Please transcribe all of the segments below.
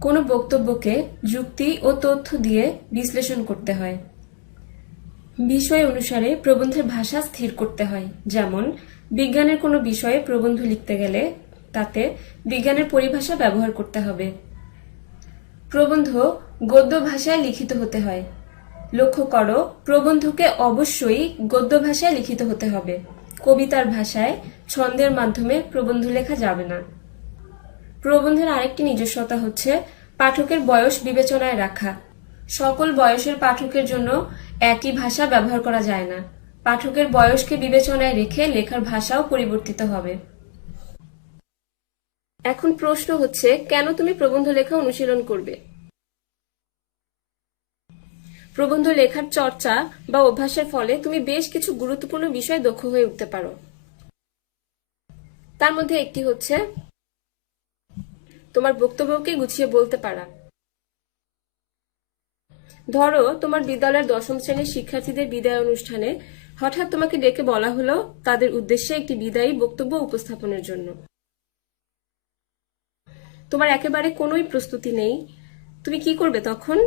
কোনো বক্তব্যকে যুক্তি ও তথ্য দিয়ে বিশ্লেষণ করতে হয়। বিষয় অনুসারে প্রবন্ধের ভাষা স্থির করতে হয়। যেমন বিজ্ঞানের কোনো বিষয়ে প্রবন্ধ লিখতে গেলে তাতে বিজ্ঞানের পরিভাষা ব্যবহার করতে হবে। প্রবন্ধ গদ্য ভাষায় লিখিত হতে হয়। লক্ষ্য করো, প্রবন্ধকে অবশ্যই গদ্য ভাষায় লিখিত হতে হবে। কবিতার ভাষায় ছন্দের মাধ্যমে প্রবন্ধ লেখা যাবে না। প্রবন্ধের আরেকটি নিজস্বতা হচ্ছে পাঠকের বয়স বিবেচনায় রাখা। সকল বয়সের পাঠকের জন্য একই ভাষা ব্যবহার করা যায় না। পাঠকের বয়সকে বিবেচনায় রেখে লেখার ভাষাও পরিবর্তিত হবে। এখন প্রশ্ন হচ্ছে, কেন তুমি প্রবন্ধ লেখা অনুশীলন করবে? প্রবন্ধ লেখার চর্চা বা অভ্যাসের ফলে তুমি বেশ কিছু গুরুত্বপূর্ণ বিষয়ে দক্ষ হয়ে উঠতে পারো। তার মধ্যে একটি হচ্ছে তোমার বক্তব্যকে গুছিয়ে বলতে পারা। ধরো, তোমার বিদ্যালয়ের 10ম শ্রেণীর শিক্ষার্থীদের বিদায় অনুষ্ঠানে হঠাৎ তোমাকে ডেকে বলা হলো তাদের উদ্দেশ্যে একটি বিদায়ী বক্তব্য উপস্থাপনের জন্য। তোমার একেবারে কোনোই প্রস্তুতি নেই, তুমি কি করবে তখন?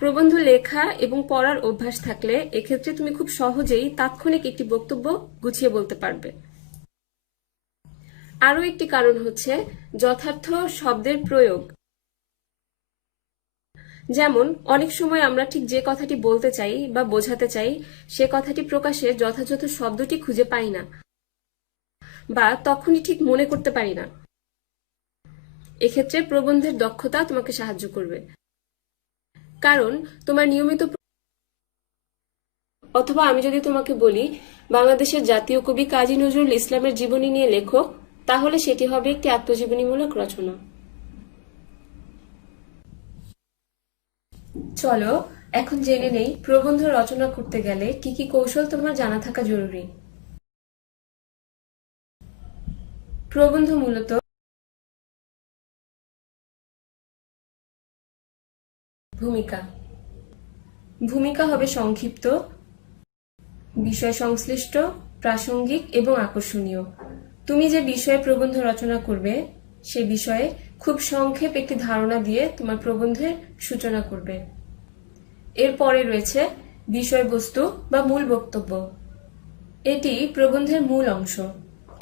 প্রবন্ধ লেখা এবং পড়ার অভ্যাস থাকলে এক্ষেত্রে তুমি খুব সহজেই তাৎক্ষণিক একটি বক্তব্য গুছিয়ে বলতে পারবে। আরও একটি কারণ হচ্ছে যথার্থ শব্দের প্রয়োগ। যেমন অনেক সময় আমরা ঠিক যে কথাটি বলতে চাই বা বোঝাতে চাই সে কথাটি প্রকাশে যথাযথ শব্দটি খুঁজে পাই না বা তখনই ঠিক মনে করতে পারি না। এক্ষেত্রে প্রবন্ধের দক্ষতা তোমাকে সাহায্য করবে, কারণ তোমার নিয়মিত। অথবা আমি যদি তোমাকে বলি বাংলাদেশের জাতীয় কবি কাজী নজরুল ইসলামের জীবনী নিয়ে লেখো, তাহলে সেটি হবে একটি আত্মজীবনীমূলক রচনা। চলো এখন জেনে নেই প্রবন্ধ রচনা করতে গেলে কি কি কৌশল তোমার জানা থাকা জরুরি। প্রবন্ধ মূলত ভূমিকা হবে সংক্ষিপ্ত, বিষয় সংশ্লিষ্ট, প্রাসঙ্গিক এবং আকর্ষণীয়। তুমি যে বিষয়ে প্রবন্ধ রচনা করবে সে বিষয়ে খুব সংক্ষেপ একটি ধারণা দিয়ে তোমার প্রবন্ধের সূচনা করবে। এরপরে রয়েছে বিষয়বস্তু বা মূল বক্তব্য। এটি প্রবন্ধের মূল অংশ।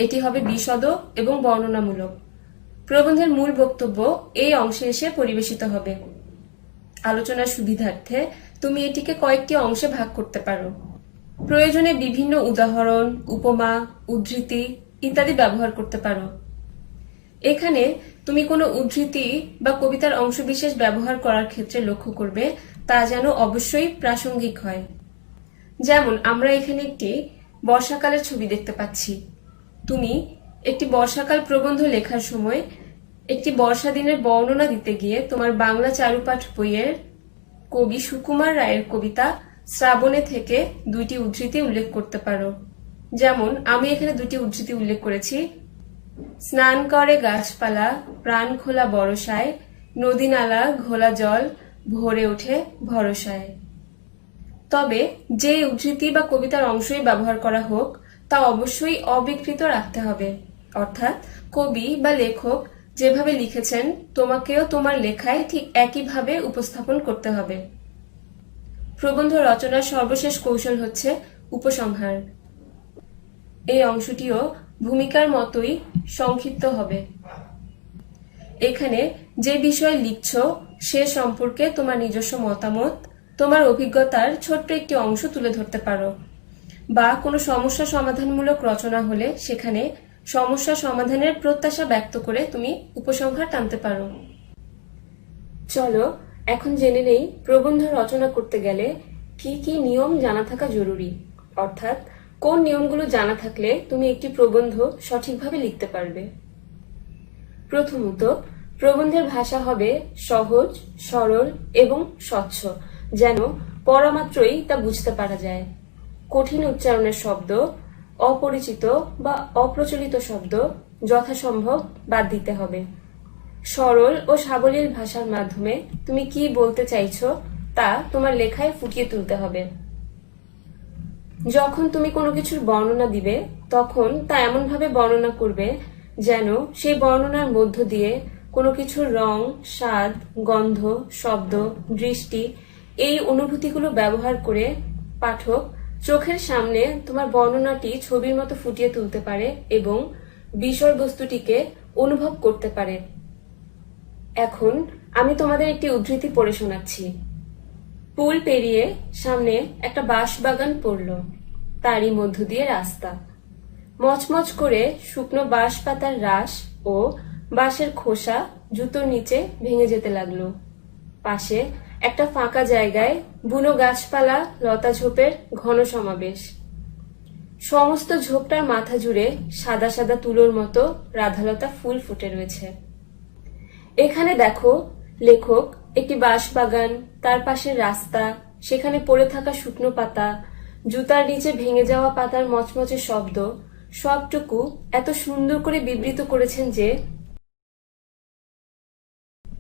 এটি হবে বিশদ এবং বর্ণনামূলক। প্রবন্ধের মূল বক্তব্য এই অংশে এসে পরিবেশিত হবে। আলোচনার সুবিধার্থে তুমি এটিকে কয়েকটি অংশে ভাগ করতে পারো। প্রয়োজনে বিভিন্ন উদাহরণ, উপমা, উদ্ধৃতি ইত্যাদি ব্যবহার করতে পারো। এখানে তুমি কোনো উদ্ধৃতি বা কবিতার অংশবিশেষ ব্যবহার করার ক্ষেত্রে লক্ষ্য করবে তা যেন অবশ্যই প্রাসঙ্গিক হয়। যেমন আমরা এখানে একটি বর্ষাকালের ছবি দেখতে পাচ্ছি। তুমি একটি বর্ষাকাল প্রবন্ধ লেখার সময় একটি বর্ষা দিনের বর্ণনা দিতে গিয়ে তোমার বাংলা চারুপাঠ বইয়ের কবি সুকুমার রায়ের কবিতা শ্রাবণে থেকে 2টি উদ্ধৃতি উল্লেখ করতে পারো। যেমন আমি এখানে 2টি উদ্ধৃতি উল্লেখ করেছি। স্নান করে গাছপালা, প্রাণ খোলা বরসায়, নদী নালা ঘোলা জল ভরে ওঠে ভরসায়। তবে যে উদ্ধৃতি বা কবিতার অংশই ব্যবহার করা হোক তা অবশ্যই অবিকৃত রাখতে হবে। অর্থাৎ কবি বা লেখক যেভাবে লিখেছেন তোমাকেও তোমার লেখায় ঠিক একইভাবে উপস্থাপন করতে হবে। প্রবন্ধ রচনার সর্বশেষ কৌশল হচ্ছে উপসংহার। এই অংশটিও ভূমিকার মতোই সংক্ষিপ্ত হবে। এখানে যে বিষয় লিখছ সে সম্পর্কে তোমার নিজস্ব মতামত, তোমার অভিজ্ঞতার ছোট্ট একটি অংশ তুলে ধরতে পারো। বা কোনো সমস্যা সমাধানমূলক রচনা হলে সেখানে সমস্যা সমাধানের প্রত্যাশা ব্যক্ত করে তুমি উপসংহার টানতে পারো। চলো এখন জেনে নেই প্রবন্ধ রচনা করতে গেলে কি কি নিয়ম জানা থাকা জরুরি, অর্থাৎ কোন নিয়মগুলো জানা থাকলে তুমি একটি প্রবন্ধ সঠিকভাবে লিখতে পারবে। প্রথমত, প্রবন্ধের ভাষা হবে সহজ, সরল এবং স্বচ্ছ, যেন পড়া মাত্রই তা বুঝতে পারা যায়। কঠিন উচ্চারণের শব্দ, অপরিচিত বা অপ্রচলিত শব্দ যথাসম্ভব বাদ দিতে হবে। সরল ও সাবলীল ভাষার মাধ্যমে তুমি কি বলতে চাইছো তা তোমার লেখায় ফুটিয়ে তুলতে হবে। যখন তুমি কোনো কিছুর বর্ণনা দিবে তখন তা এমনভাবে বর্ণনা করবে যেন সেই বর্ণনার মধ্য দিয়ে কোনো কিছুর রং, স্বাদ, গন্ধ, শব্দ, দৃষ্টি এই অনুভূতিগুলো ব্যবহার করে পাঠক চোখের সামনে তোমার বর্ণনাটি ছবির মতো ফুটিয়ে তুলতে পারে এবং বিষয়বস্তুটিকে অনুভব করতে পারে। এখন আমি তোমাদের একটি উদ্ধৃতি পড়ে শোনাচ্ছি। পুল পেরিয়ে সামনে একটা বাঁশ বাগান পড়ল, তারই মধ্য দিয়ে রাস্তা। মচমচ করে শুকনো বাঁশ পাতার রাশ ও বাঁশের খোসা জুতোর নিচে ভেঙে যেতে লাগলো। পাশে একটা ফাঁকা জায়গায় বুনো গাছপালা, লতা ঝোপের ঘন সমাবেশ। সমস্ত ঝোপটার মাথা জুড়ে সাদা সাদা তুলোর মতো রাধালতা ফুল ফুটে রয়েছে। এখানে দেখো, লেখক একটি বাঁশ বাগান, তার পাশের রাস্তা, সেখানে পড়ে থাকা শুকনো পাতা, জুতার নিচে ভেঙে যাওয়া পাতার মচমচে শব্দ, সবটুকু এত সুন্দর করে বিবৃত করেছেন যে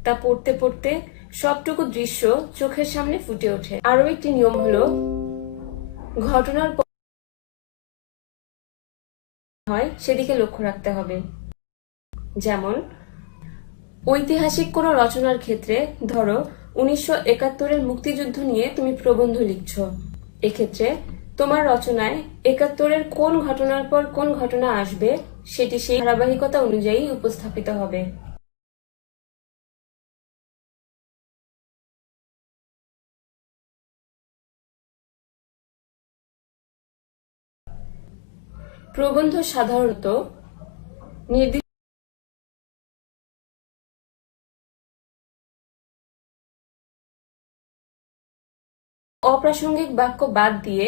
তা পড়তে পড়তে সবটুকু দৃশ্য চোখের সামনে ফুটে ওঠে। আরো একটি নিয়ম হলো, ঘটনার হয় সেদিকে লক্ষ্য রাখতে হবে। যেমন ঐতিহাসিক কোনো রচনার ক্ষেত্রে ধরো 1971-এর মুক্তিযুদ্ধ নিয়ে তুমি প্রবন্ধ লিখছ। এক্ষেত্রে তোমার রচনায় 71-এর কোন ঘটনার পর কোন ঘটনা আসবে সেটি সেই ধারাবাহিকতা অনুযায়ী উপস্থাপিত হবে। প্রবন্ধ সাধারণত নির্দিষ্ট অপ্রাসঙ্গিক বাক্য বাদ দিয়ে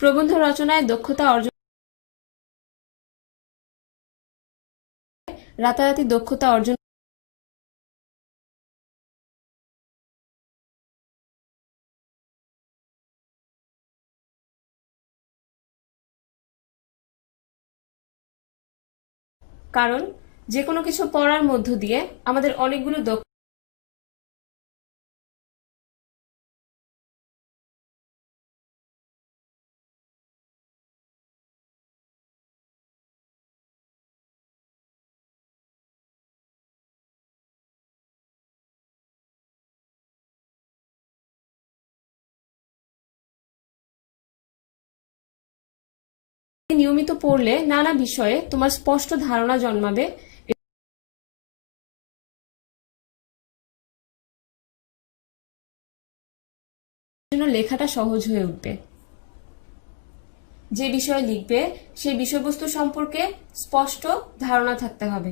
প্রবন্ধ রচনায় দক্ষতা অর্জন রাতারাতি দক্ষতা অর্জন কারণ যে কোনো কিছু পড়ার মধ্য দিয়ে আমাদের অনেকগুলো নিয়মিত পড়লে নানা বিষয়ে তোমার স্পষ্ট ধারণা জন্মাবে, জন্য লেখাটা সহজ হয়ে উঠবে। যে বিষয়ে লিখবে সেই বিষয়বস্তু সম্পর্কে স্পষ্ট ধারণা থাকতে হবে।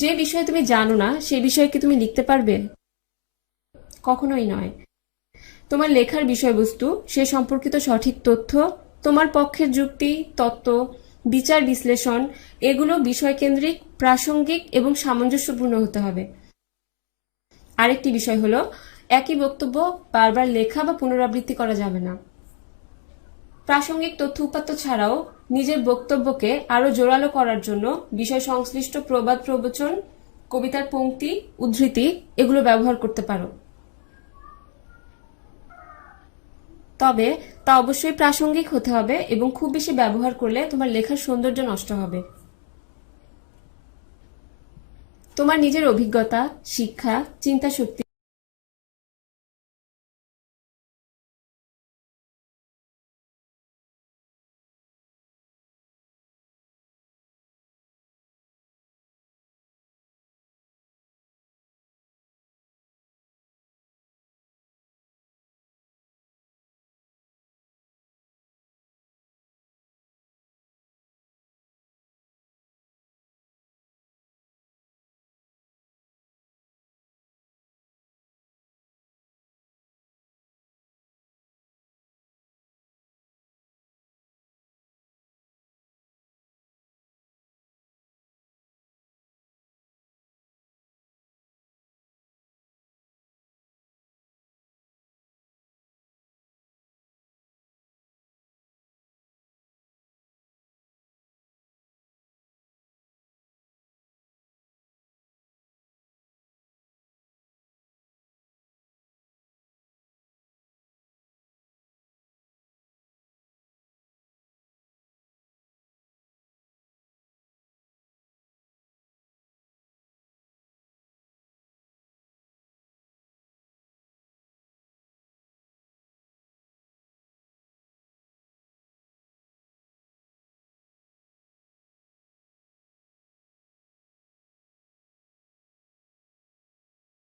যে বিষয়ে তুমি জানো না সেই বিষয়ে কি তুমি লিখতে পারবে? কখনোই নয়। তোমার লেখার বিষয়বস্তু সে সম্পর্কিত সঠিক তথ্য, তোমার পক্ষের যুক্তি, তত্ত্ব, বিচার বিশ্লেষণ এগুলো বিষয়কেন্দ্রিক, প্রাসঙ্গিক এবং সামঞ্জস্যপূর্ণ হতে হবে। আরেকটি বিষয় হলো, একই বক্তব্য বারবার লেখা বা পুনরাবৃত্তি করা যাবে না। প্রাসঙ্গিক তথ্য উপাত্ত ছাড়াও নিজের বক্তব্যকে আরো জোরালো করার জন্য বিষয় সংশ্লিষ্ট প্রবাদ প্রবচন, কবিতার পংক্তি, উদ্ধৃতি এগুলো ব্যবহার করতে পারো। তবে তা অবশ্যই প্রাসঙ্গিক হতে হবে এবং খুব বেশি ব্যবহার করলে তোমার লেখার সৌন্দর্য নষ্ট হবে। তোমার নিজের অভিজ্ঞতা, শিক্ষা, চিন্তা শক্তি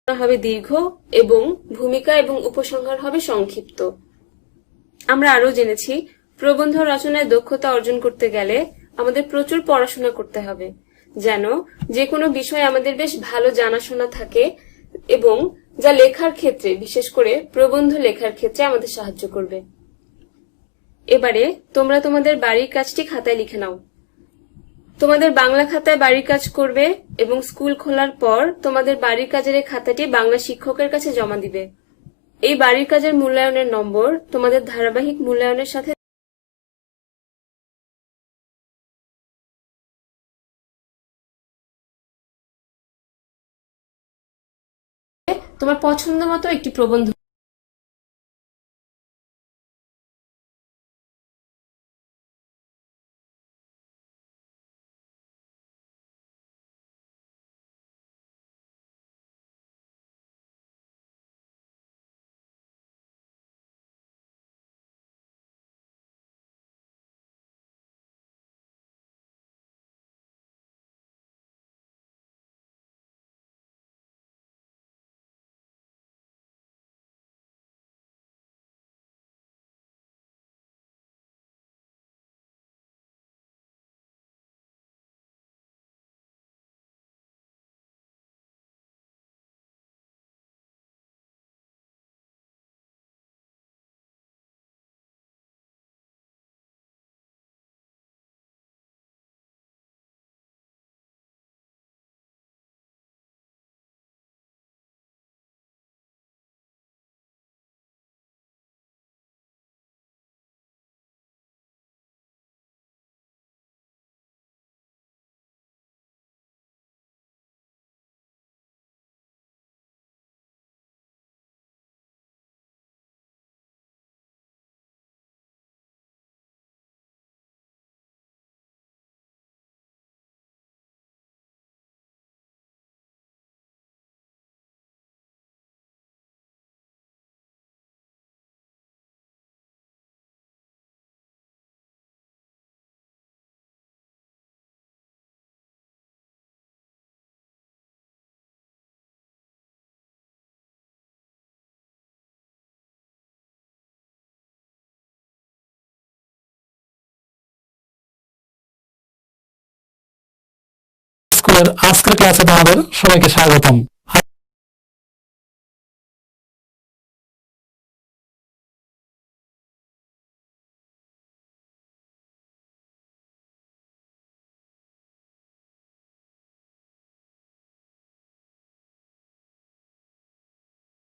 হবে দীর্ঘ এবং ভূমিকা এবং উপসংহার হবে সংক্ষিপ্ত। আমরা আরো জেনেছি প্রবন্ধ রচনায় দক্ষতা অর্জন করতে গেলে আমাদের প্রচুর পড়াশোনা করতে হবে, যেন যে কোনো বিষয়ে আমাদের বেশ ভালো জানাশোনা থাকে এবং যা লেখার ক্ষেত্রে, বিশেষ করে প্রবন্ধ লেখার ক্ষেত্রে আমাদের সাহায্য করবে। এবারে তোমরা তোমাদের বাড়ির কাজটি খাতায় লিখে নাও। তোমাদের বাংলা খাতায় বাড়ির কাজ করবে এবং স্কুল খোলার পর তোমাদের বাড়ির কাজের এই খাতাটি বাংলা শিক্ষকের কাছে জমা দিবে। এই বাড়ির কাজের মূল্যায়নের নম্বর তোমাদের ধারাবাহিক মূল্যায়নের সাথে তোমার পছন্দ মতো একটি প্রবন্ধ স্কুলের আজকের ক্লাসে তোমাদের সবাইকে স্বাগতম।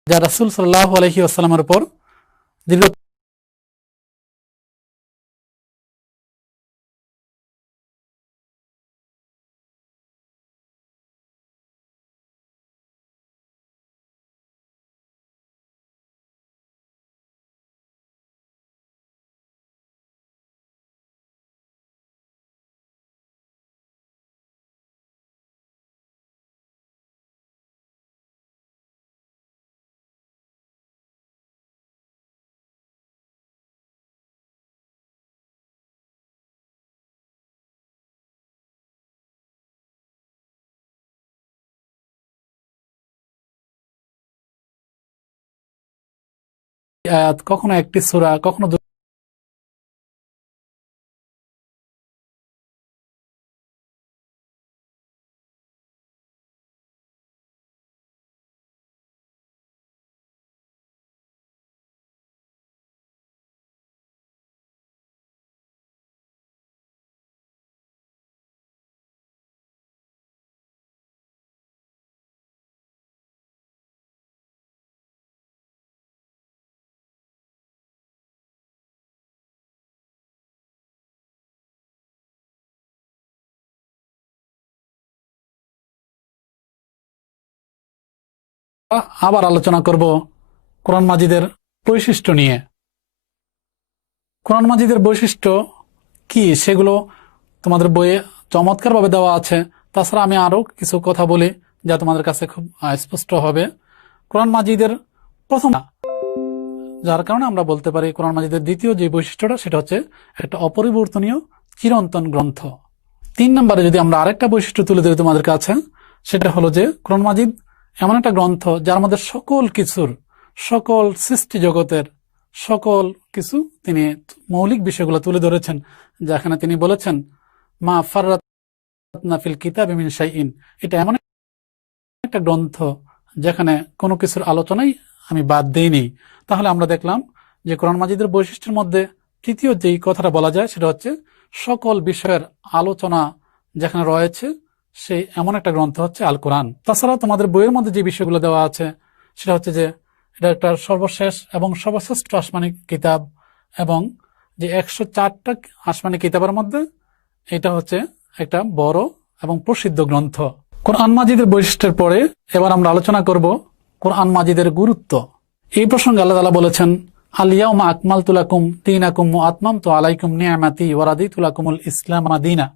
যা রাসূল সাল্লাল্লাহু আলাইহি ওয়াসাল্লামের উপর দীর্ঘ আয়াত, কখনো একটি সূরা, কখনো আবার আলোচনা করব কোরআন মাজিদের বৈশিষ্ট্য নিয়ে। কোরআন মাজিদের বৈশিষ্ট্য কি সেগুলো তোমাদের বইয়ে চমৎকারভাবে দেওয়া আছে। তাছাড়া আমি আরো কিছু কথা বলি যা তোমাদের কাছে খুব স্পষ্ট হবে। কোরআন মাজিদের প্রথম, যার কারণে আমরা বলতে পারি কোরআন মাজিদের দ্বিতীয় যে বৈশিষ্ট্যটা সেটা হচ্ছে একটা অপরিবর্তনীয় চিরন্তন গ্রন্থ। 3 নম্বরে যদি আমরা আরেকটা বৈশিষ্ট্য তুলে ধরি তোমাদের কাছে, সেটা হলো যে কোরআন মাজিদ এমন একটা গ্রন্থ যার মধ্যে সকল কিছুর, সকল সৃষ্টি জগতের সকল কিছু তিনি মৌলিক বিষয়গুলো তুলে ধরেছেন, যেখানে তিনি বলেছেন মা ফাররাতনা ফিল কিতাবি মিন শাইইন। এটা এমন একটা গ্রন্থ যেখানে কোনো কিছুর আলোচনাই আমি বাদ দেইনি। তাহলে আমরা দেখলাম যে কোরআন মাজিদের বৈশিষ্ট্যের মধ্যে তৃতীয় যেই কথাটা বলা যায় সেটা হচ্ছে সকল বিষয়ের আলোচনা যেখানে রয়েছে সেই এমন একটা গ্রন্থ হচ্ছে আল কোরআন। তাছাড়া তোমাদের বইয়ের মধ্যে যে বিষয়গুলো দেওয়া আছে সেটা হচ্ছে যে এটা একটা সর্বশেষ এবং সর্বশ্রেষ্ঠ আসমানি কিতাব, এবং যে 104টা আসমানি কিতাবের মধ্যে এটা হচ্ছে একটা বড় এবং প্রসিদ্ধ গ্রন্থ। কোরআন মাজিদের বৈশিষ্ট্যের পরে এবার আমরা আলোচনা করব কোরআন মাজিদের গুরুত্ব। এই প্রসঙ্গে আল্লাহ তাআলা বলেছেন আল-ইয়াউমা আকমালতু লাকুম দীনাকুম ওয়া আতমামতু আলাইকুম নি'মাতি ওয়া রাদিতু লাকুমুল ইসলামা দীনা।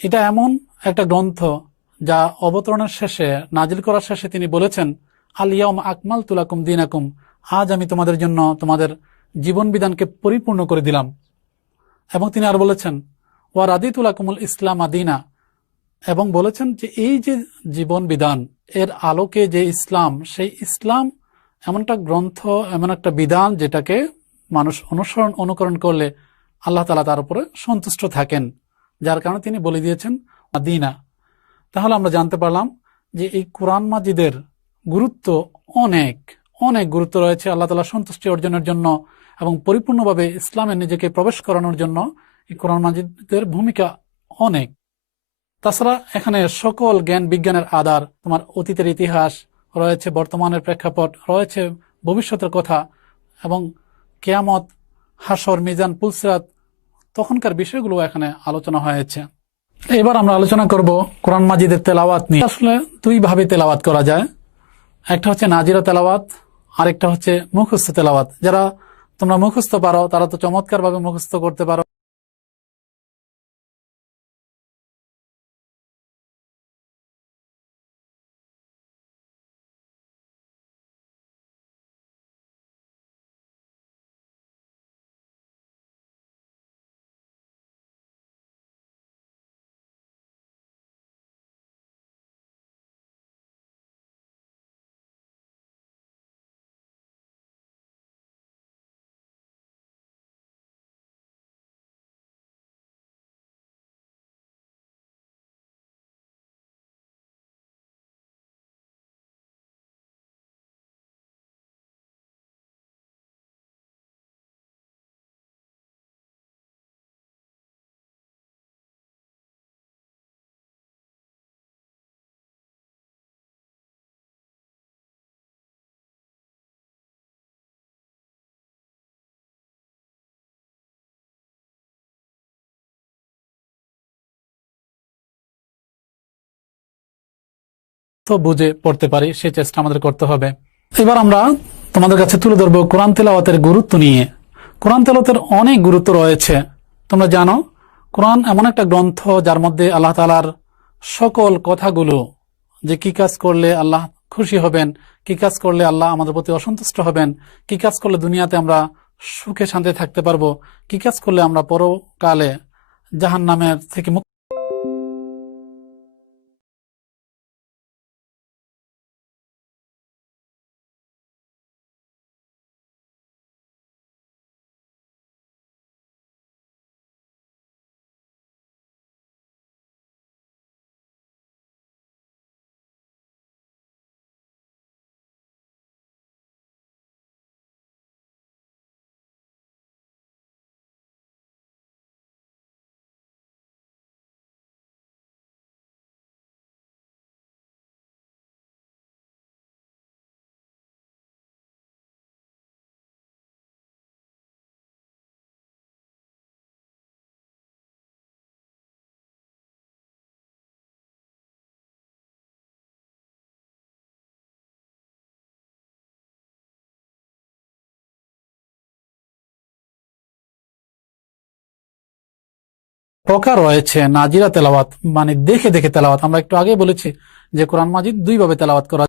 এটা এমন একটা গ্রন্থ যা অবতরণের শেষে, নাজিল করার শেষে তিনি বলেছেন আল-ইয়াউমা আকমালতু লাকুম দীনাকুম, আজ আমি তোমাদের জন্য তোমাদের জীবন বিধানকে পরিপূর্ণ করে দিলাম। এবং তিনি আর বলেছেন ওয়া রাদিতু লাকুমুল ইসলামা দীনা, এবং বলেছেন যে এই যে জীবন বিধান এর আলোকে যে ইসলাম, সেই ইসলাম এমন একটা গ্রন্থ, এমন একটা বিধান যেটাকে মানুষ অনুকরণ করলে আল্লাহ তাআলা তার উপরে সন্তুষ্ট থাকেন, যার কারণে তিনি বলে দিয়েছেন দিনা। তাহলে আমরা জানতে পারলাম যে এই কোরআন মাজিদের গুরুত্ব অনেক অনেক গুরুত্ব রয়েছে আল্লাহ তাআলা সন্তুষ্টি অর্জনের জন্য, এবং পরিপূর্ণভাবে ইসলামে নিজেকে প্রবেশ করানোর জন্য এই কোরআন মাজিদের ভূমিকা অনেক। তাছাড়া এখানে সকল জ্ঞান বিজ্ঞানের আধার, তোমার অতীতের ইতিহাস রয়েছে, বর্তমানের প্রেক্ষাপট রয়েছে, ভবিষ্যতের কথা, এবং কিয়ামত, হাসর, মিজান, পুলসিরাত, তখনকার বিষয়গুলো এখানে আলোচনা হয়েছে। এবার আমরা আলোচনা করব কোরআন মাজিদের তেলাওয়াত নিয়ে। আসলে দুই ভাবে তেলাওয়াত করা যায়, একটা হচ্ছে নাজিরা তেলাওয়াত, আরেকটা হচ্ছে মুখস্থ তেলাওয়াত। যারা তোমরা মুখস্থ পারো তারা তো চমৎকার ভাবে মুখস্থ করতে পারো। তো বুঝে পড়তে পারি সেই চেষ্টা আমাদের করতে হবে। এবার আমরা তোমাদের কাছে তুলে ধরবো কোরআন তেলাওয়াতের গুরুত্ব নিয়ে। কোরআন তেলাওয়াতের অনেক গুরুত্ব রয়েছে। তোমরা জানো কোরআন এমন একটা গ্রন্থ যার মধ্যে আল্লাহ তাআলার সকল কথাগুলো, যে কি কাজ করলে আল্লাহ খুশি হবেন, কি কাজ করলে আল্লাহ আমাদের প্রতি অসন্তুষ্ট হবেন, কি কাজ করলে দুনিয়াতে আমরা সুখে শান্তি থাকতে পারবো, কি কাজ করলে আমরা পরকালে জাহান্নামের থেকে মুক্তি প্রকার রয়েছে। নাজিরা তেলাওয়াত মানে দেখে দেখে তেলাওয়াত। আমরা একটু আগে বলেছি যে কোরআন মাজিদ দুই ভাবে তেলাওয়াত করা,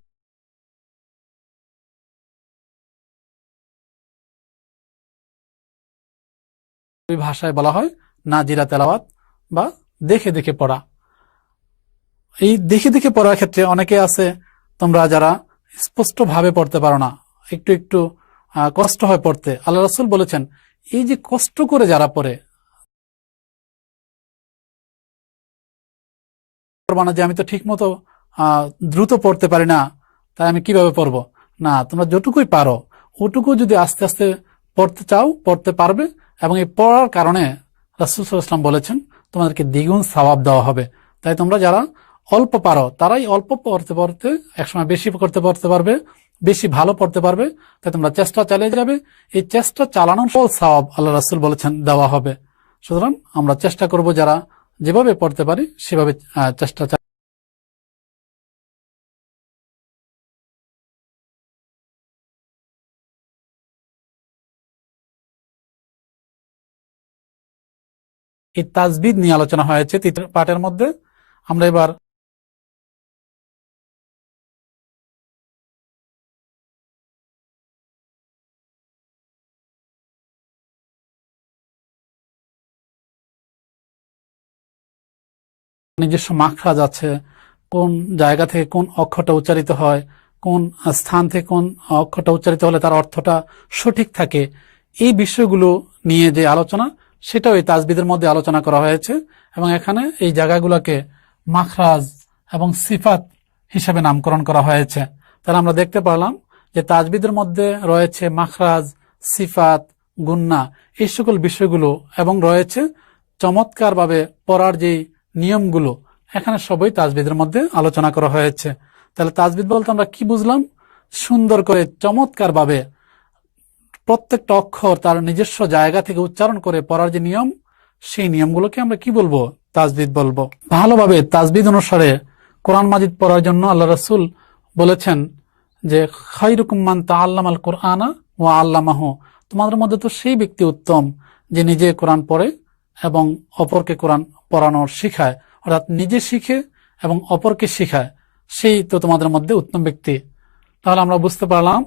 দুই ভাষায় বলা হয় নাজিরা তেলাওয়াত বা দেখে দেখে পড়া। এই দেখে দেখে পড়ার ক্ষেত্রে অনেকে আছে তোমরা যারা স্পষ্ট ভাবে পড়তে পারো না, একটু একটু কষ্ট হয় পড়তে, আল্লাহ রাসূল বলেছেন এই যে কষ্ট করে যারা পড়ে, না যে আমি তো ঠিক মতো দ্রুত পড়তে পারি না, তাই আমি কিভাবে পড়বো। না, তোমরা যতটুকুই পারো ওটুকু যদি আস্তে আস্তে পড়তে চাও পড়তে পারবে, এবং এই পড়ার কারণে রাসূল সাল্লাল্লাহু আলাইহি ওয়াসাল্লাম বলেছেন তোমাদেরকে দ্বিগুণ সওয়াব দেওয়া হবে। তাই তোমরা যারা অল্প পারো তারাই অল্প পড়তে পড়তে একসময় বেশি পড়তে পারবে, বেশি ভালো পড়তে পারবে। তাই তোমরা চেষ্টা চালিয়ে যাবে, এই চেষ্টা চালানোর ফল সওয়াব আল্লাহ রাসূল বলেছেন দেওয়া হবে। সুতরাং আমরা চেষ্টা করব যারা যেভাবে পড়তে পারি সেভাবে চেষ্টা। এই তাজবিদ নিয়ে আলোচনা হয়েছে তৃতীয় পাঠের মধ্যে। আমরা এবার নিজস্ব মাখরাজ আছে, কোন জায়গা থেকে কোন অক্ষরটা উচ্চারিত হয়, কোন স্থান থেকে কোন অক্ষরটা উচ্চারিত হলে তার অর্থটা সঠিক থাকে, এই বিষয়গুলো নিয়ে যে আলোচনা সেটাও এই তাজবিদের মধ্যে আলোচনা করা হয়েছে। এবং এখানে এই জায়গাগুলোকে মাখরাজ এবং সিফাত হিসাবে নামকরণ করা হয়েছে। তাহলে আমরা দেখতে পারলাম যে তাজবিদের মধ্যে রয়েছে মাখরাজ, সিফাত, গুন্না, এই সকল বিষয়গুলো, এবং রয়েছে চমৎকারভাবে পড়ার যেই নিয়মগুলো, এখানে সবই তাজবিদের মধ্যে আলোচনা করা হয়েছে। তাহলে তাজবিদ বলতে আমরা কি বুঝলাম? সুন্দর করে চমৎকারভাবে প্রত্যেকটা অক্ষর তার নিজস্ব জায়গা থেকে উচ্চারণ করে পড়ার যে নিয়ম, সেই নিয়মগুলোকে আমরা কি বলবো? তাজবিদ বলবো। ভালোভাবে তাজবিদ অনুসারে কোরআন মাজিদ পড়ার জন্য আল্লাহ রাসূল বলেছেন যে খায়রুকুম মান তাআল্লামাল কুরআনা ওয়া আল্লামাহু, তোমাদের মধ্যে তো সেই ব্যক্তি উত্তম যে নিজে কোরআন পড়ে এবং অপরকে কোরআন পড়ানোর শিখায়, অর্থাৎ নিজে শিখে এবং অপরকে শিখায়, সেই তো তোমাদের মধ্যে উত্তম ব্যক্তি। তাহলে আমরা বুঝতে পারলাম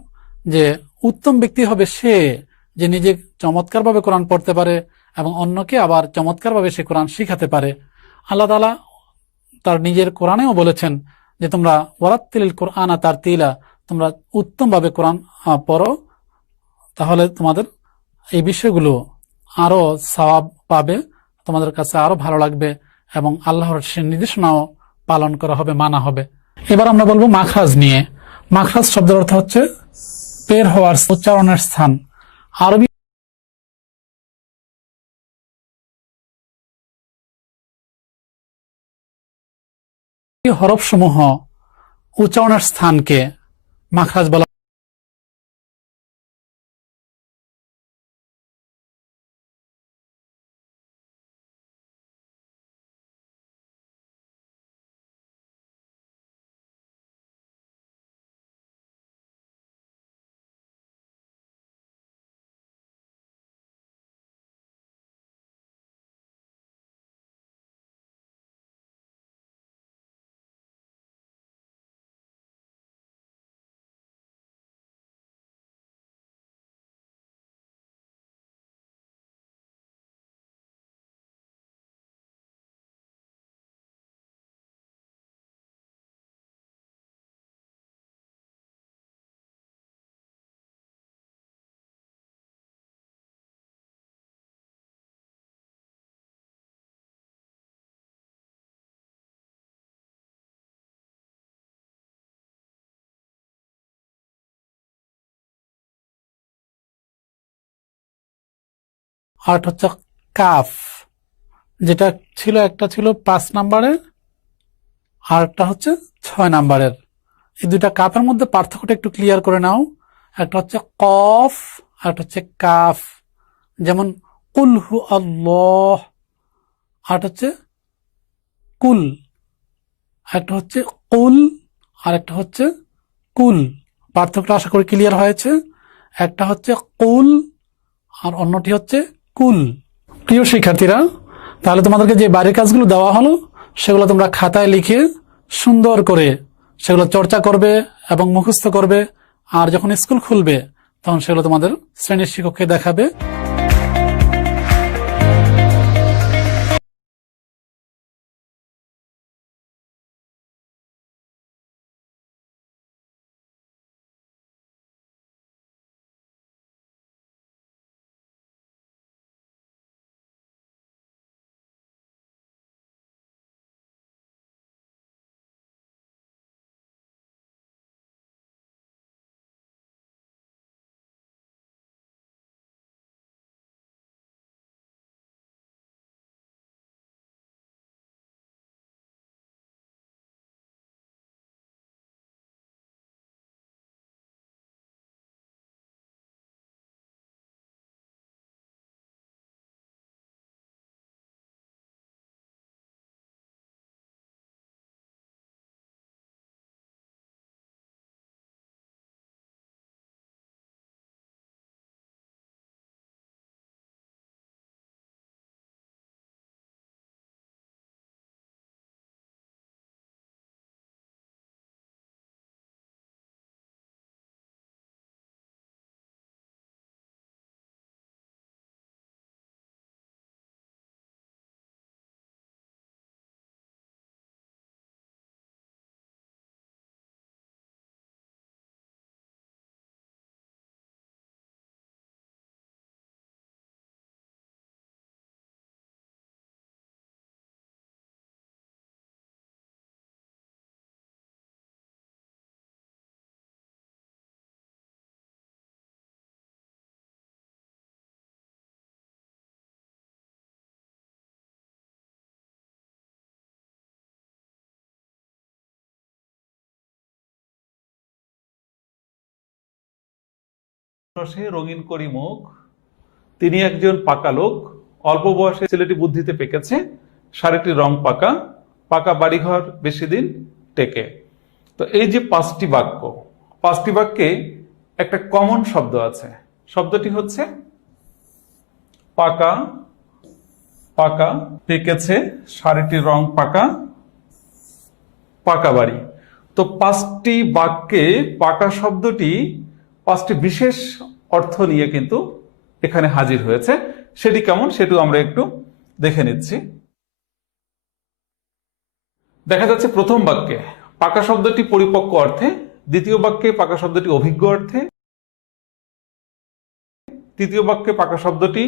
যে উত্তম ব্যক্তি হবে সে যে নিজে চমৎকারভাবে কোরআন পড়তে পারে এবং অন্যকে আবার চমৎকারভাবে সে কোরআন শিখাতে পারে। আল্লাহ তাআলা তার নিজের কোরআনেও বলেছেন যে তোমরা ওয়ারাত্তিলিল কোরআনা তারতিলা, তোমরা উত্তমভাবে কোরআন পড়ো, তাহলে তোমাদের এই বিষয়গুলো আরো সওয়াব পাবে, তোমাদের কাছে আরো ভালো লাগবে এবং আল্লাহর সে নির্দেশনাও পালন করা হবে, মানা হবে। এবার আমরা বলবো মাখরাজ নিয়ে। মাখরাজ শব্দের অর্থ হচ্ছে বের হওয়ার, উচ্চারণের স্থান। আরবি হরফ সমূহ উচ্চারণের স্থানকে মাখরাজ বলা। আর হচ্ছে কাফ, যেটা ছিল, একটা ছিল 5 নাম্বারের আর একটা হচ্ছে 6 নাম্বারের। এই দুইটা কাফের মধ্যে পার্থক্যটা একটু ক্লিয়ার করে নাও। একটা হচ্ছে কফ আর একটা হচ্ছে কাফ। যেমন কুল হু আল্লাহ, আর হচ্ছে কুল। একটা হচ্ছে কুল আর একটা হচ্ছে কুল। পার্থক্যটা আশা করি ক্লিয়ার হয়েছে। একটা হচ্ছে কুল আর অন্যটি হচ্ছে কুল। প্রিয় শিক্ষার্থীরা, তাহলে তোমাদেরকে যে বাড়ির কাজগুলো দেওয়া হলো সেগুলো তোমরা খাতায় লিখে সুন্দর করে সেগুলো চর্চা করবে এবং মুখস্থ করবে। আর যখন স্কুল খুলবে তখন সেগুলো তোমাদের শ্রেণীর শিক্ষককে দেখাবে। সে রঙিন করি মুখ, তিনি একজন পাকা লোক, অল্প বয়সে ছেলেটি বুদ্ধিতে পেকেছে, শাড়িটির রং পাকা, পাকা বাড়িঘর বেশি দিন টেকে। তো এই যে পাঁচটি বাক্যে একটা কমন শব্দ আছে। শব্দটি হচ্ছে পাকা, পাকা পেকেছে, শাড়িটির রং পাকা, পাকা বাড়ি। তো পাঁচটি বাক্যে পাকা শব্দটি পাঁচটি বিশেষ অর্থ নিয়ে কিন্তু এখানে হাজির হয়েছে। সেটি কেমন সেটিও আমরা একটু দেখে নিচ্ছি। দেখা যাচ্ছে প্রথম বাক্যে পাকা শব্দটি পরিপক্ক অর্থে, দ্বিতীয় বাক্যে পাকা শব্দটি অভিজ্ঞ অর্থে, তৃতীয় বাক্যে পাকা শব্দটি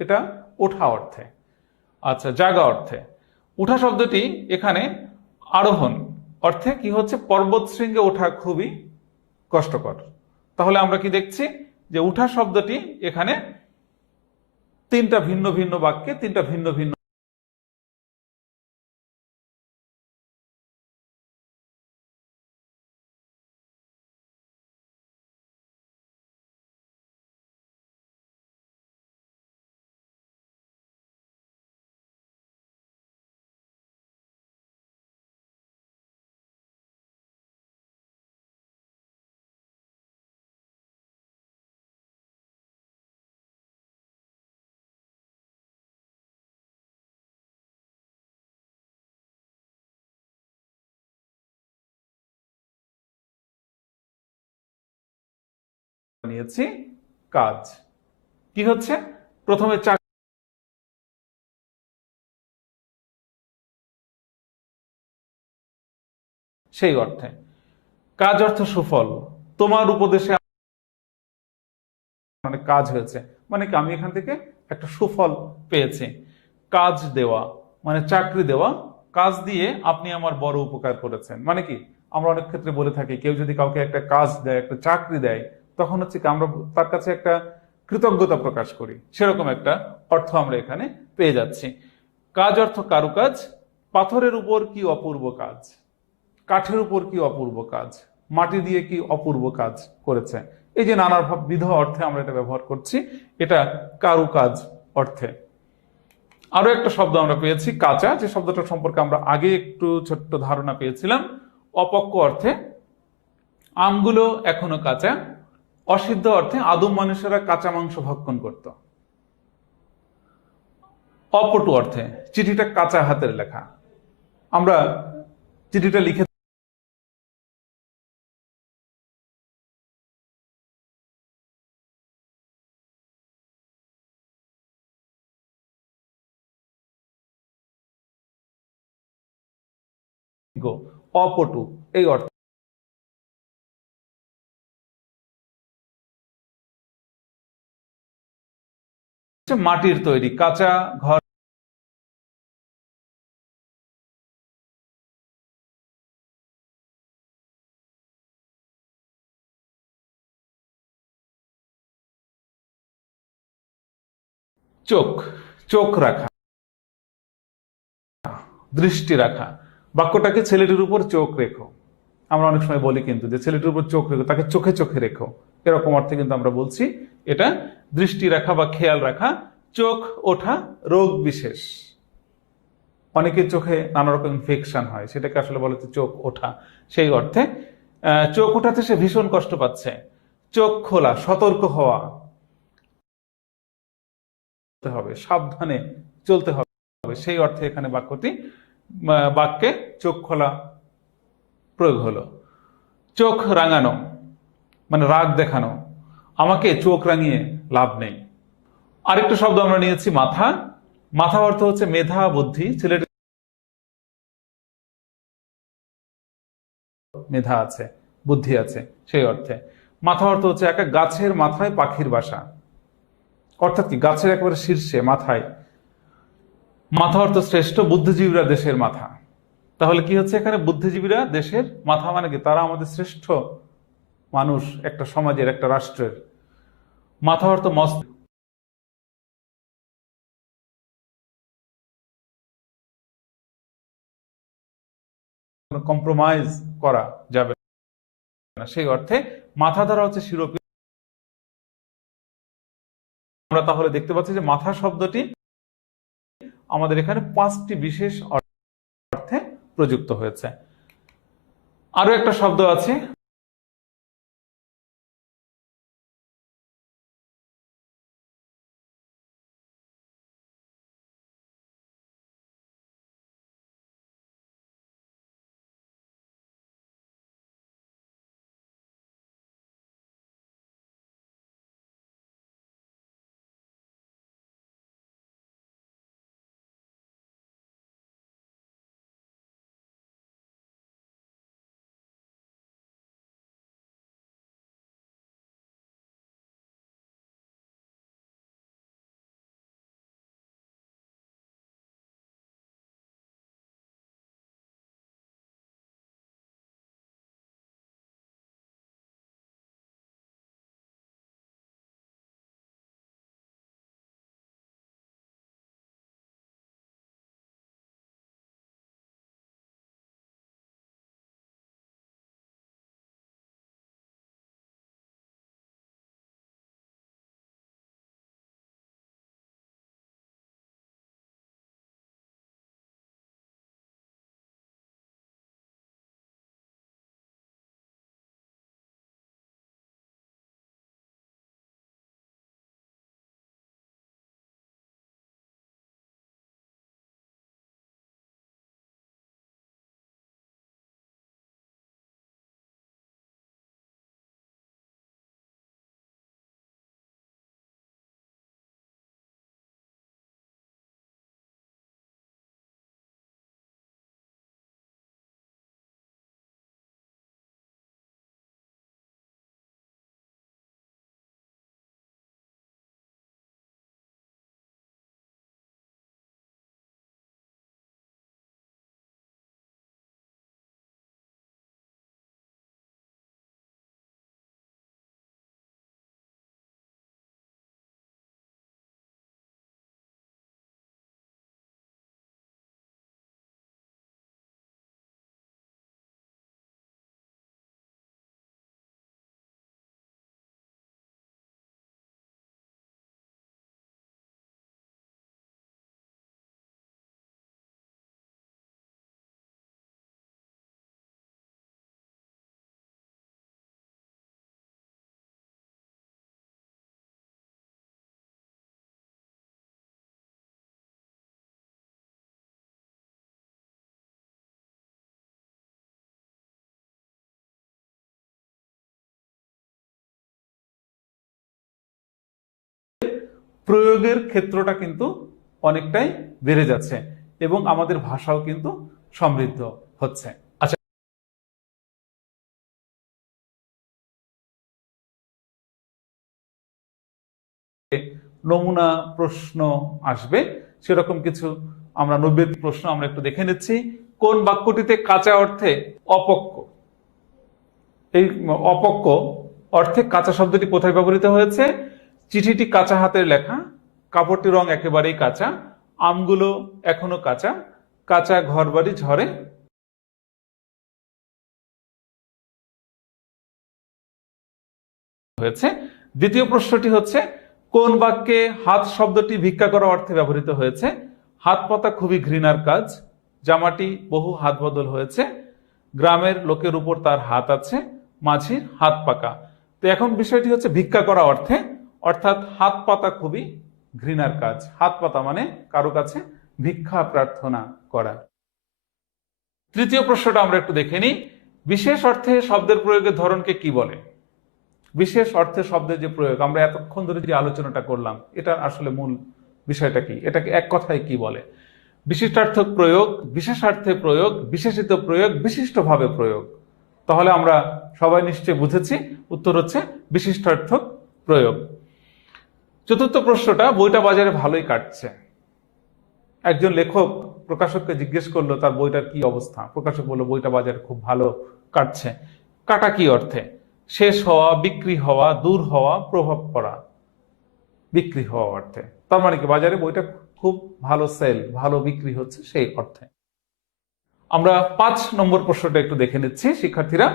এটা ওঠা অর্থে। আচ্ছা, জাগা অর্থে উঠা শব্দটি এখানে আরোহণ অর্থে কি হচ্ছে, পর্বত শৃঙ্গে ওঠা খুবই কষ্টকর। তাহলে আমরা কি দেখছি যে উঠা শব্দটি এখানে তিনটা ভিন্ন ভিন্ন বাক্যে তিনটা ভিন্ন ভিন্ন নিয়েছি। কাজ কি হচ্ছে, প্রথমে সেই অর্থে কাজ অর্থ সুফল, তোমার উপদেশে মানে কাজ হয়েছে, মানে কি আমি এখান থেকে একটা সুফল পেয়েছি। কাজ দেওয়া মানে চাকরি দেওয়া, কাজ দিয়ে আপনি আমার বড় উপকার করেছেন। মানে কি আমরা অনেক ক্ষেত্রে বলে থাকি কেউ যদি কাউকে একটা কাজ দেয়, একটা চাকরি দেয়, তখন হচ্ছে কি আমরা তার কাছে একটা কৃতজ্ঞতা প্রকাশ করি। সেরকম একটা অর্থ আমরা এখানে পেয়ে যাচ্ছি। কাজ অর্থ কারুকাজ, পাথরের উপর কি অপূর্ব কাজ, কাঠের উপর কি অপূর্ব কাজ, মাটি দিয়ে কি অপূর্ব কাজ করেছে। এই যে নানাবিধ অর্থে আমরা এটা ব্যবহার করছি, এটা কারুকাজ অর্থে। আরো একটা শব্দ আমরা পেয়েছি কাঁচা, যে শব্দটা সম্পর্কে আমরা আগে একটু ছোট্ট ধারণা পেয়েছিলাম। অপক্ক অর্থে আমগুলো এখনো কাঁচা, অসিদ্ধ অর্থে আদম মানুষেরা কাঁচা মাংস ভক্ষণ করত। অপটু অর্থে চিঠিটা কাঁচা হাতের লেখা, আমরা চিঠিটা লিখে অপটু এই অর্থ। মাটির তৈরি কাঁচা ঘর চোখ, চোখ রাখা, দৃষ্টি রাখা। বাক্যটাকে ছেলেটির উপর চোখ রেখো, আমরা অনেক সময় বলি কিন্তু যে ছেলেটির উপর চোখ রেখো, তাকে চোখে চোখে রেখো, এরকম অর্থে কিন্তু আমরা বলছি। এটা দৃষ্টি রাখা বা খেয়াল রাখা। চোখ ওঠা রোগ বিশেষ, অনেকের চোখে নানা রকম ইনফেকশন হয়, সেটাকে আসলে বলে চোখ ওঠা। সেই অর্থে চোখ ওঠাতে সে ভীষণ কষ্ট পাচ্ছে। চোখ খোলা, সতর্ক হওয়া হবে, সাবধানে চলতে হবে, সেই অর্থে এখানে বাক্যে চোখ খোলা প্রয়োগ হলো। চোখ রাঙানো মানে রাগ দেখানো, আমাকে চোখ রাঙিয়ে লাভ নেই। আরেকটা শব্দ আমরা নিয়েছি মাথা। মাথা অর্থ হচ্ছে মেধা বুদ্ধি, ছেলেটি মেধা আছে, বুদ্ধি আছে, সেই অর্থে। মাথা অর্থ হচ্ছে একটা গাছের মাথায় পাখির বাসা, অর্থাৎ কি গাছের একেবারে শীর্ষে মাথায়। মাথা অর্থ শ্রেষ্ঠ, বুদ্ধিজীবীরা দেশের মাথা। তাহলে কি হচ্ছে এখানে, বুদ্ধিজীবীরা দেশের মাথা মানে কি তারা আমাদের শ্রেষ্ঠ মানুষ, একটা সমাজের, একটা রাষ্ট্রের। মাথা অর্থ মস্ত, কম্প্রোমাইজ করা যাবে না, সেই অর্থে মাথা ধরা হচ্ছে শিরোপি। আমরা তাহলে দেখতে পাচ্ছি যে মাথা শব্দটি আমাদের এখানে 5টি বিশেষ অর্থে প্রযুক্ত হয়েছে। আরো একটা শব্দ আছে, প্রয়োগের ক্ষেত্রটা কিন্তু অনেকটাই বেড়ে যাচ্ছে এবং আমাদের ভাষাও কিন্তু সমৃদ্ধ হচ্ছে। আচ্ছা, নমুনা প্রশ্ন আসবে, সেরকম কিছু আমরা নৈবেদ প্রশ্ন আমরা একটু দেখে নিচ্ছি। কোন বাক্যটিতে কাঁচা অর্থে অপক্ক, এই অপক্ক অর্থে কাঁচা শব্দটি কোথায় ব্যবহৃত হয়েছে? চিঠিটি কাঁচা হাতের লেখা, কাপড়টির রং একেবারেই কাঁচা, আমগুলো এখনো কাঁচা, কাঁচা ঘরবাড়ি ঝড়ে হয়েছে। দ্বিতীয় প্রশ্নটি হচ্ছে, কোন বাক্যে হাত শব্দটি ভিক্ষা করা অর্থে ব্যবহৃত হয়েছে? হাত পাতা খুবই ঘৃণার কাজ, জামাটি বহু হাত বদল হয়েছে, গ্রামের লোকের উপর তার হাত আছে, মাঝির হাত পাকা। তো এখন বিষয়টি হচ্ছে ভিক্ষা করা অর্থে, অর্থাৎ হাত পাতা খুবই ঘৃণার কাজ। হাত পাতা মানে কারো কাছে ভিক্ষা প্রার্থনা করা। তৃতীয় প্রশ্নটা আমরা একটু দেখে নিই। বিশেষ অর্থে শব্দের প্রয়োগের ধরনকে কি বলে? বিশেষ অর্থে শব্দের যে প্রয়োগ, আমরা এতক্ষণ ধরে যে আলোচনাটা করলাম, এটার আসলে মূল বিষয়টা কি? এটাকে এক কথায় কি বলে? বিশিষ্টার্থক প্রয়োগ, বিশেষার্থে প্রয়োগ, বিশেষিত প্রয়োগ, বিশিষ্টভাবে প্রয়োগ। তাহলে আমরা সবাই নিশ্চয়ই বুঝেছি, উত্তর হচ্ছে বিশিষ্টার্থক প্রয়োগ। চতুর্থ প্রশ্নটা, বইটা বাজারে ভালোই কাটছে। একজন লেখক প্রকাশককে জিজ্ঞেস করলো তার বইটার কি অবস্থা। প্রকাশক বলল বইটা বাজারে খুব ভালো কাটছে। কাটা কি অর্থে? শেষ হওয়া, বিক্রি হওয়া, দূর হওয়া, প্রভাব পড়া। বিক্রি হওয়া অর্থে। তার মানে কি বাজারে বইটা খুব ভালো সেল, ভালো বিক্রি হচ্ছে সেই অর্থে। আমরা 5 নম্বর প্রশ্নটা একটু দেখে নিচ্ছি শিক্ষার্থীরা।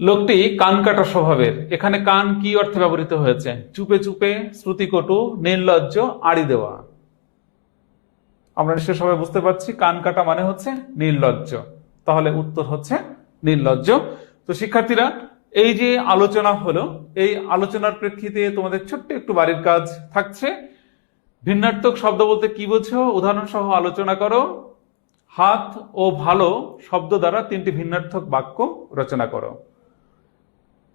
লোকটি কান কাটা স্বভাবের। এখানে কান কি অর্থে ব্যবহৃত হয়েছে? চুপে চুপে, শ্রুতিকটু, নির্লজ্জ, আড়ি দেওয়া। আমরা নিশ্চয় সবাই বুঝতে পারছি কান কাটা মানে হচ্ছে নির্লজ্জ। তাহলে উত্তর হচ্ছে নির্লজ্জ। তো শিক্ষার্থীরা, এই যে আলোচনা হলো, এই আলোচনার প্রেক্ষিতে তোমাদের ছোট্ট একটু বাড়ির কাজ থাকছে। ভিন্নার্থক শব্দ বলতে কি বোঝো উদাহরণ সহ আলোচনা করো। হাত ও ভালো শব্দ দ্বারা 3টি ভিন্নার্থক বাক্য রচনা করো।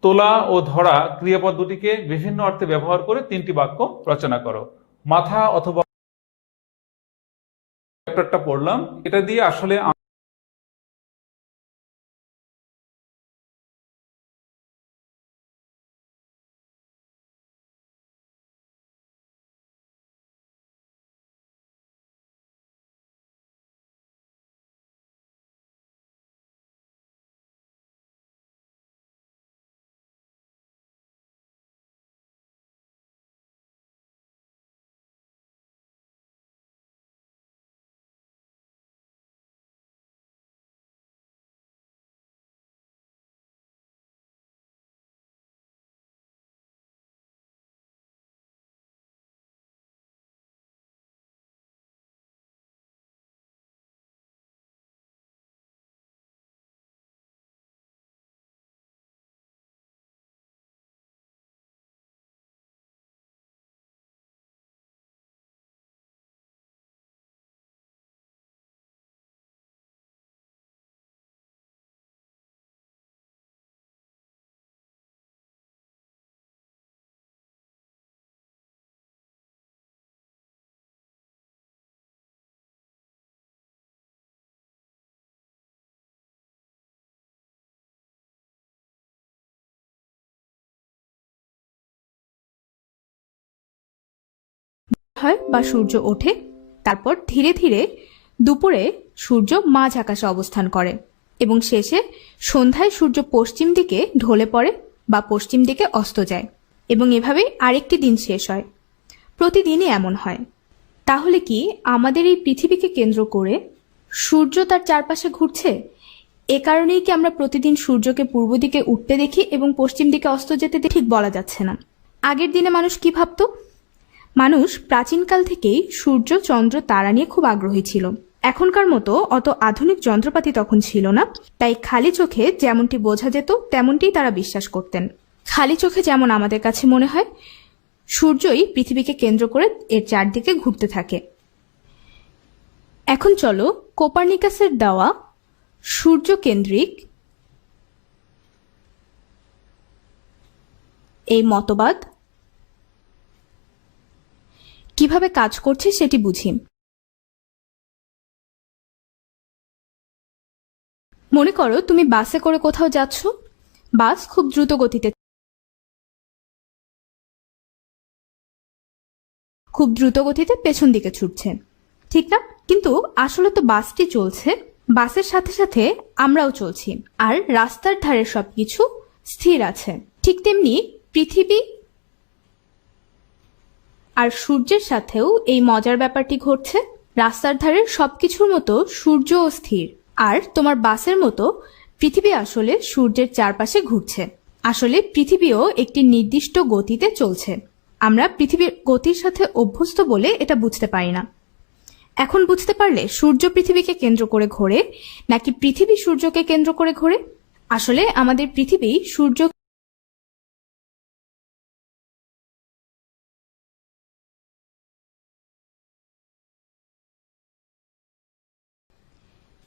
তোলা ও ধরা ক্রিয়াপদ দুটিকে বিভিন্ন অর্থে ব্যবহার করে 3টি বাক্য রচনা করো। মাথা অথবা চ্যাপ্টারটা পড়লাম, এটা দিয়ে আসলে হয় বা সূর্য ওঠে, তারপর ধীরে ধীরে দুপুরে সূর্য মাঝ আকাশে অবস্থান করে এবং শেষে সন্ধ্যায় সূর্য পশ্চিম দিকে ঢলে পড়ে বা পশ্চিম দিকে অস্ত যায় এবং এভাবেই আরেকটি দিন শেষ হয়। প্রতিদিনই এমন হয়। তাহলে কি আমাদের এই পৃথিবীকে কেন্দ্র করে সূর্য তার চারপাশে ঘুরছে? এ কারণেই কি আমরা প্রতিদিন সূর্যকে পূর্ব দিকে উঠতে দেখি এবং পশ্চিম দিকে অস্ত যেতে দেখি? ঠিক বলা যাচ্ছে না। আগের দিনে মানুষ কি ভাবতো? মানুষ প্রাচীনকাল থেকেই সূর্য, চন্দ্র, তারা নিয়ে খুব আগ্রহী ছিল। এখনকার মতো অত আধুনিক যন্ত্রপাতি তখন ছিল না, তাই খালি চোখে যেমনটি বোঝা যেত তেমনটিই তারা বিশ্বাস করতেন। খালি চোখে যেমন আমাদের কাছে মনে হয় সূর্যই পৃথিবীকে কেন্দ্র করে এর চারদিকে ঘুরতে থাকে। এখন চলো কোপার্নিকাসের দেওয়া সূর্য কেন্দ্রিক এই মতবাদ কিভাবে কাজ করছে সেটি বুঝি। মনে করো তুমি বাসে করে কোথাও যাচ্ছ। বাস খুব দ্রুত গতিতে পেছন দিকে ছুটছে, ঠিক না? কিন্তু আসলে তো বাসটি চলছে, বাসের সাথে সাথে আমরাও চলছি, আর রাস্তার ধারে সবকিছু স্থির আছে। ঠিক তেমনি পৃথিবী আর সূর্যের সাথেও এই মজার ব্যাপারটি ঘটছে। রাস্তার ধারের সবকিছুর মতো সূর্যও স্থির, আর তোমার বাসের মতো পৃথিবী আসলে সূর্যের চারপাশে ঘুরছে। আসলে পৃথিবীও একটি নির্দিষ্ট গতিতে চলছে। আমরা পৃথিবীর গতির সাথে অভ্যস্ত বলে এটা বুঝতে পারি না। এখন বুঝতে পারলে সূর্য পৃথিবীকে কেন্দ্র করে ঘোরে নাকি পৃথিবী সূর্যকে কেন্দ্র করে ঘোরে? আসলে আমাদের পৃথিবী সূর্য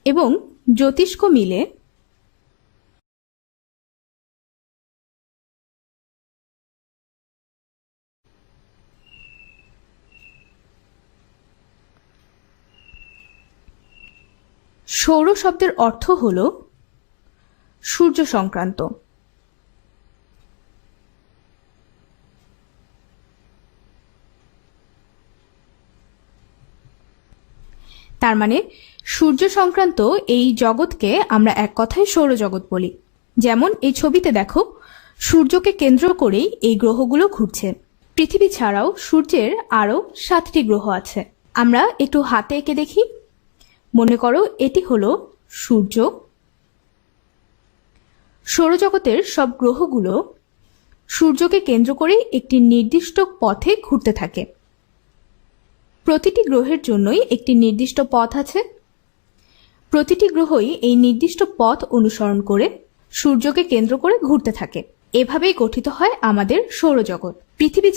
এবং জ্যোতিষ্ক মিলে সৌর শব্দের অর্থ হল সূর্য সংক্রান্ত। তার মানে সূর্য সংক্রান্ত এই জগৎকে আমরা এক কথায় সৌরজগৎ বলি। যেমন এই ছবিতে দেখো, সূর্যকে কেন্দ্র করেই এই গ্রহগুলো ঘুরছে। পৃথিবী ছাড়াও সূর্যের আরও 7টি গ্রহ আছে। আমরা একটু হাতে এঁকে দেখি। মনে করো এটি হলো সূর্য। সৌরজগতের সব গ্রহগুলো সূর্যকে কেন্দ্র করে একটি নির্দিষ্ট পথে ঘুরতে থাকে। প্রতিটি গ্রহের জন্যই একটি নির্দিষ্ট পথ আছে। প্রতিটি গ্রহই এই নির্দিষ্ট পথ অনুসরণ করে সূর্যকে কেন্দ্র করে ঘুরতে থাকে। এভাবেই গঠিত হয় আমাদের সৌরজগৎ। পৃথিবী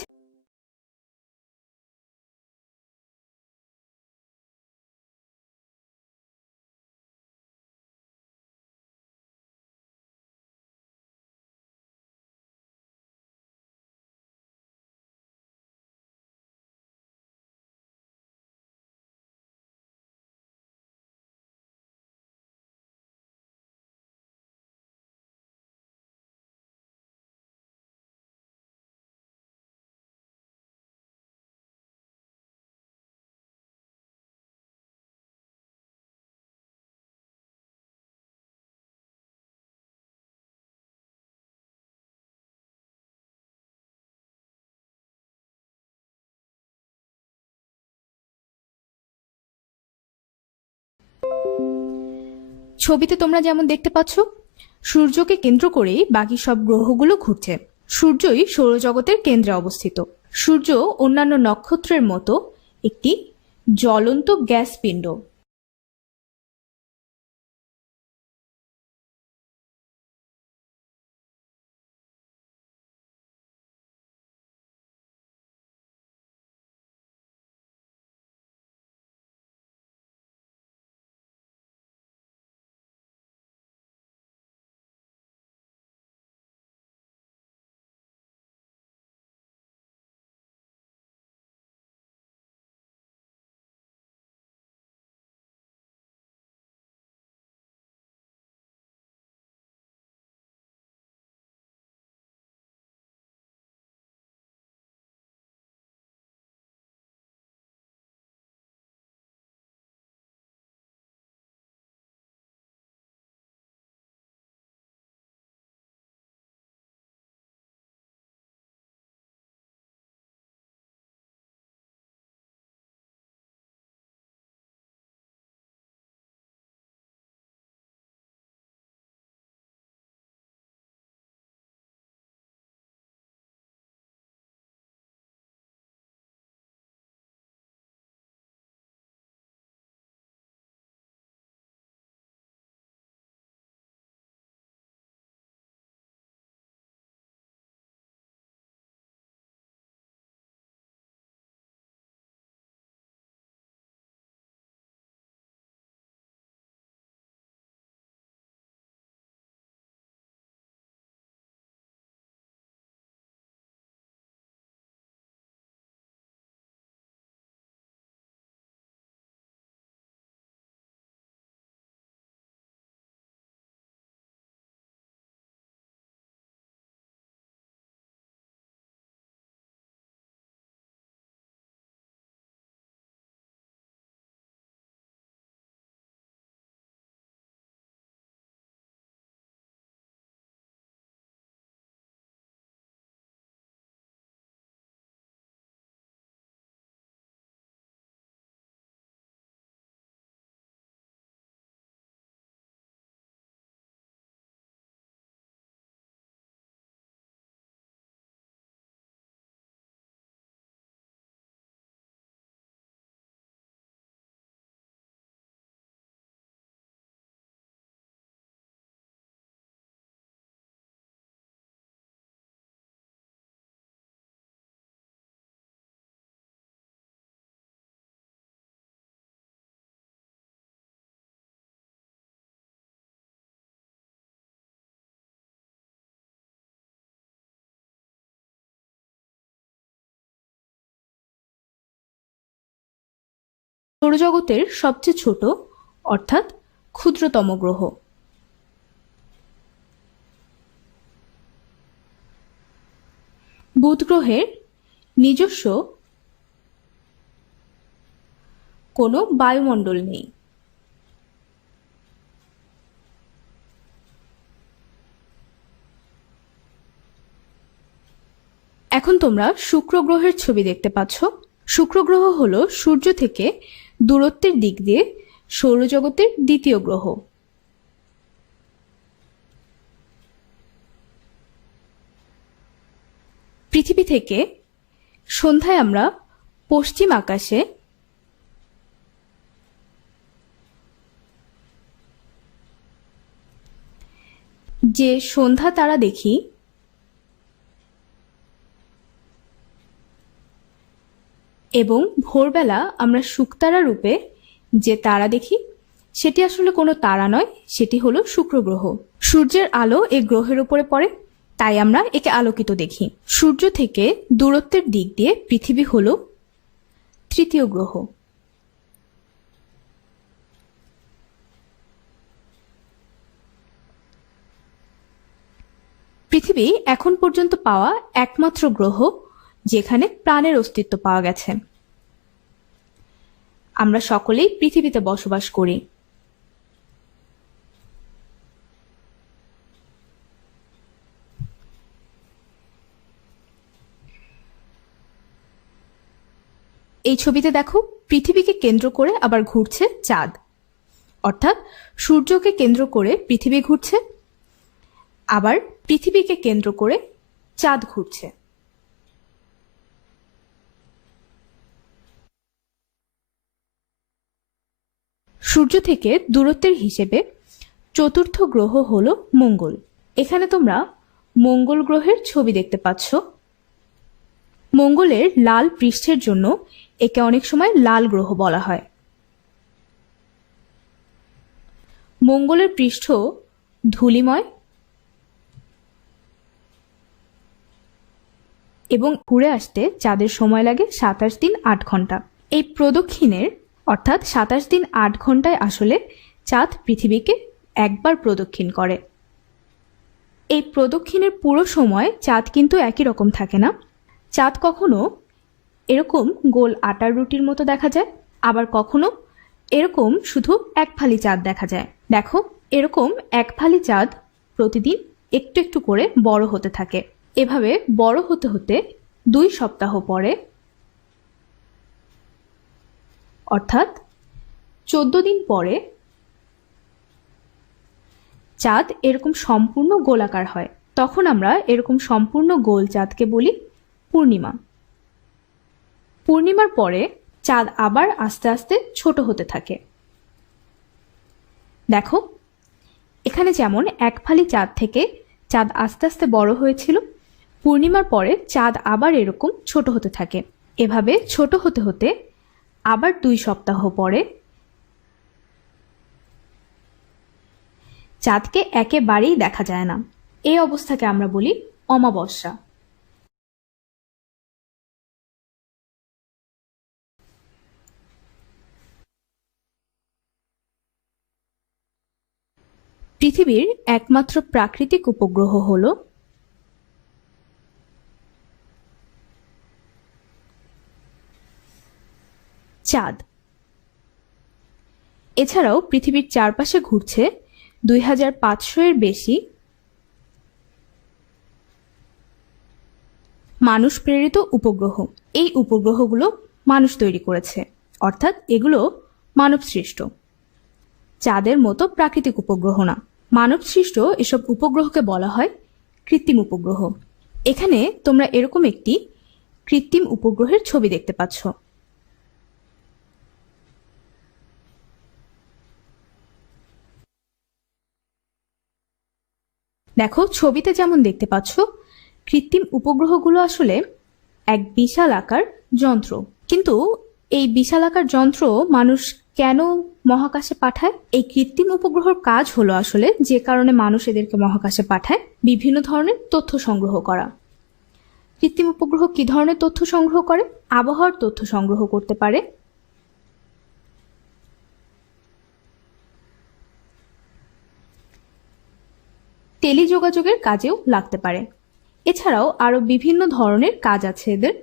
ছবিতে তোমরা যেমন দেখতে পাচ্ছ, সূর্যকে কেন্দ্র করেই বাকি সব গ্রহগুলো ঘুরছে। সূর্যই সৌরজগতের কেন্দ্রে অবস্থিত। সূর্য অন্যান্য নক্ষত্রের মতো একটি জ্বলন্ত গ্যাস পিণ্ড। সৌরজগতের সবচেয়ে ছোট অর্থাৎ ক্ষুদ্রতম গ্রহ। বুধ গ্রহের নিজস্ব কোনো বায়ুমণ্ডল নেই। এখন তোমরা শুক্র গ্রহের ছবি দেখতে পাচ্ছ। শুক্র গ্রহ হলো সূর্য থেকে দূরত্বের দিক দিয়ে সৌরজগতের দ্বিতীয় গ্রহ। পৃথিবী থেকে সন্ধ্যায় আমরা পশ্চিম আকাশে যে সন্ধ্যা তারা দেখি এবং ভোরবেলা আমরা শুকতারা রূপে যে তারা দেখি সেটি আসলে কোনো তারা নয়, সেটি হলো শুক্র গ্রহ। সূর্যের আলো এই গ্রহের উপরে পড়ে, তাই আমরা একে আলোকিত দেখি। সূর্য থেকে দূরত্বের দিক দিয়ে পৃথিবী হলো তৃতীয় গ্রহ। পৃথিবী এখন পর্যন্ত পাওয়া একমাত্র গ্রহ যেখানে প্রাণের অস্তিত্ব পাওয়া গেছে। আমরা সকলেই পৃথিবীতে বসবাস করি। এই ছবিতে দেখো, পৃথিবীকে কেন্দ্র করে আবার ঘুরছে চাঁদ, অর্থাৎ সূর্যকে কেন্দ্র করে পৃথিবী ঘুরছে, আবার পৃথিবীকে কেন্দ্র করে চাঁদ ঘুরছে। সূর্য থেকে দূরত্বের হিসেবে চতুর্থ গ্রহ হলো মঙ্গল। এখানে তোমরা মঙ্গল গ্রহের ছবি দেখতে পাচ্ছ। মঙ্গলের লাল পৃষ্ঠের জন্য একে অনেক সময় লাল গ্রহ বলা হয়। মঙ্গলের পৃষ্ঠ ধূলিময় এবং ঘুরে আসতে চাঁদের সময় লাগে 27 দিন 8 ঘন্টা। এই প্রদক্ষিণের অর্থাৎ 27 দিন 8 ঘন্টায় আসলে চাঁদ পৃথিবীকে একবার প্রদক্ষিণ করে। এই প্রদক্ষিণের পুরো সময় চাঁদ কিন্তু একই রকম থাকে না। চাঁদ কখনো এরকম গোল আটার রুটির মতো দেখা যায়, আবার কখনো এরকম শুধু এক ফালি চাঁদ দেখা যায়। দেখো, এরকম এক ফালি চাঁদ প্রতিদিন একটু একটু করে বড় হতে থাকে। এভাবে বড় হতে হতে 2 সপ্তাহ পরে অর্থাৎ 14 দিন পরে চাঁদ এরকম সম্পূর্ণ গোলাকার হয়। তখন আমরা এরকম সম্পূর্ণ গোল চাঁদকে বলি পূর্ণিমা। পূর্ণিমার পরে চাঁদ আবার আস্তে আস্তে ছোট হতে থাকে। দেখো, এখানে যেমন এক ফালি চাঁদ থেকে চাঁদ আস্তে আস্তে বড় হয়েছিল, পূর্ণিমার পরে চাঁদ আবার এরকম ছোট হতে থাকে। এভাবে ছোট হতে হতে আবার 2 সপ্তাহ পরে চাঁদকে একেবারেই দেখা যায় না। এই অবস্থাকে আমরা বলি অমাবস্যা। পৃথিবীর একমাত্র প্রাকৃতিক উপগ্রহ হল চাঁদ। এছাড়াও পৃথিবীর চারপাশে ঘুরছে 2500 এর বেশি মানুষ প্রেরিত উপগ্রহ। এই উপগ্রহগুলো মানুষ তৈরি করেছে, অর্থাৎ এগুলো মানব সৃষ্ট। চাঁদের মতো প্রাকৃতিক উপগ্রহ না। মানব সৃষ্ট এসব উপগ্রহকে বলা হয় কৃত্রিম উপগ্রহ। এখানে তোমরা এরকম একটি কৃত্রিম উপগ্রহের ছবি দেখতে পাচ্ছ। দেখো, ছবিতে যেমন দেখতে পাচ্ছ, কৃত্রিম উপগ্রহগুলো আসলে এক বিশাল আকার যন্ত্র। কিন্তু এই বিশাল আকার যন্ত্র মানুষ কেন মহাকাশে পাঠায়? এই কৃত্রিম উপগ্রহের কাজ হলো আসলে, যে কারণে মানুষ এদেরকে মহাকাশে পাঠায়, বিভিন্ন ধরনের তথ্য সংগ্রহ করা। কৃত্রিম উপগ্রহ কি ধরনের তথ্য সংগ্রহ করে? আবহাওয়ার তথ্য সংগ্রহ করতে পারে, টেলিযোগাযোগের কাজেও লাগতে পারে। এছাড়াও আরো বিভিন্ন ধরনের কাজ আছে এদের,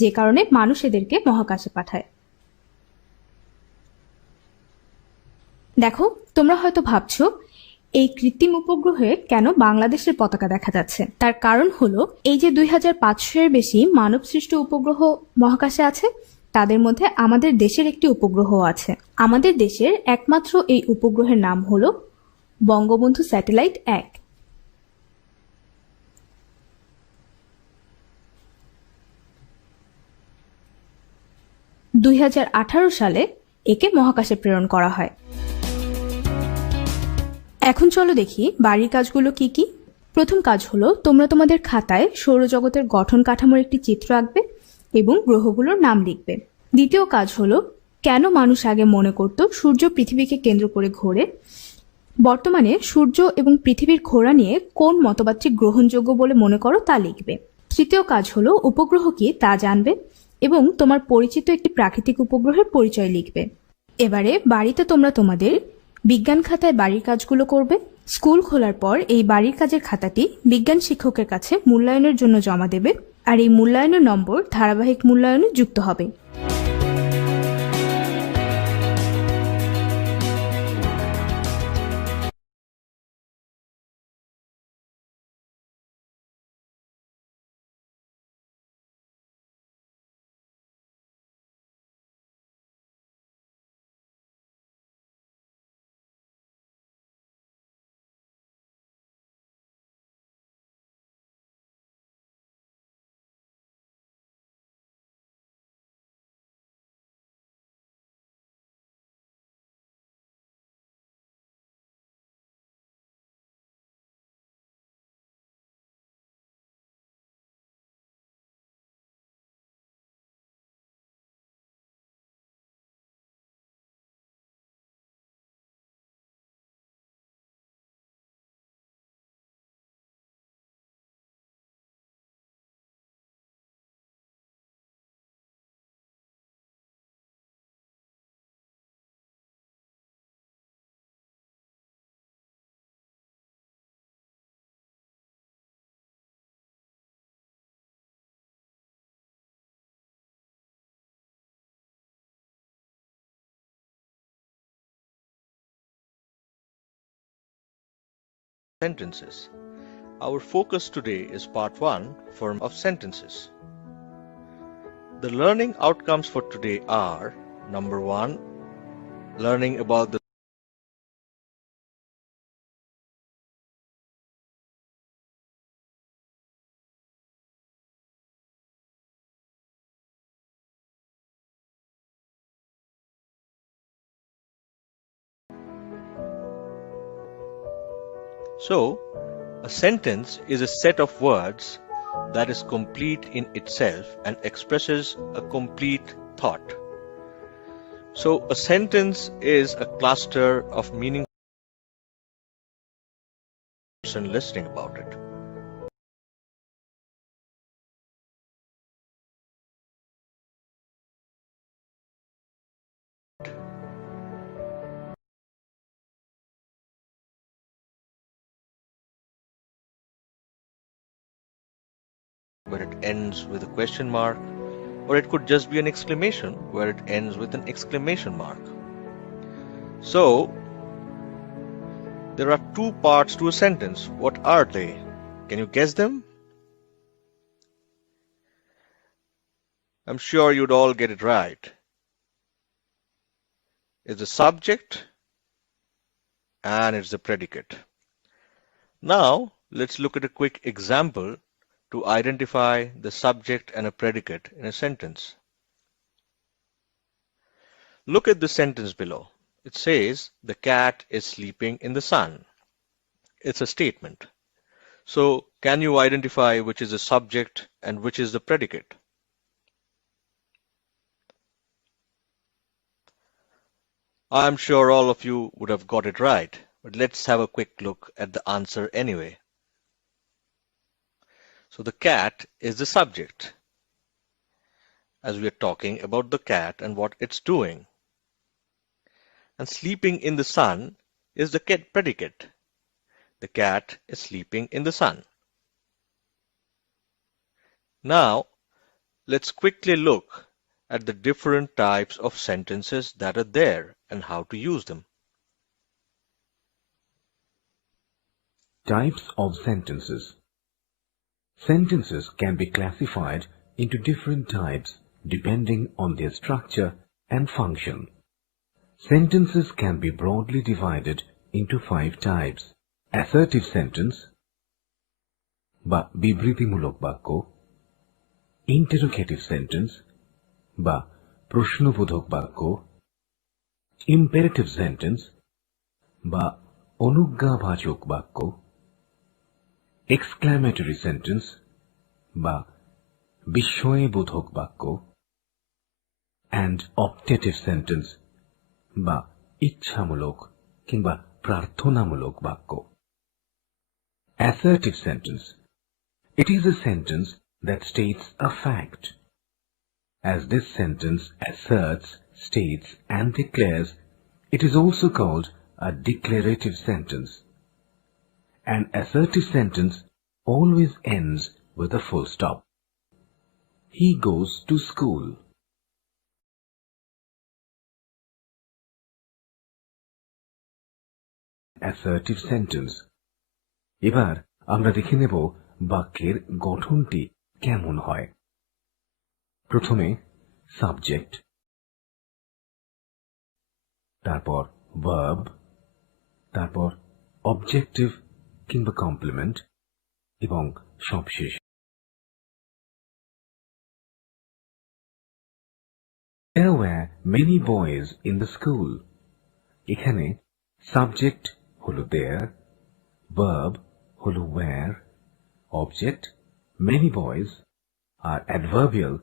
যে কারণে মানুষ এদেরকে মহাকাশে পাঠায়। দেখো, তোমরা হয়তো ভাবছো এই কৃত্রিম উপগ্রহে কেন বাংলাদেশের পতাকা দেখা যাচ্ছে। তার কারণ হলো এই যে 2500 এর বেশি মানবসৃষ্ট উপগ্রহ মহাকাশে আছে, তাদের মধ্যে আমাদের দেশের একটি উপগ্রহ আছে। আমাদের দেশের একমাত্র এই উপগ্রহের নাম হলো বঙ্গবন্ধু স্যাটেলাইট 1। সালে একে মহাকাশে প্রেরণ করা হয়। এখন চলো দেখি বাড়ির কাজগুলো কি কি। প্রথম কাজ হলো তোমরা তোমাদের খাতায় সৌরজগতের গঠন কাঠামোর একটি চিত্র আঁকবে এবং গ্রহগুলোর নাম লিখবে। দ্বিতীয় কাজ হলো কেন মানুষ আগে মনে করত সূর্য পৃথিবীকে কেন্দ্র করে ঘোরে, বর্তমানে সূর্য এবং পৃথিবীর ঘোরা নিয়ে কোন মতবাদটি গ্রহণযোগ্য বলে মনে করো তা লিখবে। তৃতীয় কাজ হলো উপগ্রহ কি তা জানবে এবং তোমার পরিচিত একটি প্রাকৃতিক উপগ্রহের পরিচয় লিখবে। এবারে বাড়িতে তোমরা তোমাদের বিজ্ঞান খাতায় বাড়ির কাজগুলো করবে। স্কুল খোলার পর এই বাড়ির কাজের খাতাটি বিজ্ঞান শিক্ষকের কাছে মূল্যায়নের জন্য জমা দেবে, আর এই মূল্যায়নের নম্বর ধারাবাহিক মূল্যায়নে যুক্ত হবে। Sentences. Our focus today is part 1 form of sentences. The learning outcomes for today are: number 1, learning about the So, a sentence is a set of words that is complete in itself and expresses a complete thought. So, a sentence is a cluster of meaningful person listening about it. Where it ends with a question mark, or it could just be an exclamation where it ends with an exclamation mark. So, there are two parts to a sentence. What are they? Can you guess them? I'm sure you'd all get it right. It's the subject and it's the predicate. Now, let's look at a quick example to identify the subject and a predicate in a sentence. Look at the sentence below. It says, the cat is sleeping in the sun. It's a statement. So, can you identify which is the subject and which is the predicate? I'm sure all of you would have got it right, but let's have a quick look at the answer anyway. So the cat is the subject, as we are talking about the cat and what it's doing. And sleeping in the sun is the predicate, The cat is sleeping in the sun. Now, let's quickly look at the different types of sentences that are there and how to use them. Types of sentences. Sentences can be classified into different types depending on their structure and function. Sentences can be broadly divided into 5 types. Assertive sentence বা বিবৃতিমূলক বাক্য, interrogative sentence বা প্রশ্নবোধক বাক্য, imperative sentence বা অনুজ্ঞাবাচক বাক্য, exclamatory sentence বা বিস্ময়বোধক বাক্য, and optative sentence বা ইচ্ছামূলক কিংবা প্রার্থনামূলক বাক্য। Assertive sentence. It is a sentence that states a fact. As this sentence asserts, states, and declares, it is also called a declarative sentence. An assertive sentence always ends with a full stop. He goes to school. Assertive sentence. এবার আমরা দেখে নেব বাক্যের গঠনটি কেমন হয়। প্রথমে subject, তারপর verb, তারপর অবজেক্টিভ কিংবা কমপ্লিমেন্ট এবং সবশেষ। There were many boys in the school. এখানে সাবজেক্ট হলো there, verb হলো were, object many boys are adverbial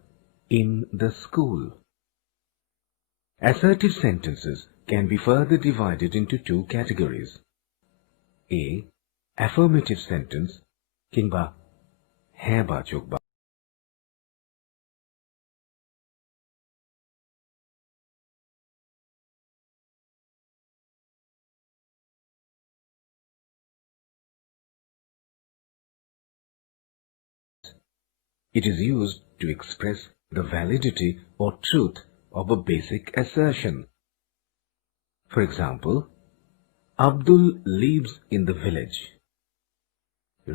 in the school. Assertive sentences can be further divided into 2 categories. A. Affirmative sentence কিংবা হ্যাঁবাচক বাক্য। It is used to express the validity or truth of a basic assertion. For example, Abdul lives in the village.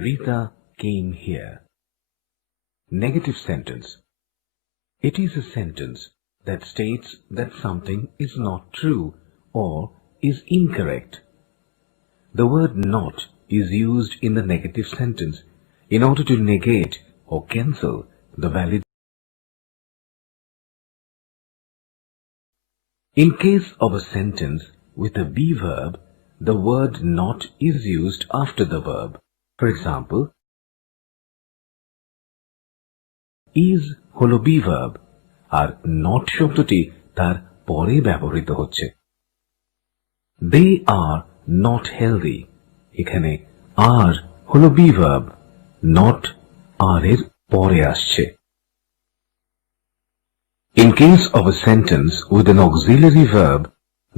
Rita came here. Negative sentence. It is a sentence that states that something is not true or is incorrect. The word not is used in the negative sentence in order to negate or cancel the valid. In case of a sentence with a be verb, the word not is used after the verb. For example, is হলো be verb R not শব্দটি তার পরে ব্যবহৃত হচ্ছে। They are not healthy. এখানে are হলো be verb, not are এর পরে আসছে। In case of a sentence with an auxiliary verb,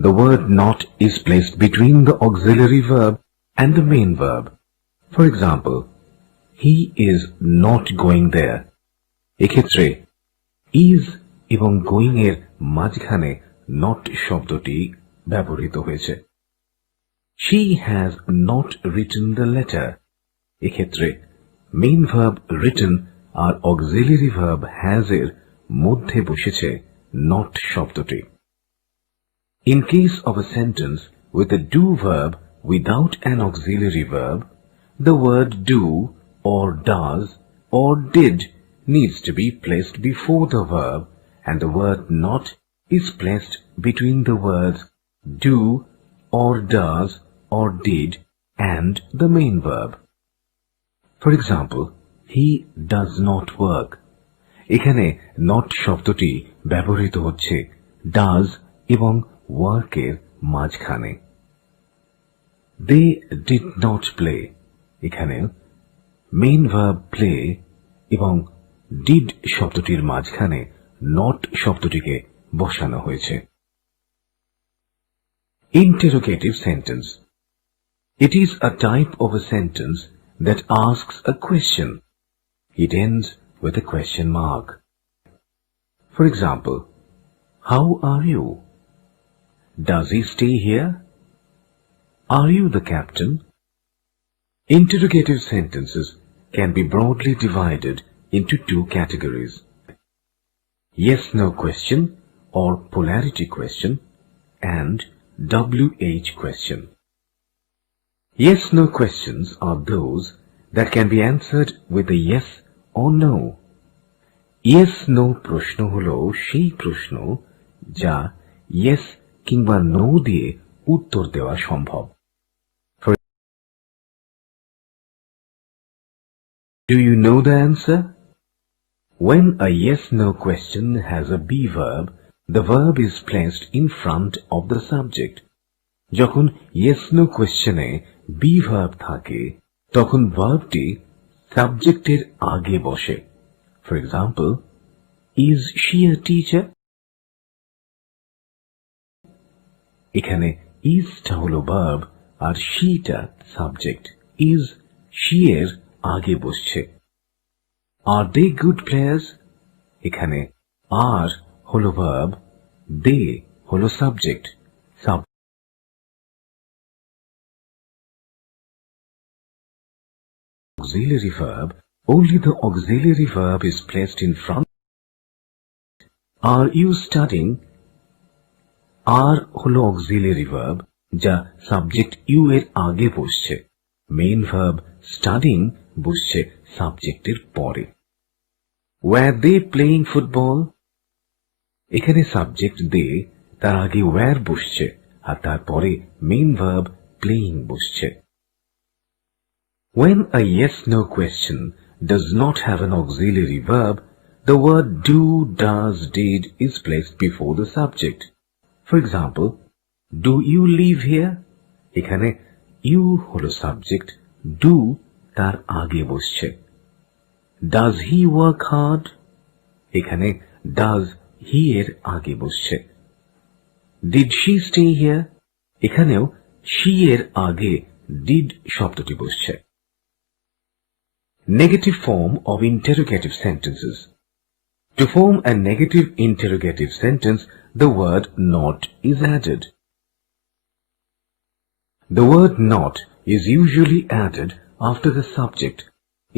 the word not is placed between the auxiliary verb and the main verb. For example, he is not going there. এক্ষেত্রে is এবং going এর মাঝখানে not শব্দটি ব্যবহৃত হয়েছে। She has not written the letter. এক্ষেত্রে main verb written R auxiliary verb has এর মধ্যে বসেছে not শব্দটি। In case of a sentence with a do verb without an auxiliary verb, the word do or does or did needs to be placed before the verb and the word not is placed between the words do or does or did and the main verb. For example, he does not work. এখানে not শব্দটি ব্যবহৃত হচ্ছে does এবং work এর মাঝখানে। They did not play. এখানে main verb play এবং did শব্দটির মাঝখানে not শব্দটিকে বসানো হয়েছে। Interrogative sentence. It is a type of a sentence that asks a question. It ends with a question mark. For example, how are you? Does he stay here? Are you the captain? Interrogative sentences can be broadly divided into two categories: yes-no question or polarity question and WH question. Yes-no questions are those that can be answered with a yes or no. Yes-no প্রশ্ন হলো সেই প্রশ্ন যা yes কিংবা no দিয়ে উত্তর দেওয়া সম্ভব। Do you know the answer? When a yes-no question has a be verb, the verb is placed in front of the subject. যখন yes-no questionে be verb থাকে, তখন verbটি সাবজেক্টের আগে বসে। For example, is she a teacher? এখানে is টা হলো verb R she টা subject. Is she এর আগে বসছে। Are they good players? এখানে are হলো verb, they হলো subject. Auxiliary verb, only the auxiliary verb is placed in front. Are you studying? Are হলো auxiliary verb যা subject you এর আগে বসছে। Main verb studying বসছে সাবজেক্টের পরে। Were they playing football? এখানে সাবজেক্ট they তার আগে were বসছে আর তারপরে মেইন ভার্ব playing বসছে। When a yes-no question does not have an auxiliary verb, the word do, does, did is placed before the subject. For example, do you live here? এখানে you হলো subject, do তার আগে বসছে। Does he work hard? এখানে does he এর আগে বসছে। Did she stay here? এখানেও she এর আগে did শব্দটি বসছে। Negative form of interrogative sentences. To form a negative interrogative sentence, the word not is added. The word not is usually added after the subject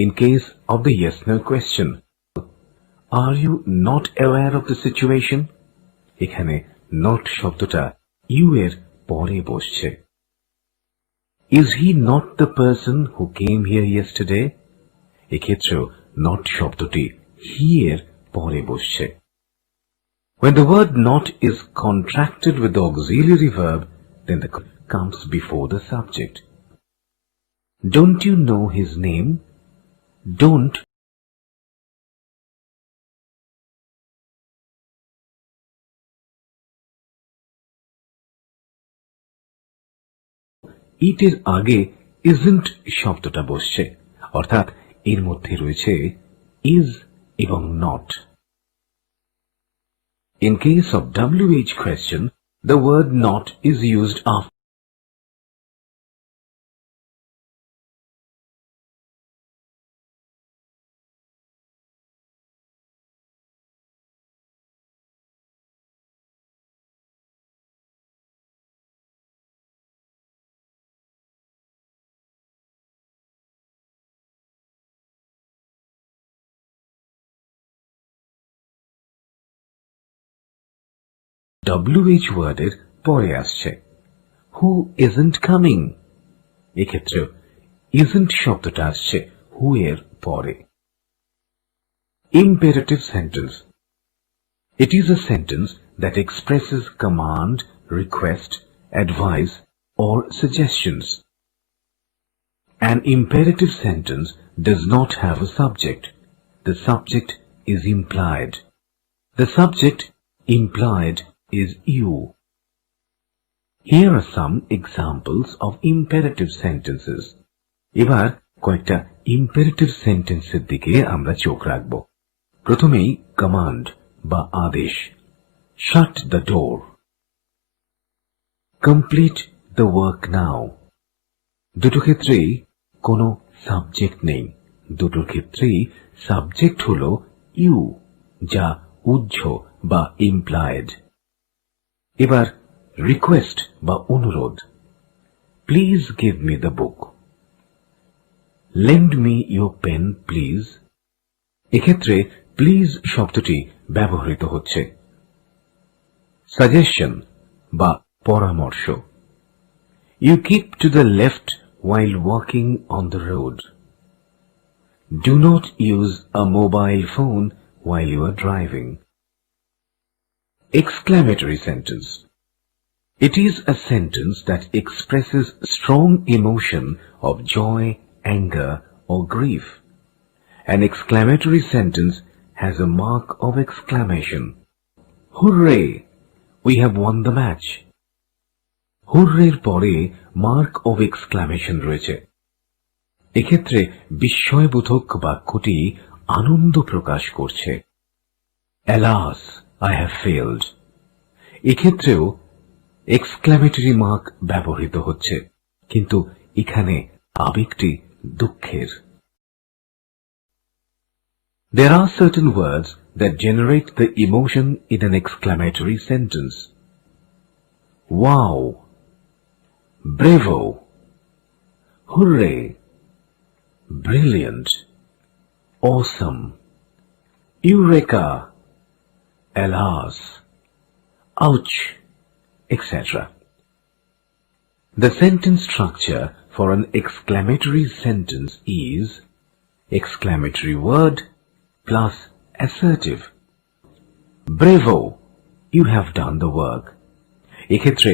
in case of the yes-no question. Are you not aware of the situation? এখানে not শব্দটা you এর পরে বসছে। Is he not the person who came here yesterday? এক্ষেত্রেও not শব্দটি he এর পরে বসছে। When the word not is contracted with the auxiliary verb, then the comes before the subject. Don't you know his name? Don't it এর আগে isn't শব্দটা বসছে, অর্থাৎ এর মধ্যে রয়েছে is এবং not. In case of WH question, the word not is used after WH ওয়ার্ডের পরে আসছে। Who isn't coming? এক্ষেত্রে isn't শব্দটা আসছে who এর পরে। Imperative sentence. It is a sentence that expresses command, request, advice, or suggestions. An imperative sentence does not have a subject. The subject is implied. The subject implied is you. Here are some examples of imperative sentences. এবার কয়েকটা imperative sentenceর দিকে আমরা চোখ রাখব। প্রথমেই command বা আদেশ। Shut the door. Complete the work now. দুটো ক্ষেত্রেই কোনো সাবজেক্ট নেই, দুটোর ক্ষেত্রেই সাবজেক্ট হলো ইউ, যা উহ্য বা ইমপ্লায়েড। এবার রিকোয়েস্ট বা অনুরোধ, please give me the book, lend me your pen please. এক্ষেত্রে প্লিজ শব্দটি ব্যবহৃত হচ্ছে। সাজেশন বা পরামর্শ, you keep to the left while walking on the road. Do not use a mobile phone while you are driving. Exclamatory sentence. It is a sentence that expresses strong emotion of joy, anger, or grief. An exclamatory sentence has a mark of exclamation. Hooray! We have won the match. হুররের পরে mark of exclamation রয়েছে। এক্ষেত্রে বিস্ময়বোধক বাক্যটি আনন্দ প্রকাশ করছে। Alas, I have failed. এক্ষেত্রেও exclamatory mark ব্যবহৃত হচ্ছে, কিন্তু এখানে আবেগটি দুঃখের। There are certain words that generate the emotion in an exclamatory sentence. Wow, bravo, hooray, brilliant, awesome, eureka, alas, ouch, etc. The sentence structure for an exclamatory sentence is exclamatory word plus assertive. Bravo, you have done the work. এক্ষেত্রে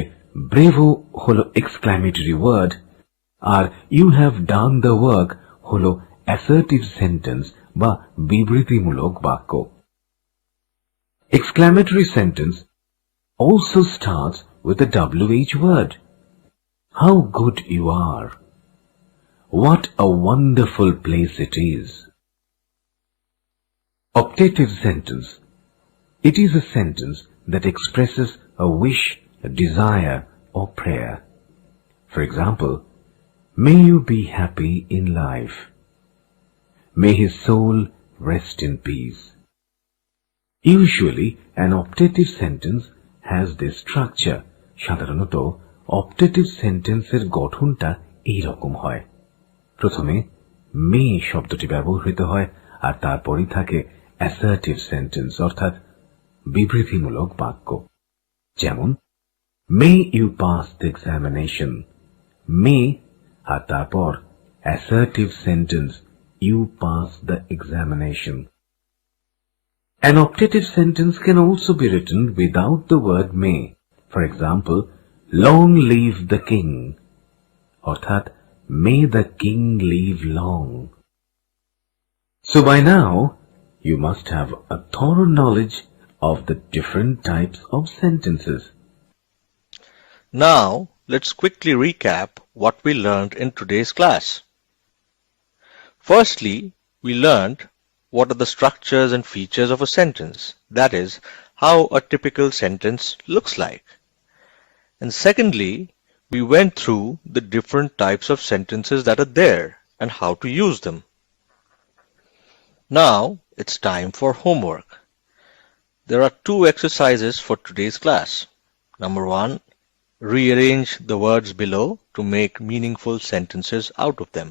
bravo হলো exclamatory word, আর you have done the work হলো assertive sentence বা বিবৃতিমূলক বাক্য। Exclamatory sentence also starts with a WH word. How good you are. What a wonderful place it is. Optative sentence. It is a sentence that expresses a wish, a desire, or prayer. For example, may you be happy in life. May his soul rest in peace. Usually, an optative sentence has this structure. সাধারণত optative সেন্টেন্সের গঠনটা এই রকম হয়। প্রথমে মে শব্দটি ব্যবহৃত হয়, আর তারপরই থাকে অ্যাসার্টিভ সেন্টেন্স অর্থাৎ বিবৃতিমূলক বাক্য। যেমন May you pass the examination. May আর তারপর assertive sentence, you pass the examination. An optative sentence can also be written without the word may. For example, long live the king. অর্থাৎ may the king live long. So by now, you must have a thorough knowledge of the different types of sentences. Now, let's quickly recap what we learned in today's class. Firstly, we learned what are the structures and features of a sentence, that is, how a typical sentence looks like. And secondly, we went through the different types of sentences that are there and how to use them. Now, it's time for homework. There are 2 exercises for today's class. Number 1, rearrange the words below to make meaningful sentences out of them.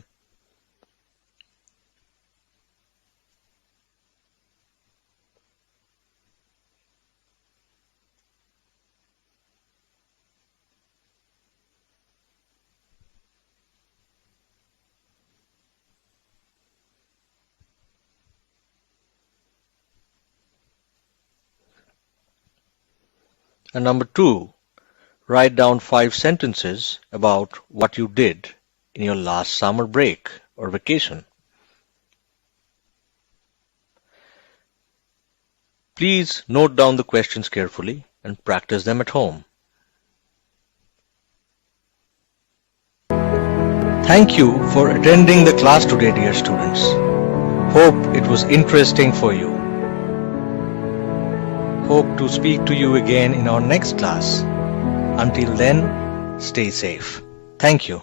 And number 2, write down 5 sentences about what you did in your last summer break or vacation. Please note down the questions carefully and practice them at home. Thank you for attending the class today, dear students. Hope it was interesting for you. Hope to speak to you again in our next class. Until then, stay safe. Thank you.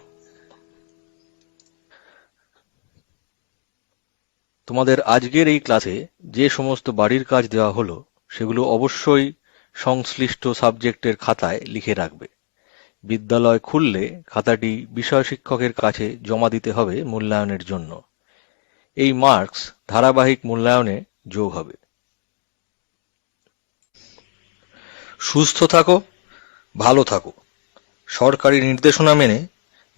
তোমাদের আজকের এই ক্লাসে যে সমস্ত বাড়ির কাজ দেওয়া হলো সেগুলো অবশ্যই সংশ্লিষ্ট সাবজেক্টের খাতায় লিখে রাখবে। বিদ্যালয় খুললে খাতাটি বিষয় শিক্ষকের কাছে জমা দিতে হবে মূল্যায়নের জন্য। এই মার্কস ধারাবাহিক মূল্যায়নে যোগ হবে। সুস্থ থাকো, ভালো থাকো, সরকারি নির্দেশনা মেনে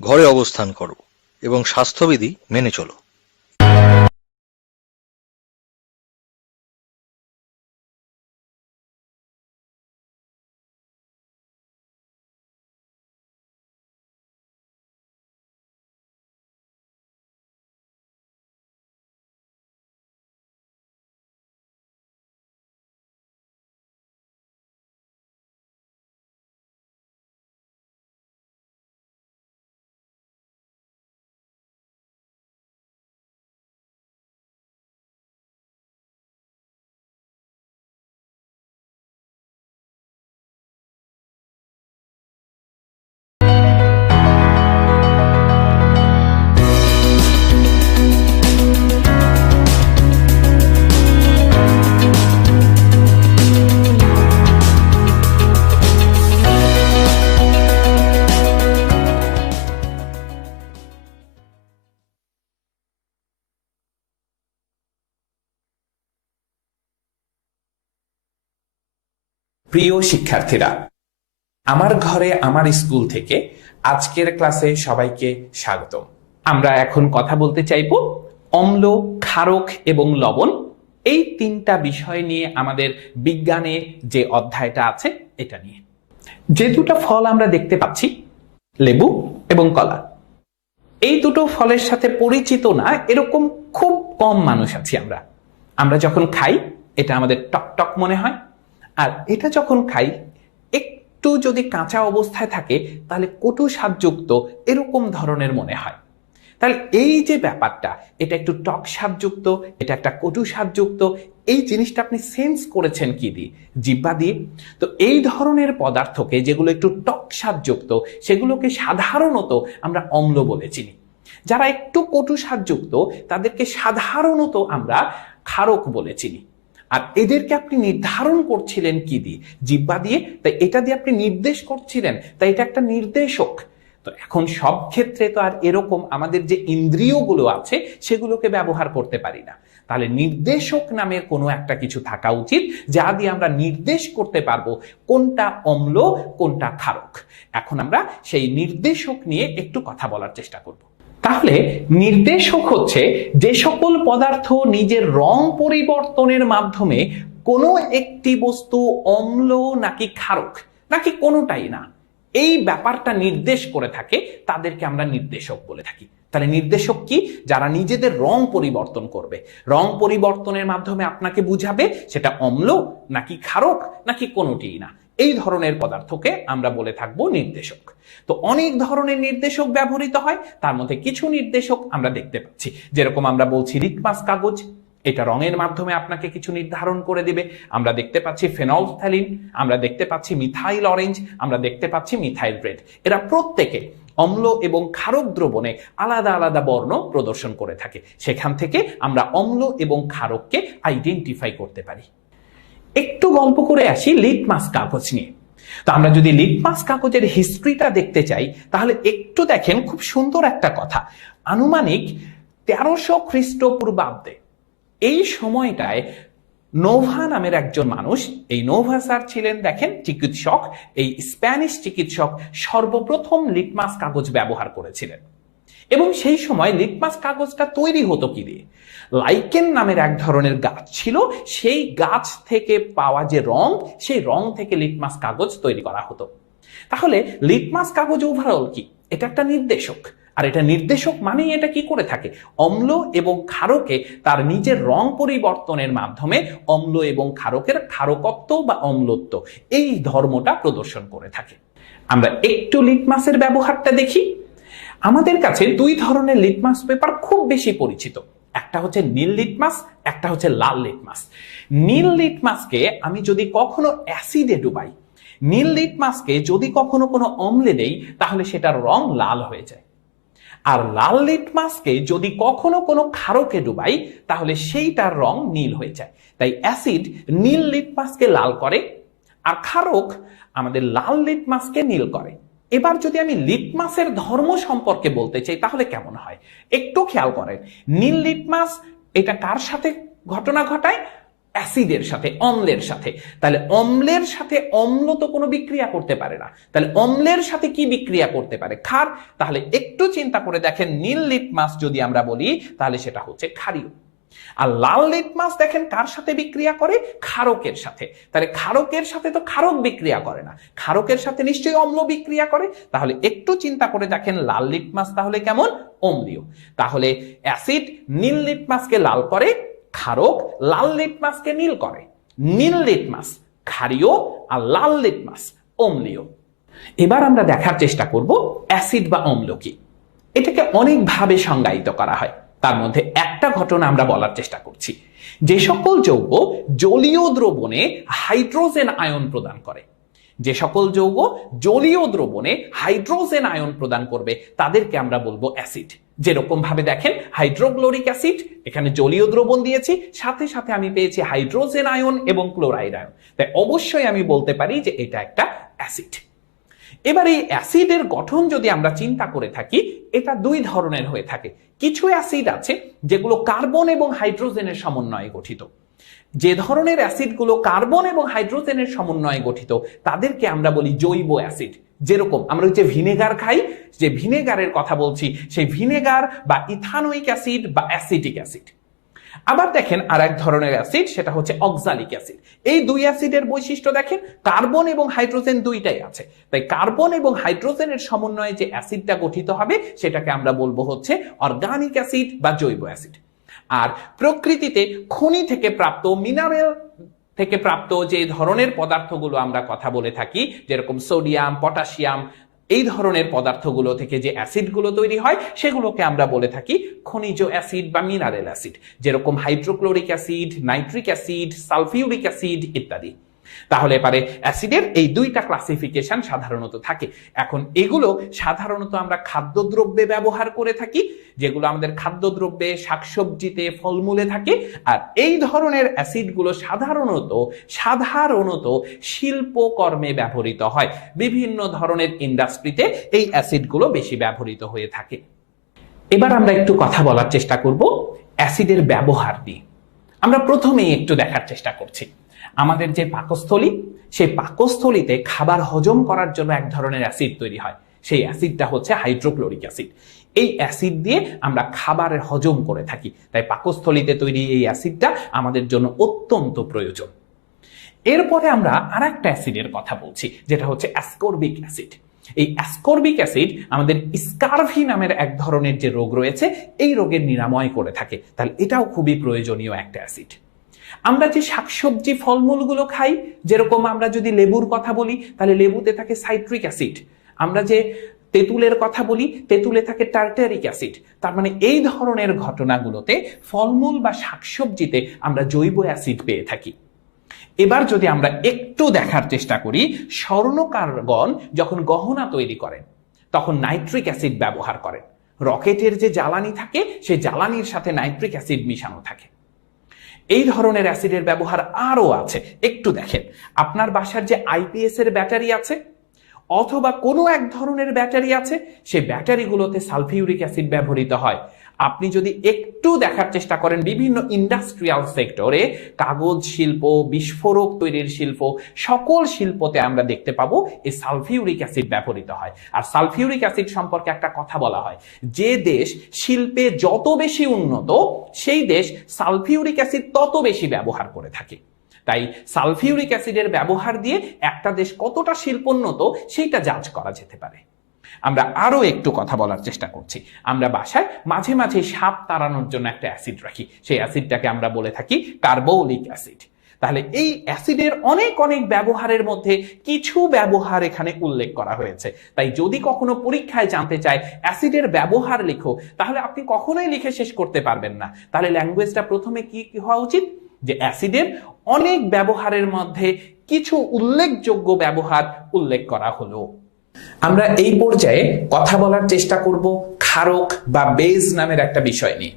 ঘরে অবস্থান করো এবং স্বাস্থ্যবিধি মেনে চলো। প্রিয় শিক্ষার্থীরা, আমার ঘরে আমার স্কুল থেকে আজকের ক্লাসে সবাইকে স্বাগতম। আমরা এখন কথা বলতে চাইব অম্ল, ক্ষারক এবং লবণ এই তিনটা বিষয় নিয়ে আমাদের বিজ্ঞানে যে অধ্যায়টা আছে এটা নিয়ে। যে দুটো ফল আমরা দেখতে পাচ্ছি, লেবু এবং কলা, এই দুটো ফলের সাথে পরিচিত না এরকম খুব কম মানুষ আছি আমরা। আমরা যখন খাই এটা আমাদের টক টক মনে হয়, আর এটা যখন খাই একটু যদি কাঁচা অবস্থায় থাকে তাহলে কটু স্বাদযুক্ত এরকম ধরনের মনে হয়। তাহলে এই যে ব্যাপারটা, এটা একটু টক স্বাদযুক্ত, এটা একটা কটু স্বাদযুক্ত, এই জিনিসটা আপনি সেন্স করেছেন কি দিয়ে? জিহ্বা দিয়ে। তো এই ধরনের পদার্থকে যেগুলো একটু টক স্বাদযুক্ত সেগুলোকে সাধারণত আমরা অম্ল বলে চিনি। যারা একটু কটু স্বাদযুক্ত তাদেরকে সাধারণত আমরা ক্ষারক বলে চিনি। আর এদেরকে আপনি নির্ধারণ করছিলেন কি দিয়ে? জিহ্বা দিয়ে। তাই এটা দিয়ে আপনি নির্দেশ করছিলেন, তাই এটা একটা নির্দেশক। তো এখন সব ক্ষেত্রে তো আর এরকম আমাদের যে ইন্দ্রিয়গুলো আছে সেগুলোকে ব্যবহার করতে পারি না। তাহলে নির্দেশক নামের কোনো একটা কিছু থাকা উচিত যা দিয়ে আমরা নির্দেশ করতে পারবো কোনটা অম্ল কোনটা ক্ষারক। এখন আমরা সেই নির্দেশক নিয়ে একটু কথা বলার চেষ্টা করব। তাহলে নির্দেশক হচ্ছে যে সকল পদার্থ নিজের রং পরিবর্তনের মাধ্যমে কোনো একটি বস্তু অম্ল নাকি ক্ষারক নাকি কোনোটাই না, এই ব্যাপারটা নির্দেশ করে থাকে, তাদেরকে আমরা নির্দেশক বলে থাকি। তাহলে নির্দেশক কি? যারা নিজেদের রং পরিবর্তন করবে, রং পরিবর্তনের মাধ্যমে আপনাকে বুঝাবে সেটা অম্ল নাকি ক্ষারক নাকি কোনোটিই না, এই ধরনের পদার্থকে আমরা বলে থাকবো নির্দেশক। তো অনেক ধরনের নির্দেশক ব্যবহৃত হয়, তার মধ্যে কিছু নির্দেশক আমরা দেখতে পাচ্ছি। যেরকম আমরা বলছি লিটমাস কাগজ, এটা রঙের মাধ্যমে আপনাকে কিছু নির্ধারণ করে দিবে। আমরা দেখতে পাচ্ছি ফেনলফথ্যালিন, আমরা দেখতে পাচ্ছি মিথাইল অরেঞ্জ, আমরা দেখতে পাচ্ছি মিথাইল রেড। এরা প্রত্যেকে অম্ল এবং ক্ষারক দ্রবণে আলাদা আলাদা বর্ণ প্রদর্শন করে থাকে। সেখান থেকে আমরা অম্ল এবং ক্ষারককে আইডেন্টিফাই করতে পারি। একটু গল্প করে আসি লিটমাস কাগজ নিয়ে। তো আমরা যদি লিটমাস কাগজের হিস্ট্রিটা দেখতে চাই তাহলে একটু দেখেন, খুব সুন্দর একটা কথা। আনুমানিক 1300 খ্রিস্টপূর্বাব্দে এই সময়টায় নোভা নামের একজন মানুষ, এই নোভা স্যার ছিলেন দেখেন চিকিৎসক, এই স্প্যানিশ চিকিৎসক সর্বপ্রথম লিটমাস কাগজ ব্যবহার করেছিলেন। এবং সেই সময় লিটমাস কাগজটা তৈরি হতো কি দিয়ে? লাইকেন নামের এক ধরনের গাছ ছিল, সেই গাছ থেকে পাওয়া যে রং, সেই রং থেকে লিটমাস কাগজ তৈরি করা হতো। তাহলে লিটমাস কাগজ ওভারঅল কি? এটা একটা নির্দেশক। আর এটা নির্দেশক মানেই এটা কি করে থাকে? অম্ল এবং ক্ষারকে তার নিজের রং পরিবর্তনের মাধ্যমে অম্ল এবং ক্ষারকের ক্ষারকত্ব বা অম্লত্ব এই ধর্মটা প্রদর্শন করে থাকে। আমরা একটু লিটমাসের ব্যবহারটা দেখি। আমাদের কাছে দুই ধরনের লিটমাস পেপার খুব বেশি পরিচিত, একটা হচ্ছে নীল লিটমাস, একটা হচ্ছে লাল লিটমাস। নীল লিটমাসকে আমি যদি কখনো অ্যাসিডে ডুবাই, নীল লিটমাসকে যদি কখনো কোনো অম্লে দেই তাহলে সেটার রং লাল হয়ে যায়। আর লাল লিটমাসকে যদি কখনো কোনো ক্ষারকে ডুবাই তাহলে সেইটার রং নীল হয়ে যায়। তাই অ্যাসিড নীল লিটমাসকে লাল করে, আর ক্ষারক আমাদের লাল লিটমাসকে নীল করে। এবার যদি আমি লিটমাসের ধর্ম সম্পর্কে বলতে চাই তাহলে কেমন হয় একটু খেয়াল করেন। নীল লিটমাস এটা কার সাথে ঘটনা ঘটায়? অ্যাসিডের সাথে, অম্লের সাথে। তাহলে অম্লের সাথে অম্ল তো কোনো বিক্রিয়া করতে পারে না, তাহলে অম্লের সাথে কি বিক্রিয়া করতে পারে? ক্ষার। তাহলে একটু চিন্তা করে দেখেন, নীল লিটমাস যদি আমরা বলি তাহলে সেটা হচ্ছে ক্ষারীয়। আর লাল লিটমাস দেখেন কার সাথে বিক্রিয়া করে? ক্ষারকের সাথে। তাহলে ক্ষারকের সাথে তো ক্ষারক বিক্রিয়া করে না, ক্ষারকের সাথে নিশ্চয়ই অম্ল বিক্রিয়া করে। তাহলে একটু চিন্তা করে দেখেন লাল লিটমাস তাহলে কেমন? অম্লীয়। তাহলে অ্যাসিড নীল লিটমাসকে লাল করে, ক্ষারক লাল লিটমাসকে নীল করে। নীল লিটমাস ক্ষারীয় আর লাল লিটমাস অম্লীয়। এবার আমরা দেখার চেষ্টা করব অ্যাসিড বা অম্ল কি। এটাকে অনেকভাবে সংজ্ঞায়িত করা হয়, তার মধ্যে একটা ঘটনা আমরা বলার চেষ্টা করছি। যে সকল যৌগ জলীয় দ্রবণে হাইড্রোজেন আয়ন প্রদান করে, যে সকল যৌগ জলীয় দ্রবণে হাইড্রোজেন আয়ন প্রদান করবে তাদেরকে আমরা বলবো অ্যাসিড। যেরকম ভাবে দেখেন হাইড্রোক্লোরিক অ্যাসিড, এখানে জলীয় দ্রবণ দিয়েছি, সাথে সাথে আমি পেয়েছি হাইড্রোজেন আয়ন এবং ক্লোরাইড আয়ন, তাই অবশ্যই আমি বলতে পারি যে এটা একটা অ্যাসিড। এবার এই অ্যাসিডের গঠন যদি আমরা চিন্তা করে থাকি, এটা দুই ধরনের হয়ে থাকে। কিছু অ্যাসিড আছে যেগুলো কার্বন এবং হাইড্রোজেনের সমন্বয়ে গঠিত। যে ধরনের অ্যাসিডগুলো কার্বন এবং হাইড্রোজেনের সমন্বয়ে গঠিত তাদেরকে আমরা বলি জৈব অ্যাসিড। যেরকম আমরা যে ভিনেগার খাই, যে ভিনেগারের কথা বলছি, সেই ভিনেগার বা ইথানোয়িক অ্যাসিড বা অ্যাসিটিক অ্যাসিড। আবার দেখেন আর এক ধরনের অ্যাসিড, সেটা হচ্ছে অক্সালিক অ্যাসিড। এই দুই অ্যাসিডের বৈশিষ্ট্য দেখেন, কার্বন এবং হাইড্রোজেন দুইটাই আছে, তাই কার্বন এবং হাইড্রোজেনের সমন্বয়ে যে অ্যাসিডটা গঠিত হবে সেটাকে আমরা বলবো হচ্ছে অর্গানিক অ্যাসিড বা জৈব অ্যাসিড। আর প্রকৃতিতে খনি থেকে প্রাপ্ত, মিনারেল থেকে প্রাপ্ত যে ধরনের পদার্থগুলো আমরা কথা বলে থাকি, যেরকম সোডিয়াম, পটাশিয়াম, এই ধরনের পদার্থগুলো থেকে যে অ্যাসিডগুলো তৈরি হয় সেগুলোকে আমরা বলে থাকি খনিজ অ্যাসিড বা মিনারেল অ্যাসিড, যেরকম hydrochloric acid, nitric acid, sulphuric acid ইত্যাদি। তাহলে পারে অ্যাসিডের এই দুইটা ক্লাসিফিকেশন সাধারণত থাকে। এখন এগুলো সাধারণত আমরা খাদ্যদ্রব্যে ব্যবহার করে থাকি, যেগুলো আমাদের খাদ্যদ্রব্যে, শাকসবজিতে, ফলমূলে থাকে। আর এই ধরনের অ্যাসিডগুলো সাধারণত শিল্পকর্মে ব্যবহৃত হয়। বিভিন্ন ধরনের ইন্ডাস্ট্রিতে এই অ্যাসিডগুলো বেশি ব্যবহৃত হয়ে থাকে। এবার আমরা একটু কথা বলার চেষ্টা করব অ্যাসিডের ব্যবহার নিয়ে। আমরা প্রথমেই একটু দেখার চেষ্টা করছি আমাদের যে পাকস্থলী, সেই পাকস্থলীতে খাবার হজম করার জন্য এক ধরনের অ্যাসিড তৈরি হয়, সেই অ্যাসিডটা হচ্ছে হাইড্রোক্লোরিক অ্যাসিড। এই অ্যাসিড দিয়ে আমরা খাবারের হজম করে থাকি, তাই পাকস্থলীতে তৈরি এই অ্যাসিডটা আমাদের জন্য অত্যন্ত প্রয়োজন। এরপরে আমরা আর একটা অ্যাসিডের কথা বলছি, যেটা হচ্ছে অ্যাসকর্বিক অ্যাসিড। এই অ্যাসকর্বিক অ্যাসিড আমাদের স্কারভি নামের এক ধরনের যে রোগ রয়েছে এই রোগের নিরাময় করে থাকে, তাহলে এটাও খুবই প্রয়োজনীয় একটা অ্যাসিড। আমরা যে শাকসবজি, ফলমূলগুলো খাই, যেরকম আমরা যদি লেবুর কথা বলি তাহলে লেবুতে থাকে সাইট্রিক অ্যাসিড। আমরা যে তেঁতুলের কথা বলি, তেঁতুলে থাকে টার্টারিক অ্যাসিড। তার মানে এই ধরনের ঘটনাগুলোতে ফলমূল বা শাকসবজিতে আমরা জৈব অ্যাসিড পেয়ে থাকি। এবার যদি আমরা একটু দেখার চেষ্টা করি, স্বর্ণকারগণ যখন গহনা তৈরি করেন তখন নাইট্রিক অ্যাসিড ব্যবহার করেন। রকেটের যে জ্বালানি থাকে সেই জ্বালানির সাথে নাইট্রিক অ্যাসিড মিশানো থাকে। এই ধরনের অ্যাসিডের ব্যবহার আরো আছে। একটু দেখেন, আপনার বাসার যে আইপিএস এর ব্যাটারি আছে অথবা কোনো এক ধরনের ব্যাটারি আছে, সেই ব্যাটারিগুলোতে সালফিউরিক অ্যাসিড ব্যবহৃত হয়। আপনি যদি একটু দেখার চেষ্টা করেন বিভিন্ন ইন্ডাস্ট্রিয়াল সেক্টরে, কাগজ শিল্প, বিস্ফোরক তৈরির শিল্প, সকল শিল্পতে আমরা দেখতে পাবো এই সালফিউরিক অ্যাসিড ব্যবহৃত হয়। আর সালফিউরিক অ্যাসিড সম্পর্কে একটা কথা বলা হয়, যে দেশ শিল্পে যত বেশি উন্নত সেই দেশ সালফিউরিক অ্যাসিড তত বেশি ব্যবহার করে থাকে। তাই সালফিউরিক অ্যাসিডের ব্যবহার দিয়ে একটা দেশ কতটা শিল্পোন্নত সেইটা জাজ করা যেতে পারে। আমরা আরো একটু কথা বলার চেষ্টা করছি। আমরা বাসায় মাঝে মাঝে সাপ তাড়ানোর জন্য একটা অ্যাসিড রাখি, সেই অ্যাসিডটাকে আমরা বলে থাকি কার্বলিক অ্যাসিড। তাহলে এই অ্যাসিডের অনেক অনেক ব্যবহারের মধ্যে কিছু ব্যবহার এখানে উল্লেখ করা হয়েছে। তাই যদি কখনো পরীক্ষায় জানতে চায় অ্যাসিডের ব্যবহার লিখো, তাহলে আপনি কখনোই লিখে শেষ করতে পারবেন না। তাহলে ল্যাঙ্গুয়েজটা প্রথমে কি হওয়া উচিত, যে অ্যাসিডের অনেক ব্যবহারের মধ্যে কিছু উল্লেখযোগ্য ব্যবহার উল্লেখ করা হলো। আমরা এই পর্যায়ে কথা বলার চেষ্টা করব ক্ষারক বা বেজ নামের একটা বিষয় নিয়ে।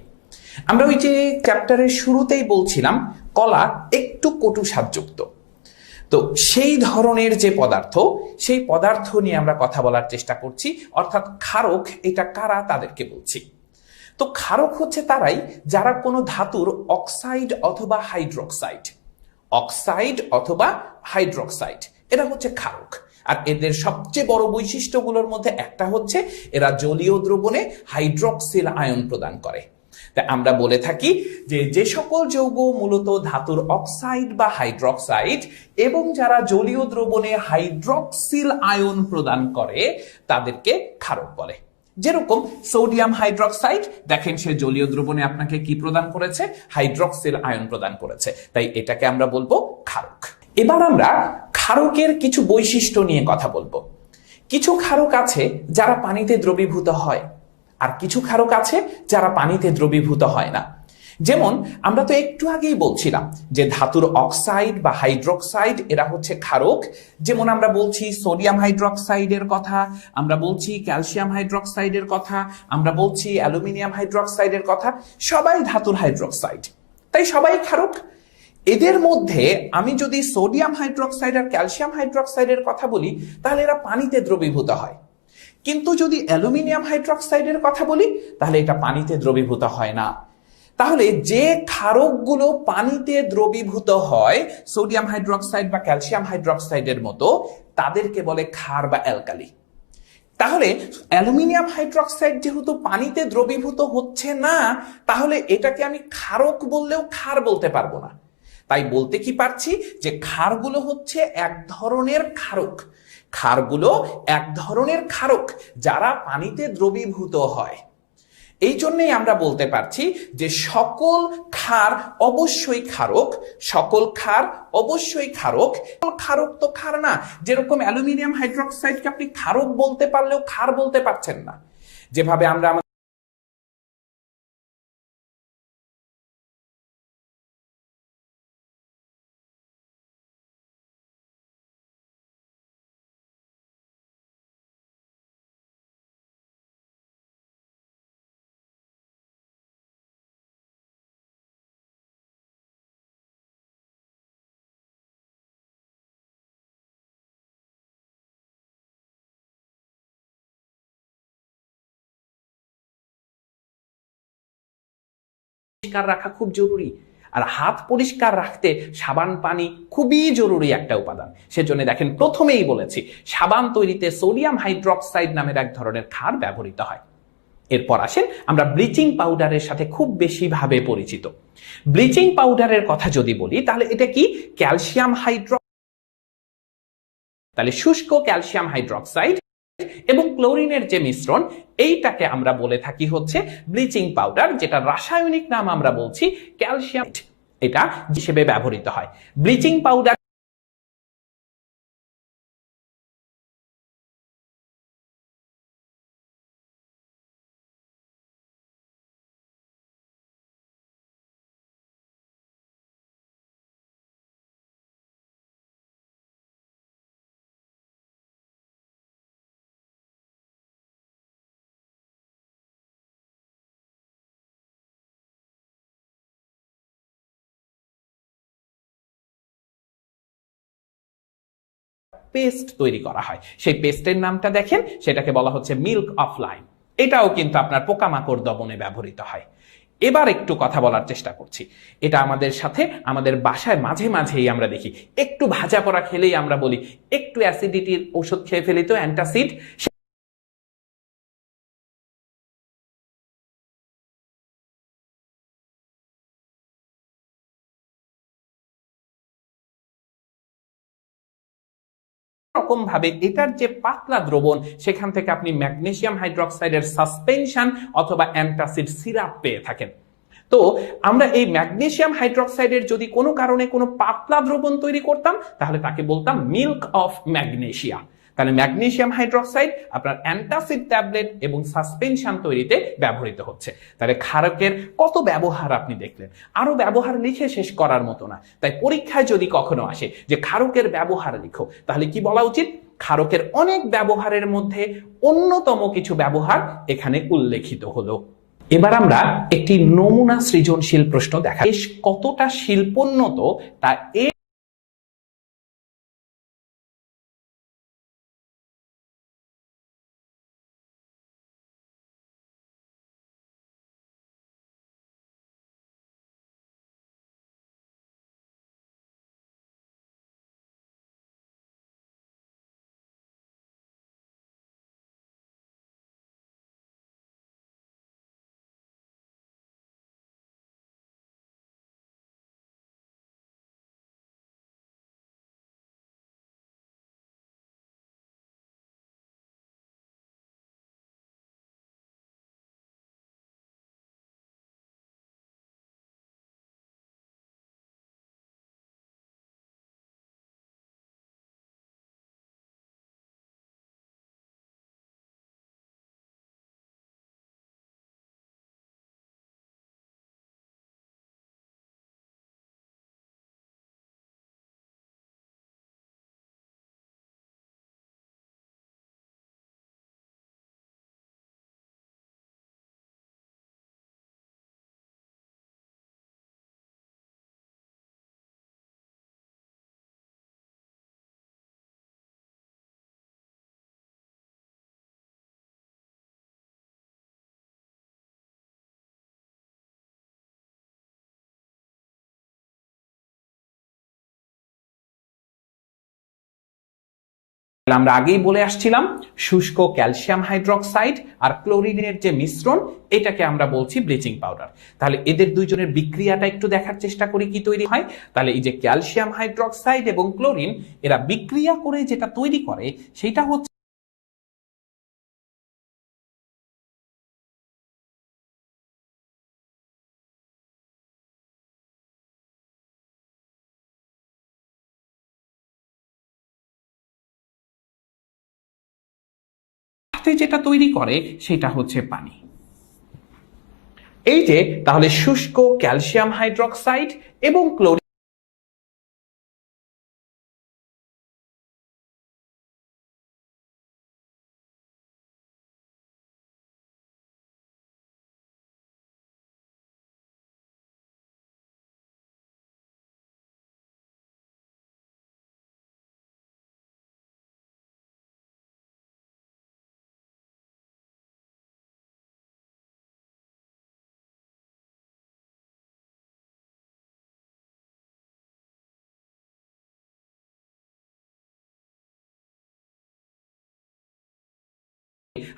আমরা ওই যে চ্যাপ্টারের শুরুতেই বলছিলাম কলা একটু কটু স্বাদযুক্ত, তো সেই ধরনের যে পদার্থ, সেই পদার্থ নিয়ে আমরা কথা বলার চেষ্টা করছি। অর্থাৎ ক্ষারক এটা কারা, তাদেরকে বলছি। তো ক্ষারক হচ্ছে তারাই যারা কোনো ধাতুর অক্সাইড অথবা হাইড্রোক্সাইড, অক্সাইড অথবা হাইড্রোক্সাইড, এরা হচ্ছে ক্ষারক। আর এদের সবচেয়ে বড় বৈশিষ্ট্যগুলোর মধ্যে একটা হচ্ছে এরা জলীয় দ্রবণে হাইড্রক্সিল আয়ন প্রদান করে। তাই আমরা বলে থাকি যে যে সকল যৌগ মূলত ধাতুর অক্সাইড বা হাইড্রক্সাইড এবং যারা জলীয় দ্রবণে হাইড্রক্সিল আয়ন প্রদান করে তাদেরকে ক্ষারক বলে। যেরকম সোডিয়াম হাইড্রক্সাইড, দেখেন সে জলীয় দ্রবণে আপনাকে কি প্রদান করেছে, হাইড্রক্সিল আয়ন প্রদান করেছে, তাই এটাকে আমরা বলবো ক্ষারক। এবার আমরা ক্ষারকের কিছু বৈশিষ্ট্য নিয়ে কথা বলবো। কিছু ক্ষারক আছে যারা পানিতে দ্রবীভূত হয়, আর কিছু ক্ষারক আছে যারা পানিতে দ্রবীভূত হয় না। যেমন আমরা তো একটু আগেই বলছিলাম যে ধাতুর অক্সাইড বা হাইড্রোক্সাইড এরা হচ্ছে ক্ষারক। যেমন আমরা বলছি সোডিয়াম হাইড্রোক্সাইডের কথা, আমরা বলছি ক্যালসিয়াম হাইড্রোক্সাইডের কথা, আমরা বলছি অ্যালুমিনিয়াম হাইড্রোক্সাইডের কথা, সবাই ধাতুর হাইড্রোক্সাইড, তাই সবাই ক্ষারক। এদের মধ্যে আমি যদি সোডিয়াম হাইড্রোক্সাইড আর ক্যালসিয়াম হাইড্রোক্সাইডের কথা বলি তাহলে এরা পানিতে দ্রবীভূত হয়, কিন্তু যদি অ্যালুমিনিয়াম হাইড্রোক্সাইডের কথা বলি তাহলে এটা পানিতে দ্রবীভূত হয় না। তাহলে যে ক্ষারকগুলো পানিতে দ্রবীভূত হয় সোডিয়াম হাইড্রোক্সাইড বা ক্যালসিয়াম হাইড্রোক্সাইডের মতো, তাদেরকে বলে ক্ষার বা অ্যালকালি। তাহলে অ্যালুমিনিয়াম হাইড্রোক্সাইড যেহেতু পানিতে দ্রবীভূত হচ্ছে না, তাহলে এটাকে আমি ক্ষারক বললেও ক্ষার বলতে পারবো না। তাই বলতে কি পারছি যে ক্ষারগুলো হচ্ছে এক ধরনের ক্ষারক, ক্ষারগুলো এক ধরনের ক্ষারক যারা পানিতে দ্রবীভূত হয়। এই জন্যই আমরা বলতে পারছি যে সকল ক্ষার অবশ্যই ক্ষারক, সকল ক্ষার অবশ্যই ক্ষারক। ক্ষারক তো ক্ষার না, যেরকম অ্যালুমিনিয়াম হাইড্রোক্সাইডকে আপনি ক্ষারক বলতে পারলেও ক্ষার বলতে পারছেন না। যেভাবে আমরা পরিষ্কার রাখা খুব জরুরি, আর হাত পরিষ্কার রাখতে সাবান পানি খুবই জরুরি একটা উপাদান। সেজন্য দেখেন প্রথমেই বলেছি সাবান তৈরিতে সোডিয়াম হাইড্রোক্সাইড নামের এক ধরনের ক্ষার ব্যবহৃত হয়। এরপর আসেন আমরা ব্লিচিং পাউডারের সাথে খুব বেশি ভাবে পরিচিত। ব্লিচিং পাউডারের কথা যদি বলি তাহলে এটা কি, ক্যালসিয়াম তাহলে শুষ্ক ক্যালসিয়াম হাইড্রোক্সাইড এবং ক্লোরিনের যে মিশ্রণ, এইটাকে আমরা বলে থাকি হচ্ছে ব্লিচিং পাউডার, যেটা রাসায়নিক নাম আমরা বলছি ক্যালসিয়াম। এটা হিসেবে ব্যবহৃত হয়। ব্লিচিং পাউডার পেস্ট তৈরি করা হয়, সেই পেস্টের নামটা দেখেন, সেটাকে বলা হচ্ছে মিল্ক অফ লাইম। এটাও কিন্তু আপনার পোকামাকড় দমনে ব্যবহৃত হয়। এবার একটু কথা বলার চেষ্টা করছি, এটা আমাদের সাথে আমাদের বাসায় মাঝে মাঝেই আমরা দেখি, একটু ভাজা পোড়া খেলেই আমরা বলি একটু অ্যাসিডিটির ওষুধ খেয়ে ফেলি তো, অ্যান্টাসিড। রকম ভাবে এটার যে পাতলা দ্রবণ, সেখান থেকে আপনি ম্যাগনেসিয়াম হাইড্রোক্সাইডের সাসপেনশন অথবা অ্যান্টাসিড সিরাপ পেয়ে থাকেন। তো আমরা এই ম্যাগনেসিয়াম হাইড্রোক্সাইডের যদি কোনো কারণে কোনো পাতলা দ্রবণ তৈরি করতাম তাহলে তাকে বলতাম মিল্ক অফ ম্যাগনেসিয়া। তাহলে ম্যাগনেসিয়াম হাইড্রোক্সাইড আপনার অ্যান্টাসিড ট্যাবলেট এবং সাসপেনশন তৈরিতে ব্যবহৃত হচ্ছে। তাহলে ক্ষারকের কত ব্যবহার আপনি দেখলেন, আরো ব্যবহার লিখে শেষ করার মতো না। তাই পরীক্ষায় যদি কখনো আসে যে ক্ষারকের ব্যবহার লিখো, তাহলে কি বলা উচিত, ক্ষারকের অনেক ব্যবহারের মধ্যে অন্যতম কিছু ব্যবহার এখানে উল্লেখিত হলো। এবার আমরা একটি নমুনা সৃজনশীল প্রশ্ন দেখা বেশ কতটা শিল্পোন্নত তা আমরা আগেই বলে আসছিলাম শুষ্ক ক্যালসিয়াম হাইড্রক্সাইড আর ক্লোরিনের যে মিশ্রণ এটাকে আমরা বলছি ব্লিচিং পাউডার। তাহলে এদের দুইজনের বিক্রিয়াটা একটু দেখার চেষ্টা করি কি তৈরি হয়। তাহলে এই যে ক্যালসিয়াম হাইড্রক্সাইড এবং ক্লোরিন এরা বিক্রিয়া করে যেটা তৈরি করে সেটা হচ্ছে যেটা তৈরি করে সেটা হচ্ছে পানি। এই যে তাহলে শুষ্ক ক্যালসিয়াম হাইড্রক্সাইড এবং ক্লোরিন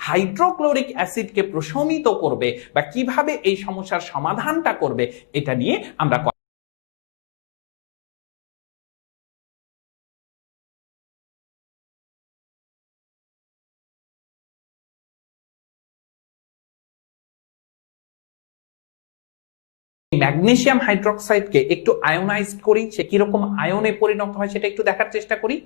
হাইড্রোক্লোরিক অ্যাসিডকে প্রশমিত করবে বা কিভাবে এই সমস্যার সমাধানটা করবে এটা নিয়ে আমরা ম্যাগনেসিয়াম হাইড্রক্সাইডকে একটু আয়োনাইজড করি, সে কিরকম আয়নে পরিণত হয় সেটা একটু দেখার চেষ্টা করি।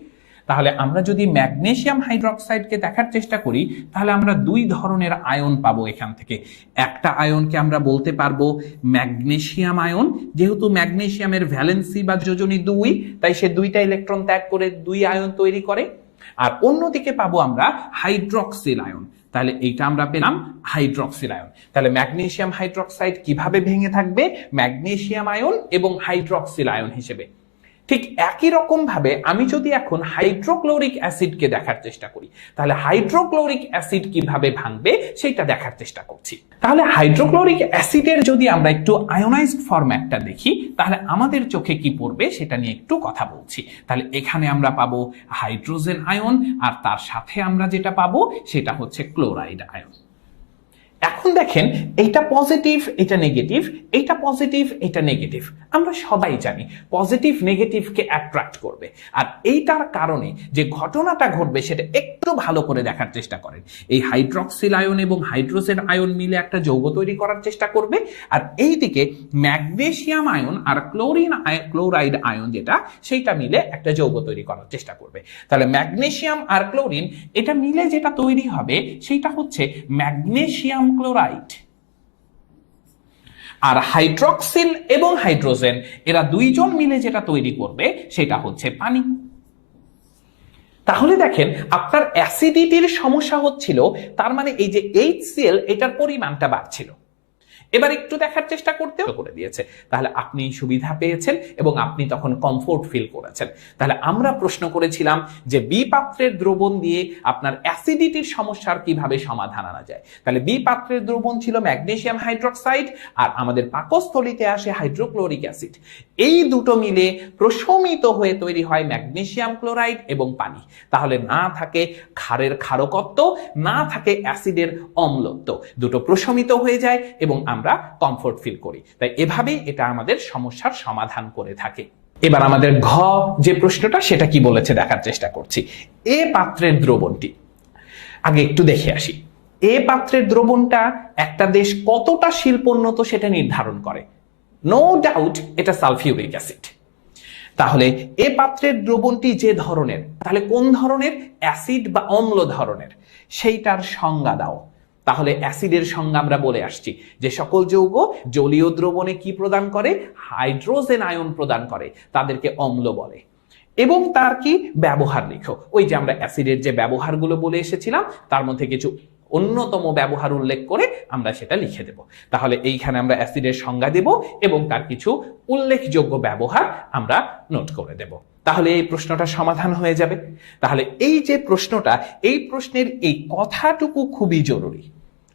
তাহলে আমরা যদি ম্যাগনেসিয়াম হাইড্রক্সাইডকে দেখার চেষ্টা করি তাহলে আমরা দুই ধরনের আয়ন পাবো এখান থেকে। একটা আয়নকে আমরা বলতে পারবো ম্যাগনেসিয়াম আয়ন, যেহেতু ম্যাগনেসিয়ামের ভ্যালেন্সি বা যোজনী 2 তাই সে 2টা ইলেকট্রন ত্যাগ করে 2 আয়ন তৈরি করে। আর অন্যদিকে পাবো আমরা হাইড্রক্সিল আয়ন, তাহলে এইটা আমরা পেলাম হাইড্রক্সিল আয়ন। তাহলে ম্যাগনেসিয়াম হাইড্রক্সাইড কিভাবে ভেঙে থাকবে? ম্যাগনেসিয়াম আয়ন এবং হাইড্রক্সিল আয়ন হিসেবে। ঠিক একই রকম ভাবে আমি যদি এখন হাইড্রোক্লোরিক অ্যাসিডকে দেখার চেষ্টা করি তাহলে হাইড্রোক্লোরিক অ্যাসিড কিভাবে ভাঙবে সেটা দেখার চেষ্টা করছি। তাহলে হাইড্রোক্লোরিক অ্যাসিডের যদি আমরা একটু আয়োনাইজড ফরম্যাটটা দেখি তাহলে আমাদের চোখে কি পড়বে সেটা নিয়ে একটু কথা বলছি। তাহলে এখানে আমরা পাবো হাইড্রোজেন আয়ন আর তার সাথে আমরা যেটা পাবো সেটা হচ্ছে ক্লোরাইড আয়ন। এখন দেখেন এইটা পজিটিভ এটা নেগেটিভ, এইটা পজিটিভ এটা নেগেটিভ। আমরা সবাই জানি পজিটিভ নেগেটিভকে অ্যাট্রাক্ট করবে, আর এইটার কারণে যে ঘটনাটা ঘটবে সেটা একটু ভালো করে দেখার চেষ্টা করেন। এই হাইড্রক্সিল আয়ন এবং হাইড্রোজেন আয়ন মিলে একটা যৌগ তৈরি করার চেষ্টা করবে, আর এইদিকে ম্যাগনেসিয়াম আয়ন আর ক্লোরাইড আয়ন যেটা সেইটা মিলে একটা যৌগ তৈরি করার চেষ্টা করবে। তাহলে ম্যাগনেসিয়াম আর ক্লোরিন এটা মিলে যেটা তৈরি হবে সেটা হচ্ছে ম্যাগনেসিয়াম ক্লোরাইড। আর হাইড্রক্সিল এবং হাইড্রোজেন এরা দুইজন মিলে যেটা তৈরি করবে সেটা হচ্ছে পানি। তাহলে দেখেন আপনার অ্যাসিডিটির সমস্যা হচ্ছিল, তার মানে এই যে HCl এটার পরিমাণটা বাড়ছিল। এবার একটু দেখার চেষ্টা করতে করে দিয়েছে, তাহলে আপনি সুবিধা পেয়েছেন এবং আপনি তখন কমফোর্ট ফিল করেছেন। তাহলে আমরা প্রশ্ন করেছিলাম যে বি পাত্রের দ্রবণ দিয়ে আপনার অ্যাসিডিটির সমস্যার কিভাবে সমাধান আনা যায়। তাহলে বি পাত্রের দ্রবণ ছিল ম্যাগনেসিয়াম হাইড্রোক্সাইড আর আমাদের পাকস্থলীতে আসে হাইড্রোক্লোরিক অ্যাসিড। এই দুটো মিলে প্রশমিত হয়ে তৈরি হয় ম্যাগনেসিয়াম ক্লোরাইড এবং পানি। তাহলে না থাকে ক্ষারের ক্ষারকত্ব, না থাকে অ্যাসিডের অম্লত্ব, দুটো প্রশমিত হয়ে যায় এবং আমরা কমফোর্ট ফিল করি। তাই এভাবেই এটা আমাদের সমস্যার সমাধান করে থাকে। এবার আমাদের ঘ যে প্রশ্নটা সেটা কি বলেছে দেখার চেষ্টা করছি। এ পাত্রের দ্রবণটি আগে একটু দেখে আসি। এ পাত্রের দ্রবণটা একটা দেশ কতটা শিল্পোন্নত সেটা নির্ধারণ করে। নো ডাউট এটা সালফিউরিক অ্যাসিড। তাহলে এ পাত্রের দ্রবণটি যে ধরনের, তাহলে কোন ধরনের, অ্যাসিড বা অম্ল ধরনের, সেইটার সংজ্ঞা দাও। তাহলে অ্যাসিডের সংজ্ঞা আমরা বলে আসছি যে সকল যৌগ জলীয় দ্রবণে কি প্রদান করে, হাইড্রোজেন আয়ন প্রদান করে, তাদেরকে অম্ল বলে। এবং তার কি ব্যবহার লিখো। ওই যে আমরা অ্যাসিডের যে ব্যবহারগুলো বলে এসেছিলাম তার মধ্যে কিছু অন্যতম ব্যবহার উল্লেখ করে আমরা সেটা লিখে দেব। তাহলে এইখানে আমরা অ্যাসিডের সংজ্ঞা দেব এবং তার কিছু উল্লেখযোগ্য ব্যবহার আমরা নোট করে দেব। তাহলে এই প্রশ্নটা সমাধান হয়ে যাবে। তাহলে এই যে প্রশ্নটা, এই প্রশ্নের এই কথাটুকু খুবই জরুরি।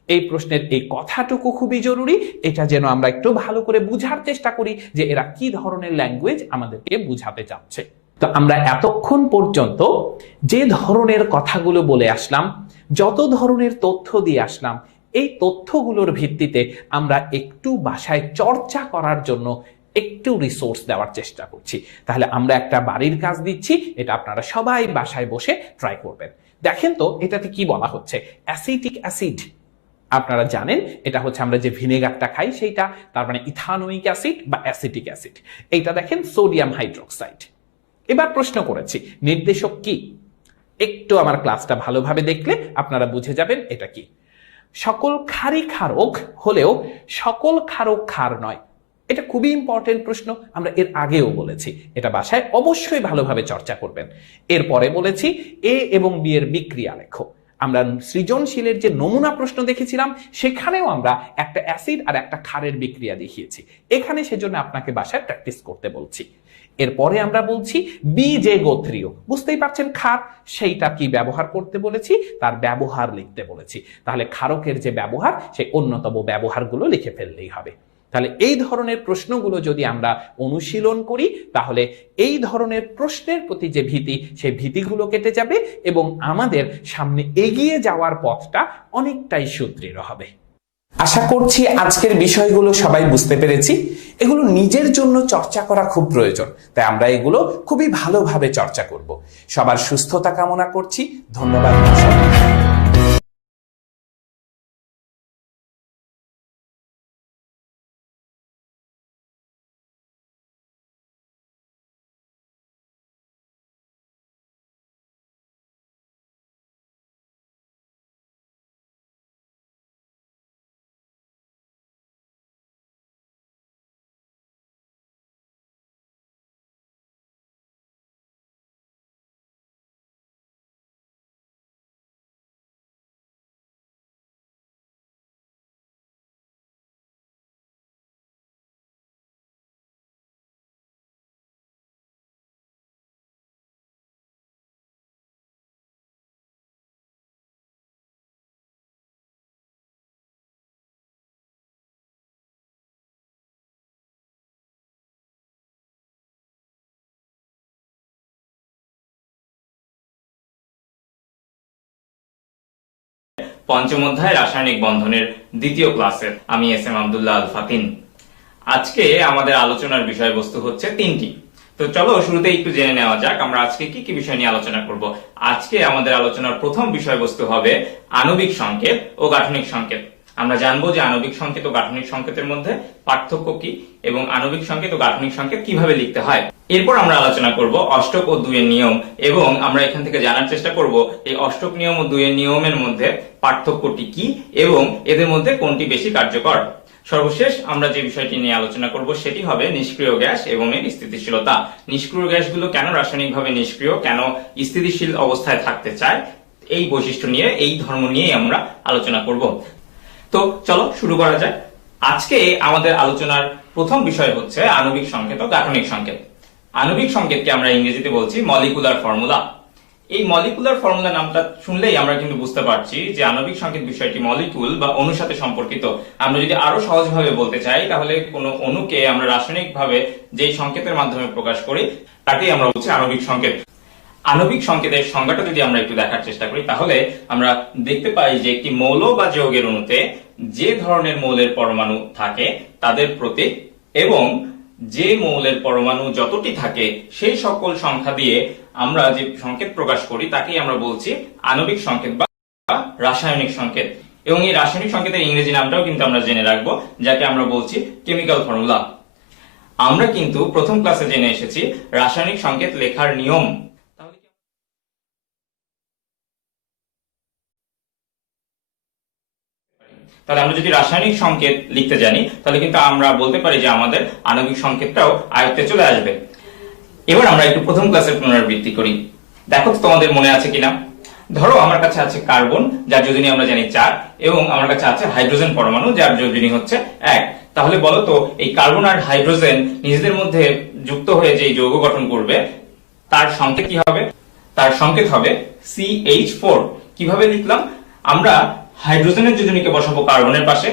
এই প্রশ্নের এই কথাটুকু খুবই জরুরি, এটা যেন আমরা একটু ভালো করে বুঝার চেষ্টা করি যে এরা কি ধরনের ল্যাঙ্গুয়েজ আমাদেরকে বুঝাতে চাচ্ছে। তো আমরা এতক্ষণ পর্যন্ত যে ধরনের কথাগুলো বলে আসলাম, যত ধরনের তথ্য দিয়ে আসলাম, এই তথ্যগুলোর ভিত্তিতে আমরা একটু বাসায় চর্চা করার জন্য একটু রিসোর্স দেওয়ার চেষ্টা করছি। তাহলে আমরা একটা বাড়ির কাজ দিচ্ছি, এটা আপনারা সবাই বাসায় বসে ট্রাই করবেন। দেখেন তো এটাতে কি বলা হচ্ছে, অ্যাসিটিক অ্যাসিড। আপনারা জানেন এটা হচ্ছে আমরা যে ভিনেগারটা খাই সেইটা, তার মানে ইথানোয়িক অ্যাসিড বা অ্যাসিটিক অ্যাসিড। এইটা দেখেন সোডিয়াম হাইড্রোক্সাইড। এবার প্রশ্ন করেছি নির্দেশক কি, একটু আমার ক্লাসটা ভালোভাবে দেখলে আপনারা বুঝে যাবেন এটা কি। সকল ক্ষারই ক্ষারক হলেও সকল ক্ষারক ক্ষার নয়। এটা খুবই ইম্পর্টেন্ট প্রশ্ন, আমরা এর আগেও বলেছি, এটা বাসায় অবশ্যই ভালোভাবে চর্চা করবেন। এরপরে বলেছি এ এবং বি এর বিক্রিয়া লেখো। আমরা সৃজনশীলের যে নমুনা প্রশ্ন দেখেছিলাম সেখানেও আমরা একটা অ্যাসিড আর একটা ক্ষারের বিক্রিয়া দেখিয়েছি। এখানে সেজন্য আপনাকে বাসায় প্র্যাকটিস করতে বলছি। এরপরে আমরা বলছি বি যে গোত্রীয়, বুঝতেই পারছেন ক্ষার, সেইটা কি ব্যবহার করতে বলেছি, তার ব্যবহার লিখতে বলেছি। তাহলে ক্ষারকের যে ব্যবহার সেই অন্যতম ব্যবহারগুলো লিখে ফেললেই হবে। তাহলে এই ধরনের প্রশ্নগুলো যদি আমরা অনুশীলন করি তাহলে এই ধরনের প্রশ্নের প্রতি যে ভীতি, সেই ভীতিগুলো কেটে যাবে এবং আমাদের সামনে এগিয়ে যাওয়ার পথটা অনেকটাই সুদৃঢ় হবে। আশা করছি আজকের বিষয়গুলো সবাই বুঝতে পেরেছি। এগুলো নিজের জন্য চর্চা করা খুব প্রয়োজন, তাই আমরা এগুলো খুবই ভালোভাবে চর্চা করব। সবার সুস্থতা কামনা করছি। ধন্যবাদ। পঞ্চম অধ্যায় রাসায়নিক বন্ধনের দ্বিতীয় ক্লাসে আমি এস এম আব্দুল্লাহ আল ফাতিন। আজকে আমাদের আলোচনার বিষয়বস্তু হচ্ছে তিনটি। তো চলো শুরুতে একটু জেনে নেওয়া যাক আমরা আজকে কি কি বিষয় নিয়ে আলোচনা করব। আজকে আমাদের আলোচনার প্রথম বিষয়বস্তু হবে আণবিক সংকেত ও গাঠনিক সংকেত। আমরা জানবো যে আণবিক সংকেত ও গাঠনিক সংকেতের মধ্যে পার্থক্য কি এবং আণবিক সংকেত ও গাঠনিক সংকেত কিভাবে লিখতে হয়। এরপর আমরা আলোচনা করব অষ্টক ও দুইয়ের নিয়ম এবং আমরা এখান থেকে জানার চেষ্টা করব এই অষ্টক নিয়ম ও দুইয়ের নিয়মের মধ্যে পার্থক্যটি কি এবং এদের মধ্যে কোনটি বেশি কার্যকর। সর্বশেষ আমরা যে বিষয়টি নিয়ে আলোচনা করব সেটি হবে নিষ্ক্রিয় গ্যাস এবং এর স্থিতিশীলতা। নিষ্ক্রিয় গ্যাসগুলো কেন রাসায়নিকভাবে নিষ্ক্রিয়, কেন স্থিতিশীল অবস্থায় থাকতে চায়, এই বৈশিষ্ট্য নিয়ে, এই ধর্ম নিয়ে আমরা আলোচনা করব। তো চলো শুরু করা যাক। আজকে আমাদের আলোচনার প্রথম বিষয় হচ্ছে আণবিক সংকেত ও গাঠনিক সংকেত। আণবিক সংকেতকে আমরা ইংরেজিতে বলছি মলিকুলার ফর্মুলা। এই মলিকুলার ফর্মুলা নামটা শুনলেই আমরা কিন্তু বুঝতে পারছি যে আণবিক সংকেত বিষয়টি মলিকুল বা অণুর সাথে সম্পর্কিত। আমরা যদি আরো সহজভাবে বলতে চাই তাহলে কোনো অণুকে আমরা রাসায়নিকভাবে যেই সংকেতের মাধ্যমে প্রকাশ করি তাকেই আমরা বলছি আণবিক সংকেত। আণবিক সংকেতের সংজ্ঞাটা যদি আমরা একটু দেখার চেষ্টা করি তাহলে আমরা দেখতে পাই যে একটি মৌল বা যৌগের অণুতে যে ধরনের মৌলের পরমাণু থাকে তাদের প্রতীক এবং যে মৌলের পরমাণু যতটি থাকে সেই সকল সংখ্যা দিয়ে আমরা যে সংকেত প্রকাশ করি তাকেই আমরা বলছি আণবিক সংকেত বা রাসায়নিক সংকেত। এবং এই রাসায়নিক সংকেতের ইংরেজি নামটাও কিন্তু আমরা জেনে রাখবো, যাকে আমরা বলছি কেমিক্যাল ফর্মুলা। আমরা কিন্তু প্রথম ক্লাসে জেনে এসেছি রাসায়নিক সংকেত লেখার নিয়ম। তাহলে আমরা যদি রাসায়নিক সংকেত লিখতে জানি তাহলে কিন্তু আমরা বলতে পারি যে আমাদের আণবিক সংকেতটাও আয়ত্তে চলে আসবে। এবার আমরা একটু প্রথম ক্লাসের পুনরাবৃত্তি করি। দেখো তো তোমাদের মনে আছে কিনা। ধরো আমার কাছে আছে কার্বন, যার যোজনী আমরা জানি 4, এবং আমার কাছে আছে হাইড্রোজেন পরমাণু, যার যোজনী হচ্ছে 1। তাহলে বলো তো এই কার্বন আর হাইড্রোজেন নিজেদের মধ্যে যুক্ত হয়ে যে যৌগ গঠন করবে তার সংকেত কি হবে? তার সংকেত হবে CH4। কিভাবে লিখলাম? আমরা হাইড্রোজেনের যোজনীকে বসাবো কার্বনের পাশে।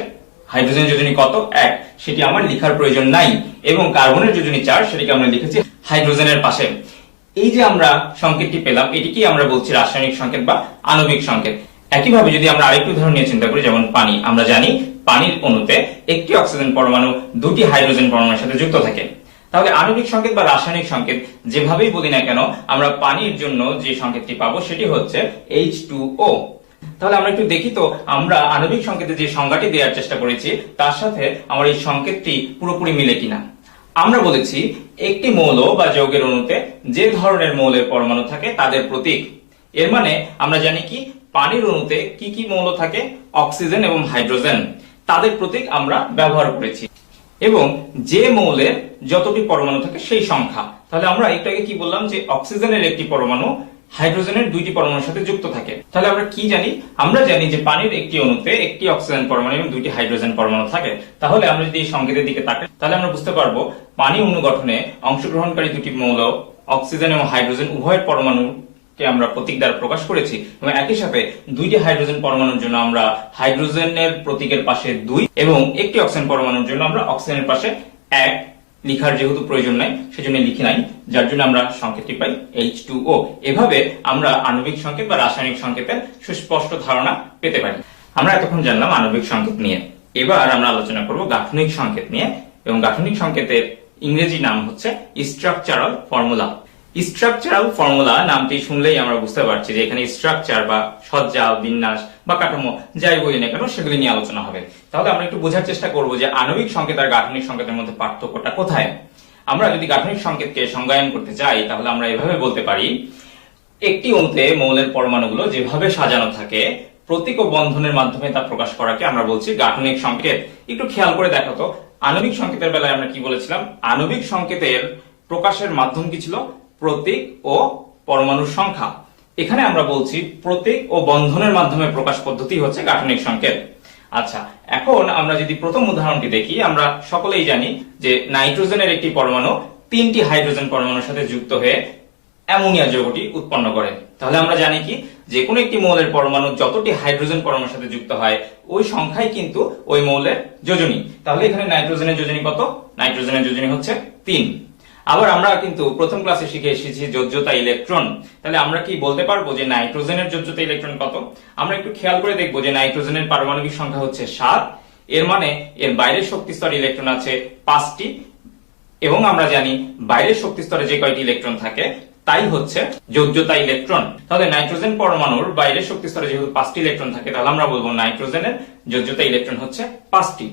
হাইড্রোজেন যোজনী কত? 1, সেটি আমার লিখার প্রয়োজন নাই। এবং কার্বনের যোজনী 4, সেটিকে আমরা লিখেছি হাইড্রোজেনের পাশে। এই যে আমরা সংকেতটি পেলাম এটিকেই আমরা বলছি রাসায়নিক সংকেত বা আণবিক সংকেত। একইভাবে যদি আমরা আরেকটু উদাহরণ নিয়ে চিন্তা করি, যেমন পানি। আমরা জানি পানির অণুতে একটি অক্সিজেন পরমাণু দুটি হাইড্রোজেন পরমাণুর সাথে যুক্ত থাকে। তাহলে আণবিক সংকেত বা রাসায়নিক সংকেত যেভাবেই বলি না কেন আমরা পানির জন্য যে সংকেতটি পাবো সেটি হচ্ছে H2O। তাহলে আমরা একটু দেখি তো আমরা আণবিক সংকেতে যে সংজ্ঞাটি দেওয়ার চেষ্টা করেছি তার সাথে আমার এই সংকেতটি পুরোপুরি মিলে কিনা। আমরা বলেছি একটি মৌল বা যৌগের অণুতে যে ধরনের মৌলের পরমাণু থাকে তাদের প্রতীক। এর মানে আমরা জানি কি পানির অণুতে কি কি মৌল থাকে? অক্সিজেন এবং হাইড্রোজেন, তাদের প্রতীক আমরা ব্যবহার করেছি। এবং যে মৌলের যতটি পরমাণু থাকে সেই সংখ্যা। তাহলে আমরা একটু আগে কি বললাম যে অক্সিজেনের একটি পরমাণু হাইড্রোজেনের দুইটি পরমাণুর সাথে যুক্ত থাকে। তাহলে আমরা কি জানি? আমরা জানি যে পানির একটি অণুতে একটি অক্সিজেন পরমাণু এবং দুইটি হাইড্রোজেন পরমাণু থাকে। তাহলে আমরা যদি এই সংকেতের দিকে তাকাই তাহলে আমরা বুঝতে পারবো পানি অণু গঠনে অংশগ্রহণকারী দুটি মৌল অক্সিজেন এবং হাইড্রোজেন উভয়ের পরমাণুকে আমরা প্রতীক দ্বারা প্রকাশ করেছি। এবং একই সাথে দুইটি হাইড্রোজেন পরমাণুর জন্য আমরা হাইড্রোজেনের প্রতীকের পাশে 2 এবং একটি অক্সিজেন পরমাণুর জন্য আমরা অক্সিজেনের পাশে 1 লিখার যেহেতু প্রয়োজন নাই সেজন্য লিখি নাই, যার জন্য আমরা সংকেতটি পাই H2O। এভাবে আমরা আণবিক সংকেত বা রাসায়নিক সংকেতের সুস্পষ্ট ধারণা পেতে পারি। আমরা এতক্ষণ জানলাম আণবিক সংকেত নিয়ে। এবার আমরা আলোচনা করব গাঠনিক সংকেত নিয়ে। এবং গাঠনিক সংকেতের ইংরেজি নাম হচ্ছে স্ট্রাকচারাল ফর্মুলা। স্ট্রাকচারাল ফর্মুলা নামটি শুনলেই আমরা বুঝতে পারছি যে এখানে স্ট্রাকচার বা সজ্জা, বিন্যাস বা কাঠামো যাই বলি না কেন সেগুলি নিয়ে আলোচনা হবে। তাহলে আমরা একটু বোঝার চেষ্টা করব যে আণবিক সংকেত আর গাঠনিক সংকেতের মধ্যে পার্থক্যটা কোথায়। আমরা যদি গাঠনিক সংকেতকে সংজ্ঞায়ন করতে চাই তাহলে আমরা এভাবে বলতে পারি, একটি অণুতে মৌলের পরমাণুগুলো যেভাবে সাজানো থাকে প্রতীক ও বন্ধনের মাধ্যমে তা প্রকাশ করাকে আমরা বলছি গাঠনিক সংকেত। একটু খেয়াল করে দেখো তো আণবিক সংকেতের বেলায় আমরা কি বলেছিলাম? আণবিক সংকেতের প্রকাশের মাধ্যম কি ছিল? প্রতীক ও পরমাণুর সংখ্যা। এখানে আমরা বলছি প্রতীক ও বন্ধনের মাধ্যমে প্রকাশ পদ্ধতি হচ্ছে গাঠনিক সংকেত। আচ্ছা, এখন আমরা যদি প্রথম উদাহরণটি দেখি, আমরা সকলেই জানি যে নাইট্রোজেনের একটি পরমাণু 3টি হাইড্রোজেন পরমাণুর সাথে যুক্ত হয়ে অ্যামোনিয়া যৌগটি উৎপন্ন করে। তাহলে আমরা জানি কি যে কোনো একটি মৌলের পরমাণু যতটি হাইড্রোজেন পরমাণুর সাথে যুক্ত হয় ওই সংখ্যাই কিন্তু ওই মৌলের যোজনী। তাহলে এখানে নাইট্রোজেনের যোজনী কত? নাইট্রোজেনের যোজনী হচ্ছে 3। আবার আমরা কিন্তু প্রথম ক্লাসে শিখে এসেছি যোজ্যতা ইলেকট্রন। তাহলে আমরা কি বলতে পারবো যে নাইট্রোজেনের যোজ্যতা ইলেকট্রন কত? আমরা একটু খেয়াল করে দেখবো যে নাইট্রোজেনের পারমাণবিক সংখ্যা হচ্ছে 7। এর মানে এর বাইরের শক্তি স্তরে ইলেকট্রন আছে 5টি। এবং আমরা জানি বাইরের শক্তি স্তরে যে কয়টি ইলেকট্রন থাকে তাই হচ্ছে যোজ্যতা ইলেকট্রন। তাহলে নাইট্রোজেন পরমাণুর বাইরের শক্তি স্তরে যেহেতু 5টি ইলেকট্রন থাকে তাহলে আমরা বলবো নাইট্রোজেনের যোজ্যতা ইলেকট্রন হচ্ছে 5টি।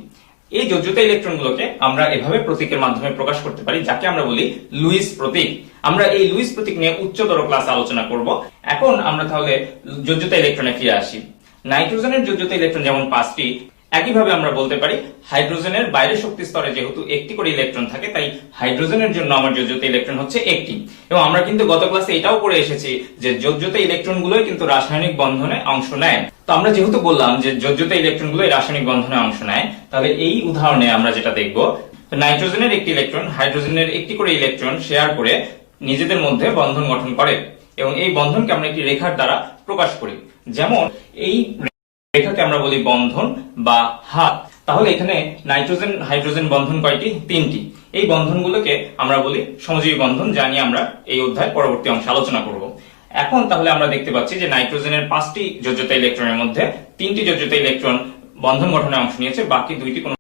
এই যোজ্যতা ইলেকট্রনগুলোকে আমরা এভাবে প্রতীকের মাধ্যমে প্রকাশ করতে পারি যাকে আমরা বলি লুইস প্রতীক। আমরা এই লুইস প্রতীক নিয়ে উচ্চতর ক্লাসে আলোচনা করব। এখন আমরা তাহলে যোজ্যতা ইলেকট্রনে ফিরে আসি। নাইট্রোজেনের যোজ্যতা ইলেকট্রন যেমন 5টি, একইভাবে আমরা বলতে পারি হাইড্রোজেনের বাইরের শক্তি স্তরে যেহেতু একটি করে ইলেকট্রন থাকে, তাই হাইড্রোজেনের জন্য আমার যোজ্যতা ইলেকট্রন হচ্ছে একটি। এবং আমরা কিন্তু গত ক্লাসে এটাও পড়ে এসেছি যে যোজ্যতা ইলেকট্রন গুলোই কিন্তু রাসায়নিক বন্ধনে অংশ নেয়। তো আমরা যেহেতু বললাম যে যোজ্যতা ইলেকট্রন গুলোই রাসায়নিক বন্ধনে অংশ নেয়, তাহলে এই উদাহরণে আমরা যেটা দেখব, নাইট্রোজেনের একটি ইলেকট্রন হাইড্রোজেনের একটি করে ইলেকট্রন শেয়ার করে নিজেদের মধ্যে বন্ধন গঠন করে, এবং এই বন্ধনকে আমরা একটি রেখার দ্বারা প্রকাশ করি। যেমন এই রেখাকে আমরা বলি বন্ধন বা হাত। তাহলে এখানে নাইট্রোজেন হাইড্রোজেন বন্ধন কয়টি? 3টি। এই বন্ধনগুলোকে আমরা বলি সমযোজী বন্ধন, যা নিয়ে আমরা এই অধ্যায়ের পরবর্তী অংশে আলোচনা করব। এখন তাহলে আমরা দেখতে পাচ্ছি যে নাইট্রোজেনের 5টি যোজ্যতা ইলেকট্রনের মধ্যে 3টি যোজ্যতা ইলেকট্রন বন্ধন গঠনে অংশ নিয়েছে, বাকি 2টি কোনো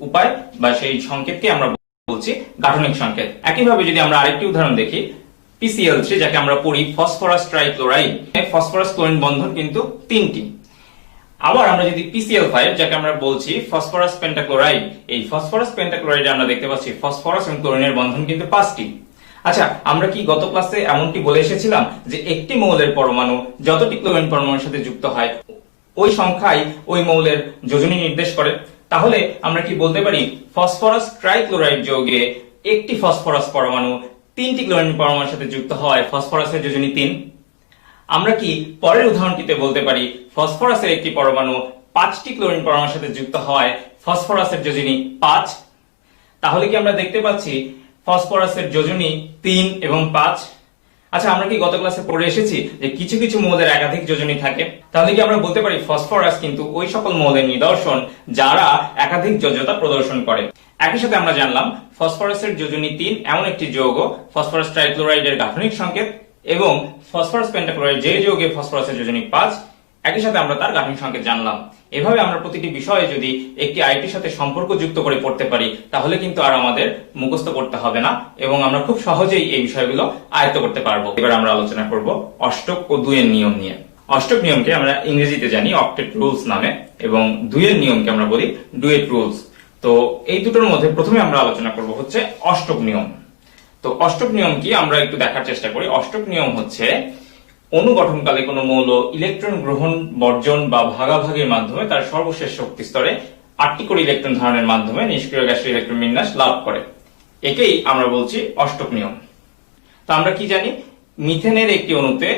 উপায় বা সেই সংকেতকে আমরা বলছি গাঠনিক সংকেত। একইভাবে যদি আমরা আরেকটি উদাহরণ দেখি, PCl3 যাকে আমরা পড়ি ফসফরাস ট্রাইক্লোরাইড, ফসফরাস ক্লোরিন বন্ধন কিন্তু 3টি। আবার আমরা যদি PCl5 যাকে আমরা বলছি ফসফরাস পেন্টাক্লোরাইড, এই ফসফরাস পেন্টাক্লোরাইডে আমরা দেখতে পাচ্ছি ফসফরাস এবং ক্লোরিনের বন্ধন কিন্তু 5টি। আচ্ছা, আমরা কি গত ক্লাসে এমনটি বলে এসেছিলাম যে একটি মৌলের পরমাণু যতটি ক্লোরিন পরমাণুর সাথে যুক্ত হয় ওই সংখ্যাই ওই মৌলের যোজনী নির্দেশ করে? তাহলে আমরা কি বলতে পারি ফসফরাস ট্রাইক্লোরাইড যৌগে একটি ফসফরাস পরমাণু 3টি ক্লোরিন পরমাণুর সাথে যুক্ত হয়, ফসফরাসের যোজনী 3। আমরা কি পরের উদাহরণটিতে বলতে পারি ফসফরাসের একটি পরমাণু 5টি ক্লোরিন পরমাণুর সাথে যুক্ত হয়, ফসফরাসের যোজনী 5? তাহলে কি আমরা দেখতে পাচ্ছি ফসফরাসের যোজনী 3 এবং 5? আচ্ছা, আমরা কি গত ক্লাসে পড়ে এসেছি যে কিছু কিছু মৌলের একাধিক যোজনী থাকে? তাহলে কি আমরা বলতে পারি ফসফরাস কিন্তু ওই সকল মৌলের নিদর্শন যারা একাধিক যোজ্যতা প্রদর্শন করে? একই সাথে আমরা জানলাম ফসফরাসের যোজনী 3 এমন একটি যৌগ ফসফরাস ট্রাইক্লোরাইডের গাঠনিক সংকেত, এবং ফসফরাস পেন্টাক্লোরাইড যে যৌগে ফসফরাসের যোজনী 5, একই সাথে আমরা তার গাঠনিক সংকেত জানলাম। এভাবে আমরা প্রতিটি বিষয়ে যদি একটি আরেকটির সাথে সম্পর্ক যুক্ত করে পড়তে পারি, তাহলে কিন্তু আর আমাদের মুখস্থ করতে হবে না, এবং আমরা খুব সহজেই এই বিষয়গুলো আয়ত্ত করতে পারবো। এবার আমরা আলোচনা করব অষ্টক ও দুইয়ের নিয়ম নিয়ে। অষ্টক নিয়মকে আমরা ইংরেজিতে জানি অক্টেট রুলস নামে, এবং দুইয়ের নিয়মকে আমরা বলি ডুয়েট রুলস। তো এই দুটোর মধ্যে প্রথমে আমরা আলোচনা করব হচ্ছে অষ্টক নিয়ম। তো অষ্টক নিয়ম কি আমরা একটু দেখার চেষ্টা করি। অষ্টক নিয়ম হচ্ছে অণু গঠনকালে কোনো মৌল ইলেকট্রন গ্রহণ, বর্জন বা ভাগাভাগির মাধ্যমে তার সর্বশেষ শক্তি স্তরে 8টি করে ইলেকট্রন ধারণের মাধ্যমে নিষ্ক্রিয় গ্যাসীয় ইলেকট্রন বিন্যাস লাভ করে। একেই আমরা বলছি অষ্টক নিয়ম। তো আমরা কি জানি, মিথেনের একটি অণুতে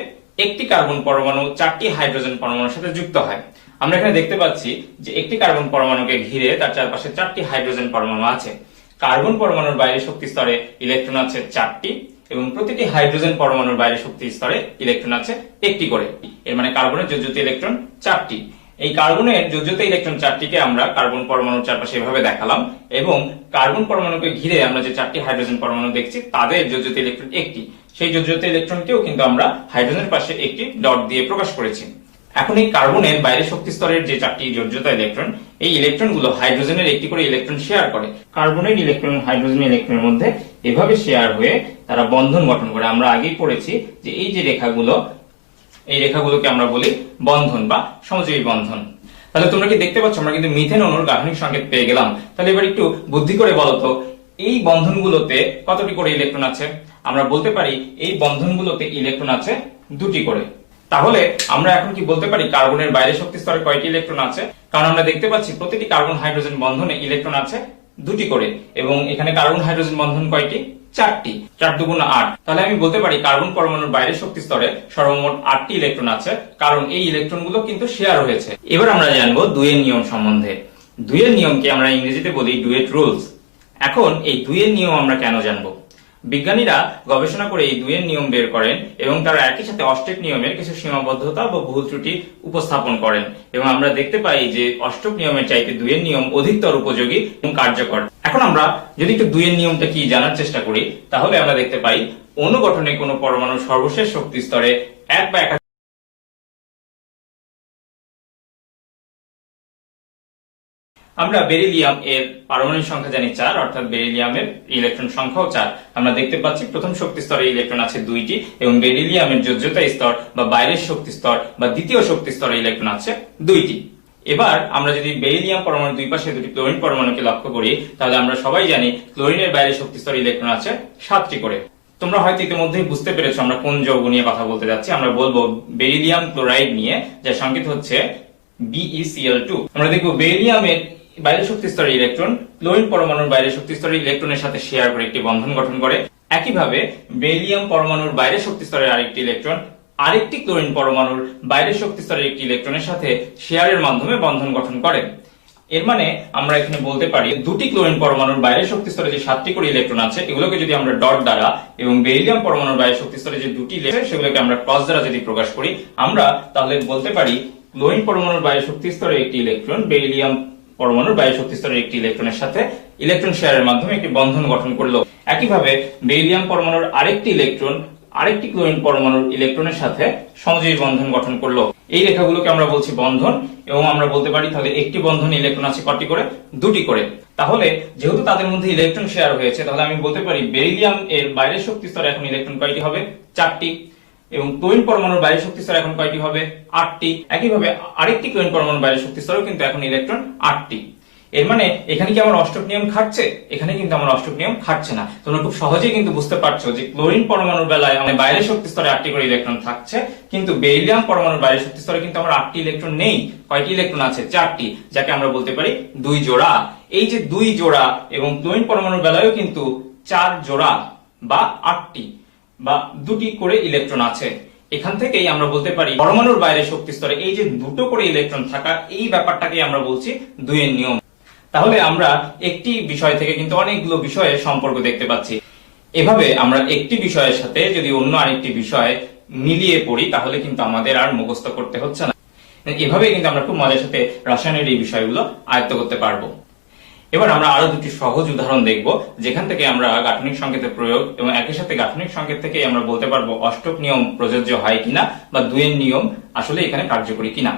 একটি কার্বন পরমাণু 4টি হাইড্রোজেন পরমাণুর সাথে যুক্ত হয়। আমরা এখানে দেখতে পাচ্ছি যে একটি কার্বন পরমাণুকে ঘিরে তার চারপাশে 4টি হাইড্রোজেন পরমাণু আছে। কার্বন পরমাণুর বাইরে শক্তি স্তরে ইলেকট্রন আছে 4টি, এবং প্রতিটি হাইড্রোজেন পরমাণুর বাইরে শক্তি স্তরে ইলেকট্রন আছে 1টি করে। এর মানে কার্বনের যোজ্যতা ইলেকট্রন 4টি। এই কার্বনের যোজ্যতা ইলেকট্রন 4টিকে আমরা কার্বন পরমাণুর চারপাশে এভাবে দেখালাম, এবং কার্বন পরমাণুকে ঘিরে আমরা যে 4টি হাইড্রোজেন পরমাণু দেখছি তাদের যোজ্যতা ইলেকট্রন 1টি। সেই যোজ্যতা ইলেকট্রনকেও কিন্তু আমরা হাইড্রোজেনের পাশে একটি ডট দিয়ে প্রকাশ করেছি। এখন এই কার্বনের বাইরে শক্তি স্তরের যে 4টি যোজ্যতা ইলেকট্রন, এই ইলেকট্রনগুলো হাইড্রোজেনের একটি করে ইলেকট্রন শেয়ার করে। কার্বনের ইলেকট্রন হাইড্রোজেন ইলেকট্রনের মধ্যে এভাবে শেয়ার হয়ে তারা বন্ধন গঠন করে। আমরা আগেই পড়েছি যে এই যে রেখাগুলো, এই রেখাগুলোকে আমরা বলি বন্ধন বা সমযোজী বন্ধন। তাহলে তোমরা কি দেখতে পাচ্ছ আমরা কিন্তু মিথেন অণুর গাঠনিক সংকেত পেয়ে গেলাম। তাহলে এবার একটু বুদ্ধি করে বলো তো, এই বন্ধনগুলোতে কতটি করে ইলেকট্রন আছে? আমরা বলতে পারি এই বন্ধনগুলোতে ইলেকট্রন আছে 2টি করে। তাহলে আমরা এখন কি বলতে পারি কার্বনের বাইরে শক্তি স্তরে কয়টি ইলেকট্রন আছে? কারণ আমরা দেখতে পাচ্ছি প্রতিটি কার্বন হাইড্রোজেন বন্ধনে ইলেকট্রন আছে 2টি করে, এবং এখানে কার্বন হাইড্রোজেন বন্ধন কয়টি? 4টি। 4 দুগুণ 8। তাহলে আমি বলতে পারি কার্বন পরমাণুর বাইরে শক্তি স্তরে সর্বমোট 8টি ইলেকট্রন আছে, কারণ এই ইলেকট্রনগুলো কিন্তু শেয়ার হয়েছে। এবার আমরা জানবো দুইয়ের নিয়ম সম্বন্ধে। দুইয়ের নিয়মকে আমরা ইংরেজিতে বলি ডুয়েট রুলস। এখন এই দুইয়ের নিয়ম আমরা কেন জানবো? বিজ্ঞানীরা গবেষণা করে এই দুইয়ের নিয়ম বের করেন, এবং তারা একই সাথে অষ্টক নিয়মের কিছু সীমাবদ্ধতা বা ভুল ত্রুটি উপস্থাপন করেন, এবং আমরা দেখতে পাই যে অষ্টক নিয়মের চাইতে দুইয়ের নিয়ম অধিকতর উপযোগী এবং কার্যকর। এখন আমরা যদি একটু 2 এর নিয়মটা কি জানার চেষ্টা করি, তাহলে আমরা দেখতে পাই অণু গঠনে কোনো পরমাণুর সর্বশেষ শক্তি স্তরে এক বা একাধিক আমরা বেরিলিয়াম এর পারমাণবিক সংখ্যা জানি 4, অর্থাৎ বেরিলিয়ামের ইলেকট্রন সংখ্যাও 4। আমরা দেখতে পাচ্ছি প্রথম শক্তি স্তরে ইলেকট্রন আছে 2টি এবং বেরিলিয়ামের যোজ্যতা স্তর বা বাইরের শক্তি স্তর বা দ্বিতীয় শক্তি স্তরে ইলেকট্রন আছে 2টি। এবার আমরা যদি বেরিলিয়াম পরমাণুর দুই পাশে দুটি ক্লোরিন পরমাণুকে লক্ষ্য করি, তাহলে আমরা সবাই জানি ক্লোরিনের বাইরের শক্তি স্তরে ইলেকট্রন আছে 7টি করে। তোমরা হয়তো ইতিমধ্যেই বুঝতে পেরেছো আমরা কোন যৌগ নিয়ে কথা বলতে যাচ্ছি। আমরা বলবো বেরিলিয়াম ক্লোরাইড নিয়ে, যার সংকেত হচ্ছে BeCl2। আমরা দেখবো বেরিলিয়ামের বাইরের শক্তি স্তরের ইলেকট্রন ক্লোরিন পরমাণুর বাইরের শক্তি স্তরের ইলেকট্রনের সাথে শেয়ার করে একটি বন্ধন গঠন করে। একইভাবে বেরিলিয়াম পরমাণুর বাইরের শক্তি স্তরের আরেকটি ইলেকট্রন আরেকটি ক্লোরিন পরমাণুর বাইরের শক্তি স্তরের একটি ইলেকট্রনের সাথে শেয়ারের মাধ্যমে বন্ধন গঠন করে। এর মানে আমরা এখানে বলতে পারি দুটি ক্লোরিন পরমাণুর বাইরের শক্তি স্তরে যে 7টি করে ইলেকট্রন আছে, এগুলোকে যদি আমরা ডট দ্বারা এবং বেরিলিয়াম পরমাণুর বাইরের শক্তি স্তরে যে দুটি ইলেকট্রন সেগুলোকে আমরা ক্রস দ্বারা যদি প্রকাশ করি, আমরা তাহলে বলতে পারি ক্লোরিন পরমাণুর বাইরের শক্তি স্তরে একটি ইলেকট্রন বেরিলিয়াম পরমাণুর বাইরের শক্তি স্তরের একটি ইলেকট্রনের সাথে ইলেকট্রন শেয়ারের মাধ্যমে একটি বন্ধন গঠন করলো। একইভাবে বেরিলিয়াম পরমাণুর আরেকটি ইলেকট্রন আরেকটি ক্লোরিন পরমাণুর ইলেকট্রনের সাথে সংযোজী বন্ধন গঠন করলো। এই রেখাগুলোকে আমরা বলছি বন্ধন, এবং আমরা বলতে পারি তাহলে একটি বন্ধনে ইলেকট্রন আছে কয়টি করে? 2টি করে। তাহলে যেহেতু তাদের মধ্যে ইলেকট্রন শেয়ার হয়েছে, তাহলে আমি বলতে পারি বেরিলিয়াম এর বাইরের শক্তি স্তরে এখন ইলেকট্রন কয়টি হবে? 4টি। এবং ক্লোরিন পরমাণুর বাইরের শক্তি স্তর এখন কয়টি হবে? 8টি। একইভাবে আরেকটি ক্লোরিন পরমাণুর বাইরের শক্তি স্তরেও কিন্তু এখন ইলেকট্রন 8টি। এর মানে এখানে কি আমার অষ্টক নিয়ম খাটছে? এখানে কিন্তু আমার অষ্টক নিয়ম খাটছে না। তোমরা খুব সহজেই কিন্তু বুঝতে পারছো যে ক্লোরিন পরমাণুর বেলায় আমাদের বাইরের শক্তি স্তরে 8টি করে ইলেকট্রন থাকছে, কিন্তু বেরিলিয়াম পরমাণুর বাইরের শক্তি স্তরে কিন্তু আমার 8টি ইলেকট্রন নেই। কয়টি ইলেকট্রন আছে? 4টি, যাকে আমরা বলতে পারি 2 জোড়া। এই যে 2 জোড়া, এবং ক্লোরিন পরমাণুর বেলায়ও কিন্তু 4 জোড়া বা 8টি বা 2টি করে ইলেকট্রন আছে। এখান থেকেই আমরা বলতে পারি পরমাণুর বাইরের শক্তি স্তরে এই যে 2টো করে ইলেকট্রন থাকা, এই ব্যাপারটাকে আমরা বলছি 2 এর নিয়ম। তাহলে আমরা একটি বিষয় থেকে কিন্তু অনেকগুলো বিষয়ের সম্পর্ক দেখতে পাচ্ছি। এভাবে আমরা একটি বিষয়ের সাথে যদি অন্য আরেকটি বিষয় মিলিয়ে পড়ি, তাহলে কিন্তু আমাদের আর মুখস্থ করতে হচ্ছে না। এভাবে কিন্তু আমরা খুব মজার সাথে রসায়নের এই বিষয়গুলো আয়ত্ত করতে পারবো। এবার আমরা আরো দুটি সহজ উদাহরণ দেখব, যেখান থেকে আমরা গাঠনিক সংকেতের প্রয়োগ এবং একই সাথে গাঠনিক সংকেত থেকে আমরা বলতে পারবো অষ্টক নিয়ম প্রযোজ্য হয় কিনা বা 2 এর নিয়ম আসলে এখানে কার্যকরী কিনা।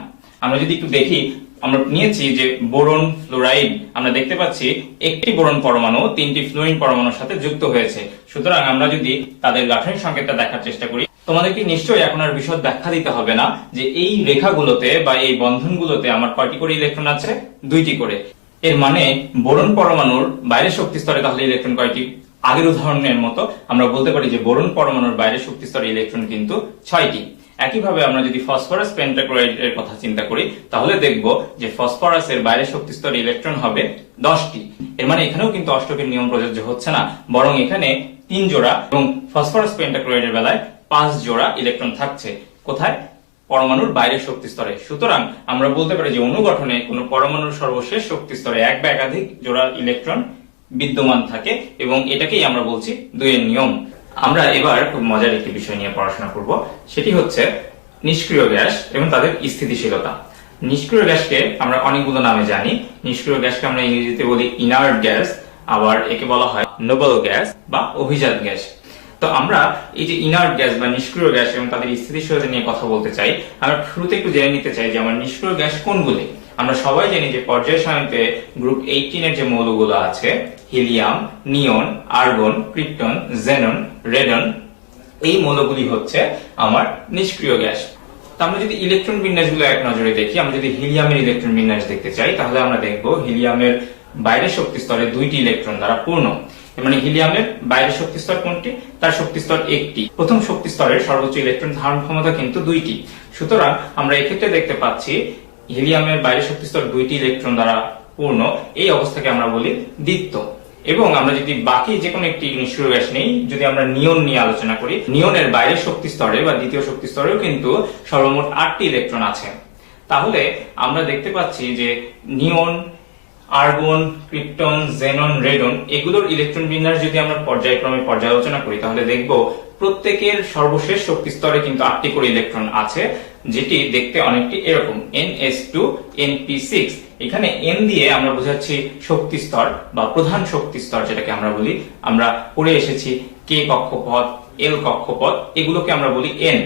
আমরা যদি একটু দেখি, আমরা নিয়েছি যে বোরন ফ্লোরাইড, আমরা দেখতে পাচ্ছি একটি বোরন পরমাণু 3টি ফ্লোরিন পরমাণুর সাথে যুক্ত হয়েছে। সুতরাং আমরা যদি তাদের গাঠনিক সংকেতটা দেখার চেষ্টা করি, তোমাদেরকে নিশ্চয়ই এখন আর বিশদ ব্যাখ্যা দিতে হবে না যে এই রেখাগুলোতে বা এই বন্ধনগুলোতে আমার কয়টি করে ইলেকট্রন আছে? 2টি করে। এর মানে বোরন পরমাণুর বাইরের শক্তি স্তরে তাহলে ইলেকট্রন কয়টি? আগের উদাহরণের মতো আমরা বলতে পারি যে বোরন পরমাণুর বাইরের শক্তি স্তরে ইলেকট্রন কিন্তু 6টি। একইভাবে আমরা যদি ফসফরাস পেন্টাক্লোরাইড এর কথা চিন্তা করি, তাহলে দেখব যে ফসফরাসের বাইরের শক্তি স্তরে ইলেকট্রন হবে 10টি। এর মানে এখানেও কিন্তু অষ্টকের নিয়ম প্রযোজ্য হচ্ছে না, বরং এখানে 3 জোড়া এবং ফসফরাস পেন্টাক্লোরাইড এর বেলায় 5 জোড়া ইলেকট্রন থাকছে। কোথায়? পরমাণুর বাইরের শক্তি স্তরে। সুতরাং আমরা বলতে পারি যে অণু গঠনে কোন পরমাণুর সর্বশেষ শক্তি স্তরে এক বা একাধিক জোড়া ইলেকট্রন বিদ্যমান থাকে, এবং এটাকেই আমরা বলছি 2 এর নিয়ম। আমরা এবার খুব মজার একটি বিষয় নিয়ে পড়াশোনা করব, সেটি হচ্ছে নিষ্ক্রিয় গ্যাস এবং তাদের স্থিতিশীলতা। নিষ্ক্রিয় গ্যাসকে আমরা অনেকগুলো নামে জানি। নিষ্ক্রিয় গ্যাসকে আমরা ইংরেজিতে বলি ইনার্ট গ্যাস, আবার একে বলা হয় নোবেল গ্যাস বা অভিজাত গ্যাস। তো আমরা এই যে ইনার্ট গ্যাস বা নিষ্ক্রিয় গ্যাস এবং তাদের স্থিতিশীলতা নিয়ে কথা বলতে চাই। আমরা শুরুতে একটু জেনে নিতে চাই যে আমার নিষ্ক্রিয় গ্যাস কোনগুলি। আমরা সবাই জানি যে পর্যায় সারণীতে গ্রুপ 18 এর যে মৌলগুলো আছে, হিলিয়াম, নিয়ন, আর্গন, ক্রিপ্টন, জেনন, রেডন, এই মৌলগুলি হচ্ছে আমার নিষ্ক্রিয় গ্যাস। তো আমরা যদি ইলেকট্রন বিন্যাসগুলো এক নজরে দেখি, আমরা যদি হিলিয়ামের ইলেকট্রন বিন্যাস দেখতে চাই, তাহলে আমরা দেখব হিলিয়ামের বাইরের শক্তি স্তরে 2টি ইলেকট্রন দ্বারা পূর্ণ। মানে হিলিয়ামের বাইরের শক্তি স্তর কোনটি? তার শক্তি স্তর 1টি। প্রথম শক্তি স্তরের সর্বোচ্চ ইলেকট্রন ধারণ ক্ষমতা কিন্তু 2টি। সুতরাং আমরা এক্ষেত্রে দেখতে পাচ্ছি হিলিয়ামের বাইরের শক্তি স্তর 2টি ইলেকট্রন দ্বারা পূর্ণ। এই অবস্থাকে আমরা বলি দ্বিত্ব। এবং আমরা যদি বাকি যে কোনো একটি নিষ্ক্রিয় গ্যাস নেই, যদি আমরা নিয়ন নিয়ে আলোচনা করি, নিয়নের বাইরের শক্তি স্তরে বা দ্বিতীয় শক্তি স্তরেও কিন্তু সর্বমোট 8টি ইলেকট্রন আছে। তাহলে আমরা দেখতে পাচ্ছি যে নিয়ন, আর্গন, ক্রিপ্টন, জেনন, রেডন এগুলোর ইলেকট্রন বিন্যাস যদি আমরা পর্যায়ক্রমে পর্যালোচনা করি তাহলে দেখব প্রত্যেকের সর্বশেষ শক্তি স্তরে কিন্তু 8টি করে ইলেকট্রন আছে, যেটি দেখতে অনেকটি এরকম ns2 np6। এখানে n দিয়ে আমরা বোঝাচ্ছি শক্তি স্তর বা প্রধান শক্তি স্তর যেটাকে আমরা বলি। আমরা পড়ে এসেছি k কক্ষপথ, l কক্ষপথ, এগুলোকে আমরা বলি n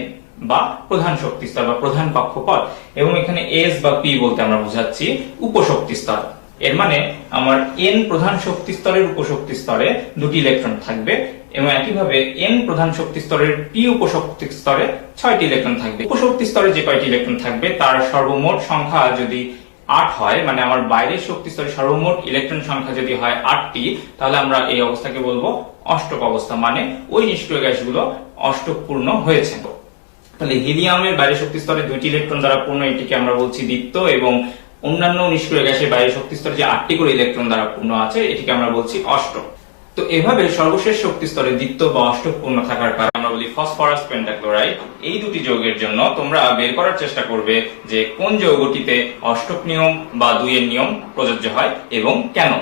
বা প্রধান শক্তি স্তর বা প্রধান কক্ষপথ। এবং এখানে s বা p বলতে আমরা বোঝাচ্ছি উপশক্তি স্তর। এর মানে আমার n প্রধান শক্তি স্তরের উপশক্তি স্তরে 2টি ইলেকট্রন থাকবে এবং একইভাবে n প্রধান শক্তি স্তরের p উপশক্তি স্তরে 6টি ইলেকট্রন থাকবে। উপশক্তি স্তরে যে কয়টি ইলেকট্রন থাকবে তার সর্বমোট সংখ্যা যদি 8 হয়, মানে আমার বাইরের শক্তি স্তরে সর্বমোট ইলেকট্রন সংখ্যা যদি হয় 8টি, তাহলে আমরা এই অবস্থাকে বলবো অষ্টক অবস্থা, মানে ওই নিষ্ক্রিয় গ্যাসগুলো অষ্টকপূর্ণ হয়েছে। তাহলে হিলিয়ামের বাইরের শক্তি স্তরে 2টি ইলেকট্রন দ্বারা পূর্ণ, এটিকে আমরা বলছি দ্বিত্ব, এবং অন্যান্য নিষ্ক্রিয় গ্যাসের বাইরের শক্তি স্তরে যে 8টি করে ইলেকট্রন দ্বারা পূর্ণ আছে এটিকে আমরা বলছি অষ্টক। তো এভাবে সর্বশেষ শক্তি স্তরে দ্বিত্ব বা অষ্টক পূর্ণ থাকার কারণে আমরা বলি ফসফরাস পেন্টাক্লোরাইড। এই দুটি যৌগের জন্য তোমরা বের করার চেষ্টা করবে যে কোন যৌগটিতে অষ্টক নিয়ম বা 2 এর নিয়ম প্রযোজ্য হয় এবং কেন।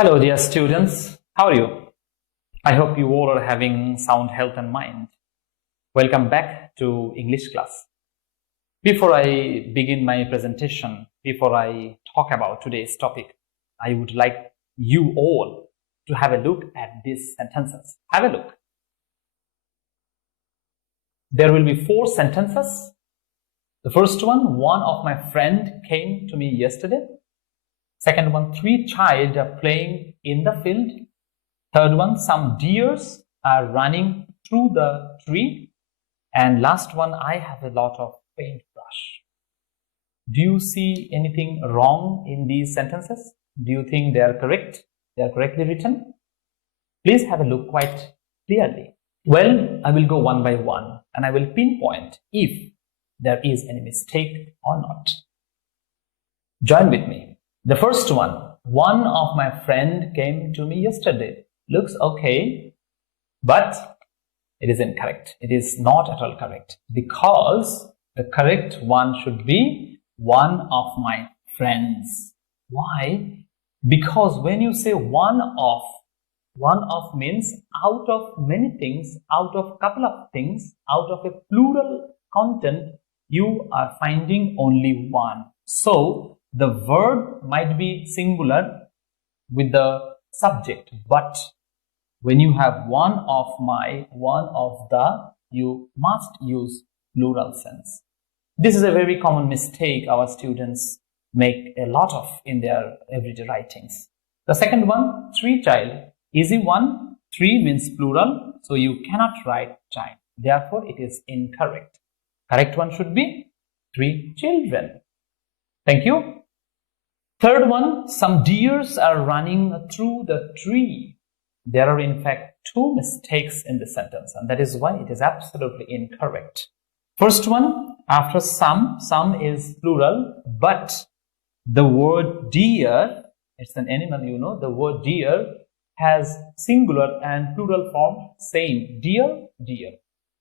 Hello, dear students. How are you? I hope you all are having sound health and mind. Welcome back to English class. Before I begin my presentation, before I talk about today's topic, I would like you all to have a look at these sentences. Have a look. There will be 4 sentences. The first one of my friend came to me yesterday. Second one, 3 children are playing in the field. Third one, some deers are running through the tree. And last one, I have a lot of paintbrush. Do you see anything wrong in these sentences? Do you think they are correct? They are correctly written? Please have a look quite clearly. Well, I will go one by one and I will pinpoint if there is any mistake or not. Join with me. The first one of my friend came to me yesterday. Looks okay, but it is incorrect. It is not at all correct, because the correct one should be one of my friends. Why? Because when you say one of means out of many things, out of couple of things, out of a plural content, you are finding only one. So the verb might be singular with the subject, but when you have one of my, one of the, you must use plural sense. This is a very common mistake our students make a lot of in their everyday writings. The second one, 3 child, easy one. 3 means plural, so you cannot write child. Therefore, it is incorrect. Correct one should be 3 children. Thank you. Third one, some deers are running through the tree. There are in fact 2 mistakes in the sentence, and that is why it is absolutely incorrect. First one, after some is plural, but the word deer, it's an animal, you know, the word deer has singular and plural form same. Deer, deer.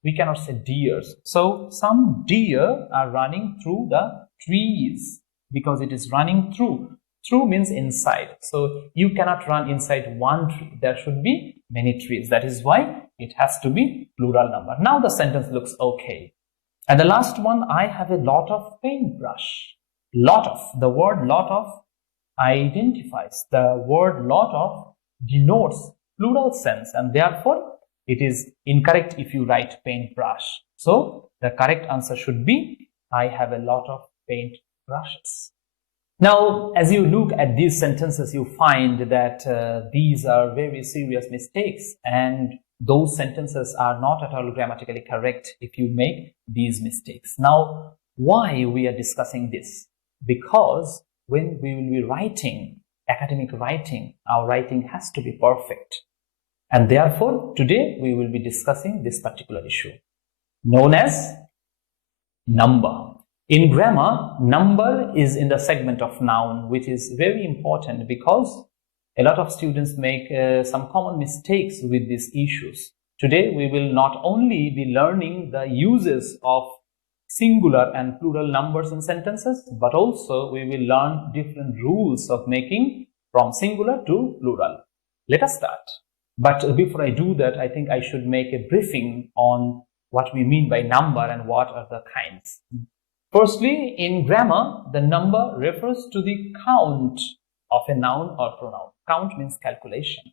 We cannot say deers. So some deer are running through the trees because it is running through. Through means inside. So you cannot run inside one tree. There should be many trees. That is why it has to be plural number. Now the sentence looks okay. And the last one, I have a lot of paintbrush. Lot of. The word lot of identifies. The word lot of denotes plural sense, and therefore it is incorrect if you write paintbrush. So the correct answer should be I have a lot of paintbrushes. Now, as you look at these sentences, you find that these are very serious mistakes, and those sentences are not at all grammatically correct if you make these mistakes. Now, why we are discussing this? Because when we will be writing academic writing, our writing has to be perfect. And therefore, today we will be discussing this particular issue, known as number. In grammar, number is in the segment of noun, which is very important because a lot of students make some common mistakes with these issues. Today, we will not only be learning the uses of singular and plural numbers in sentences, but also we will learn different rules of making from singular to plural. Let us start. But before I do that, I think I should make a briefing on what we mean by number and what are the kinds. Firstly, in grammar, the number refers to the count of a noun or pronoun. Count means calculation.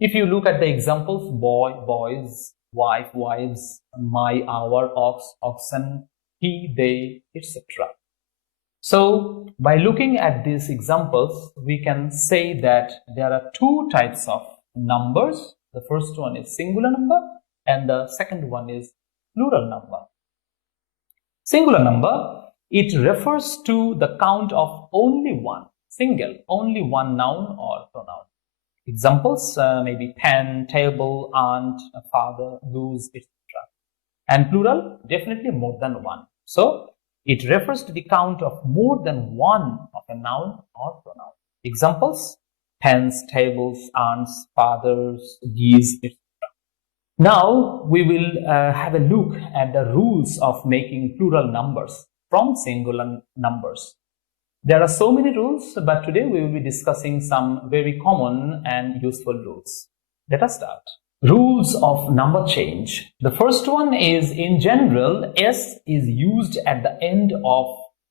If you look at the examples, boy, boys, wife, wives, my, our, ox, oxen, he, they, etc. So, by looking at these examples, we can say that there are 2 types of numbers. The first one is singular number and the second one is plural number. Singular number, it refers to the count of only one, single, only one noun or pronoun. Examples maybe pen, table, aunt, father, goose, etc. And plural, definitely more than one. So, it refers to the count of more than one of a noun or pronoun. Examples, pens, tables, aunts, fathers, geese, etc. Now, we will have a look at the rules of making plural numbers from singular numbers. There are so many rules, but today we will be discussing some very common and useful rules. Let us start. Rules of number change. The first one is, in general, S is used at the end of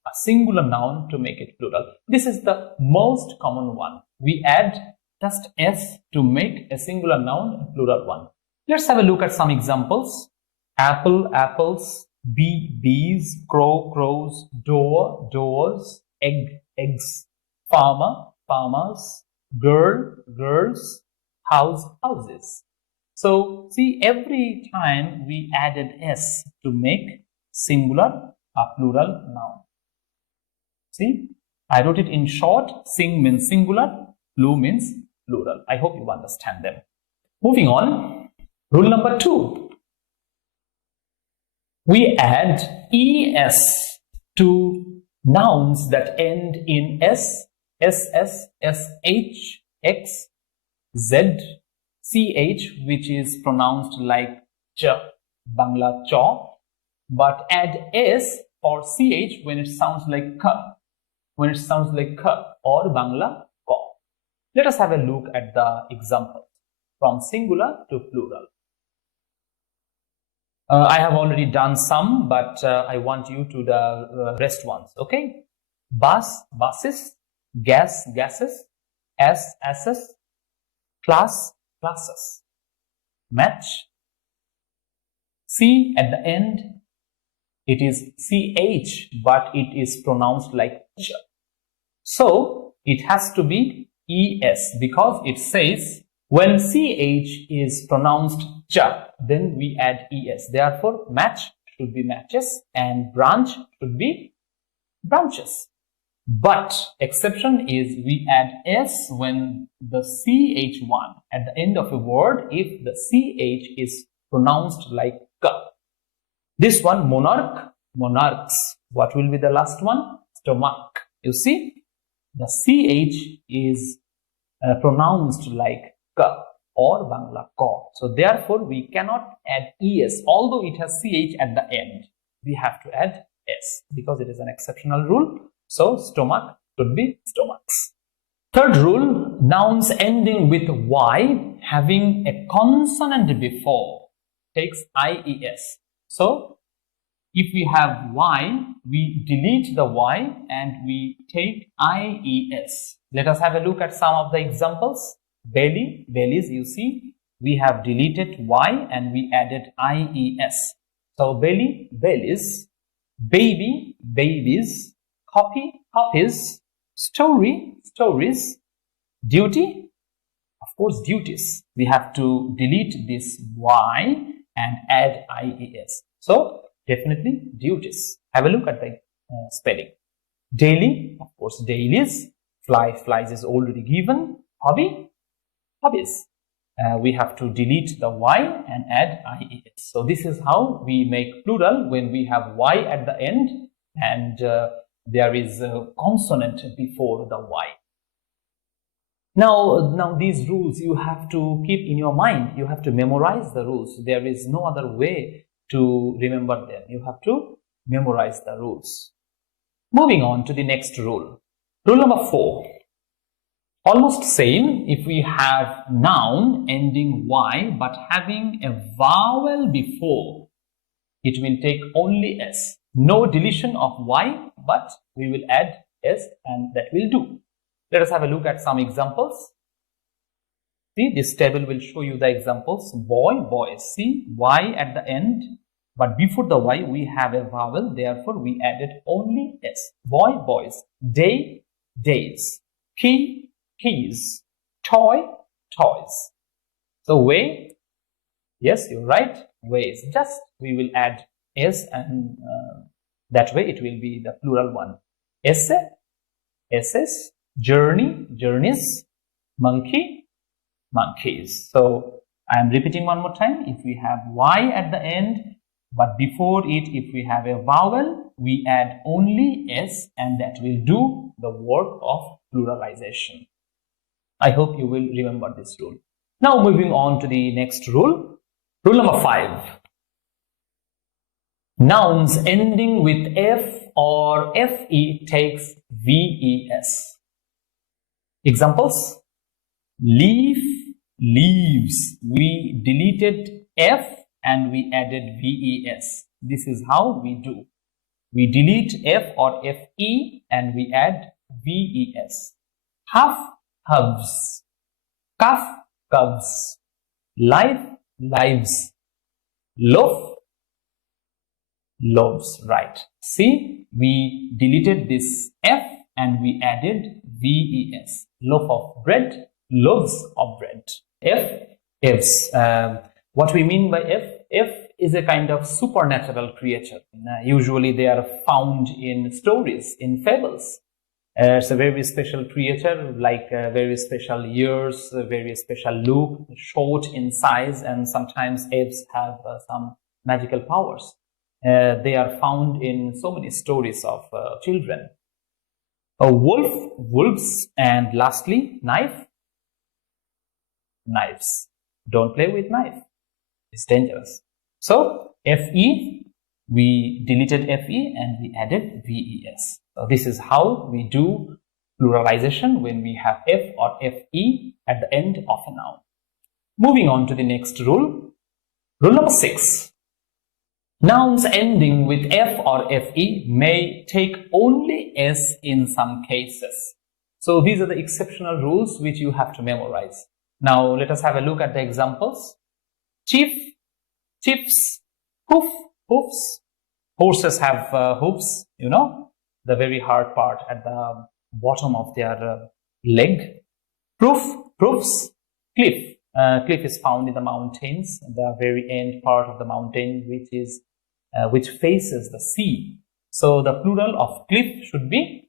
a singular noun to make it plural. This is the most common one. We add just S to make a singular noun a plural one. Let's have a look at some examples. Apple, apples, bee, bees, crow, crows, door, doors, egg, eggs, farmer, farmers, girl, girls, house, houses. So, see, every time we added S to make singular a plural noun. See, I wrote it in short. Sing means singular, blue means plural. I hope you understand them. Moving on, rule number 2. We add ES to nouns that end in S, SS, SH, X, Z, CH, which is pronounced like Ch, Bangla Cha, but add S or CH when it sounds like K, or Bangla Ka. Let us have a look at the example from singular to plural. I have already done some, but I want you to the rest ones, okay? Bus, buses, gas, gases, S, asses, class, classes, match, C at the end, it is CH, but it is pronounced like Ch. So, it has to be ES because it says When ch is pronounced cha, then we add es. Therefore, match should be matches and branch should be branches. But exception is we add s when the ch1 at the end of a word if the ch is pronounced like k. This one, monarch, monarchs. What will be the last one? Stomach. You see, the ch is pronounced like k or Bangla ko. So therefore, we cannot add es. Although it has ch at the end, we have to add s because it is an exceptional rule. So stomach should be stomachs. Third rule, nouns ending with y having a consonant before takes ies. So if we have y, we delete the y and we take ies. Let us have a look at some of the examples. Belly, bellies, you see, we have deleted y and we added ies. So belly, bellies, baby, babies, copy, copies, story, stories, duty, of course, duties. We have to delete this y and add ies. So definitely duties. Have a look at the spelling. Daily, of course, dailies. Fly, flies is already given. Hobby, hobbies. We have to delete the y and add ies. So this is how we make plural when we have y at the end and there is a consonant before the y. Now these rules you have to keep in your mind. You have to memorize the rules. There is no other way to remember them. You have to memorize the rules. Moving on to the next rule. Rule number 4. Almost same if we have noun ending y but having a vowel before. It will take only s. No deletion of y, but we will add s and that will do. Let us have a look at some examples. See, this table will show you the examples. Boy, boys. See, y at the end, but before the y we have a vowel, therefore we added only s. Boy, boys. Day, days. Key, keys. Toy, toys. So way, yes, you're right, ways. Just we will add s and that way it will be the plural one. Essay, essays. Journey, journeys. Monkey, monkeys. So I am repeating one more time. If we have y at the end, but before it, if we have a vowel, we add only s and that will do the work of pluralization. I hope you will remember this rule. Now moving on to the next rule. Rule number 5. Nouns ending with f or fe takes ves. Examples. Leaf, leaves. We deleted f and we added ves. This is how we do. We delete f or fe and we add ves. Half, halves. Calf, calves. Life, lives. Loaf, loaves. Right. See, we deleted this f and we added ves. Loaf of bread, loaves of bread. F, ifs. What we mean by f? F is a kind of supernatural creature. Usually they are found in stories, in fables. It's a very special creature, like very special ears, a very special look, short in size, and sometimes apes have some magical powers. They are found in so many stories of children. A wolf, wolves, and lastly, knife, knives. Don't play with knife. It's dangerous. So, fe, we deleted fe and we added ves. So, this is how we do pluralization when we have f or fe at the end of a noun. Moving on to the next rule. Rule number 6. Nouns ending with f or fe may take only s in some cases. So these are the exceptional rules which you have to memorize. Now let us have a look at the examples. Chief, chiefs. Hoof, hoofs. Horses have hoofs, you know, the very hard part at the bottom of their leg. Proof, proofs. Cliff, Cliff is found in the mountains, the very end part of the mountain, which faces the sea. So the plural of cliff should be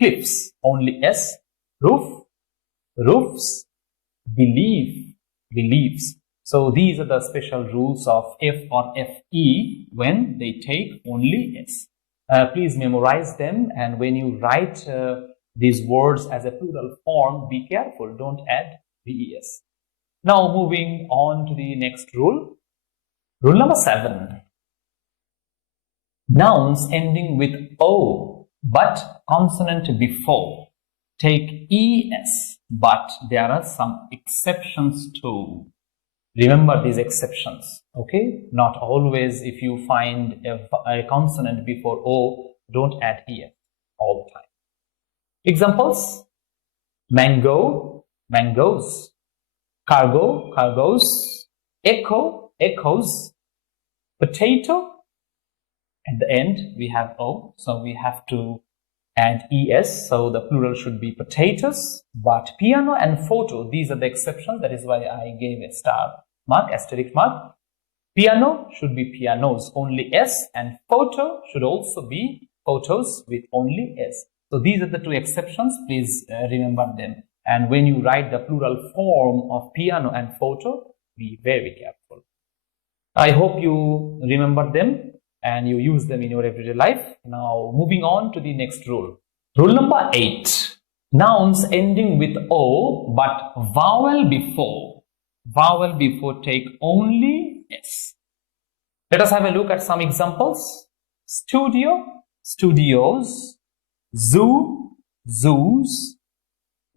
cliffs, only S. Roof, roofs. Belief, beliefs. So these are the special rules of F or FE when they take only S. Please memorize them, and when you write these words as a plural form, be careful, don't add VES. Now moving on to the next rule. Rule number 7. Nouns ending with O but consonant before take ES, but there are some exceptions too. Remember these exceptions, okay? Not always if you find a consonant before O, don't add ES all the time. Examples: mango, mangoes, cargo, cargoes, echo, echoes, potato. At the end we have O, so we have to add ES, so the plural should be potatoes. But piano and photo, these are the exceptions. That is why I gave a star mark, asterisk mark. Piano should be pianos, only S, and photo should also be photos with only S. So these are the two exceptions. Please remember them. And when you write the plural form of piano and photo, be very careful. I hope you remember them and you use them in your everyday life. Now moving on to the next rule. Rule number 8. Nouns ending with O but vowel before. Vowel before take only S. Let us have a look at some examples. Studio, studios, zoo, zoos,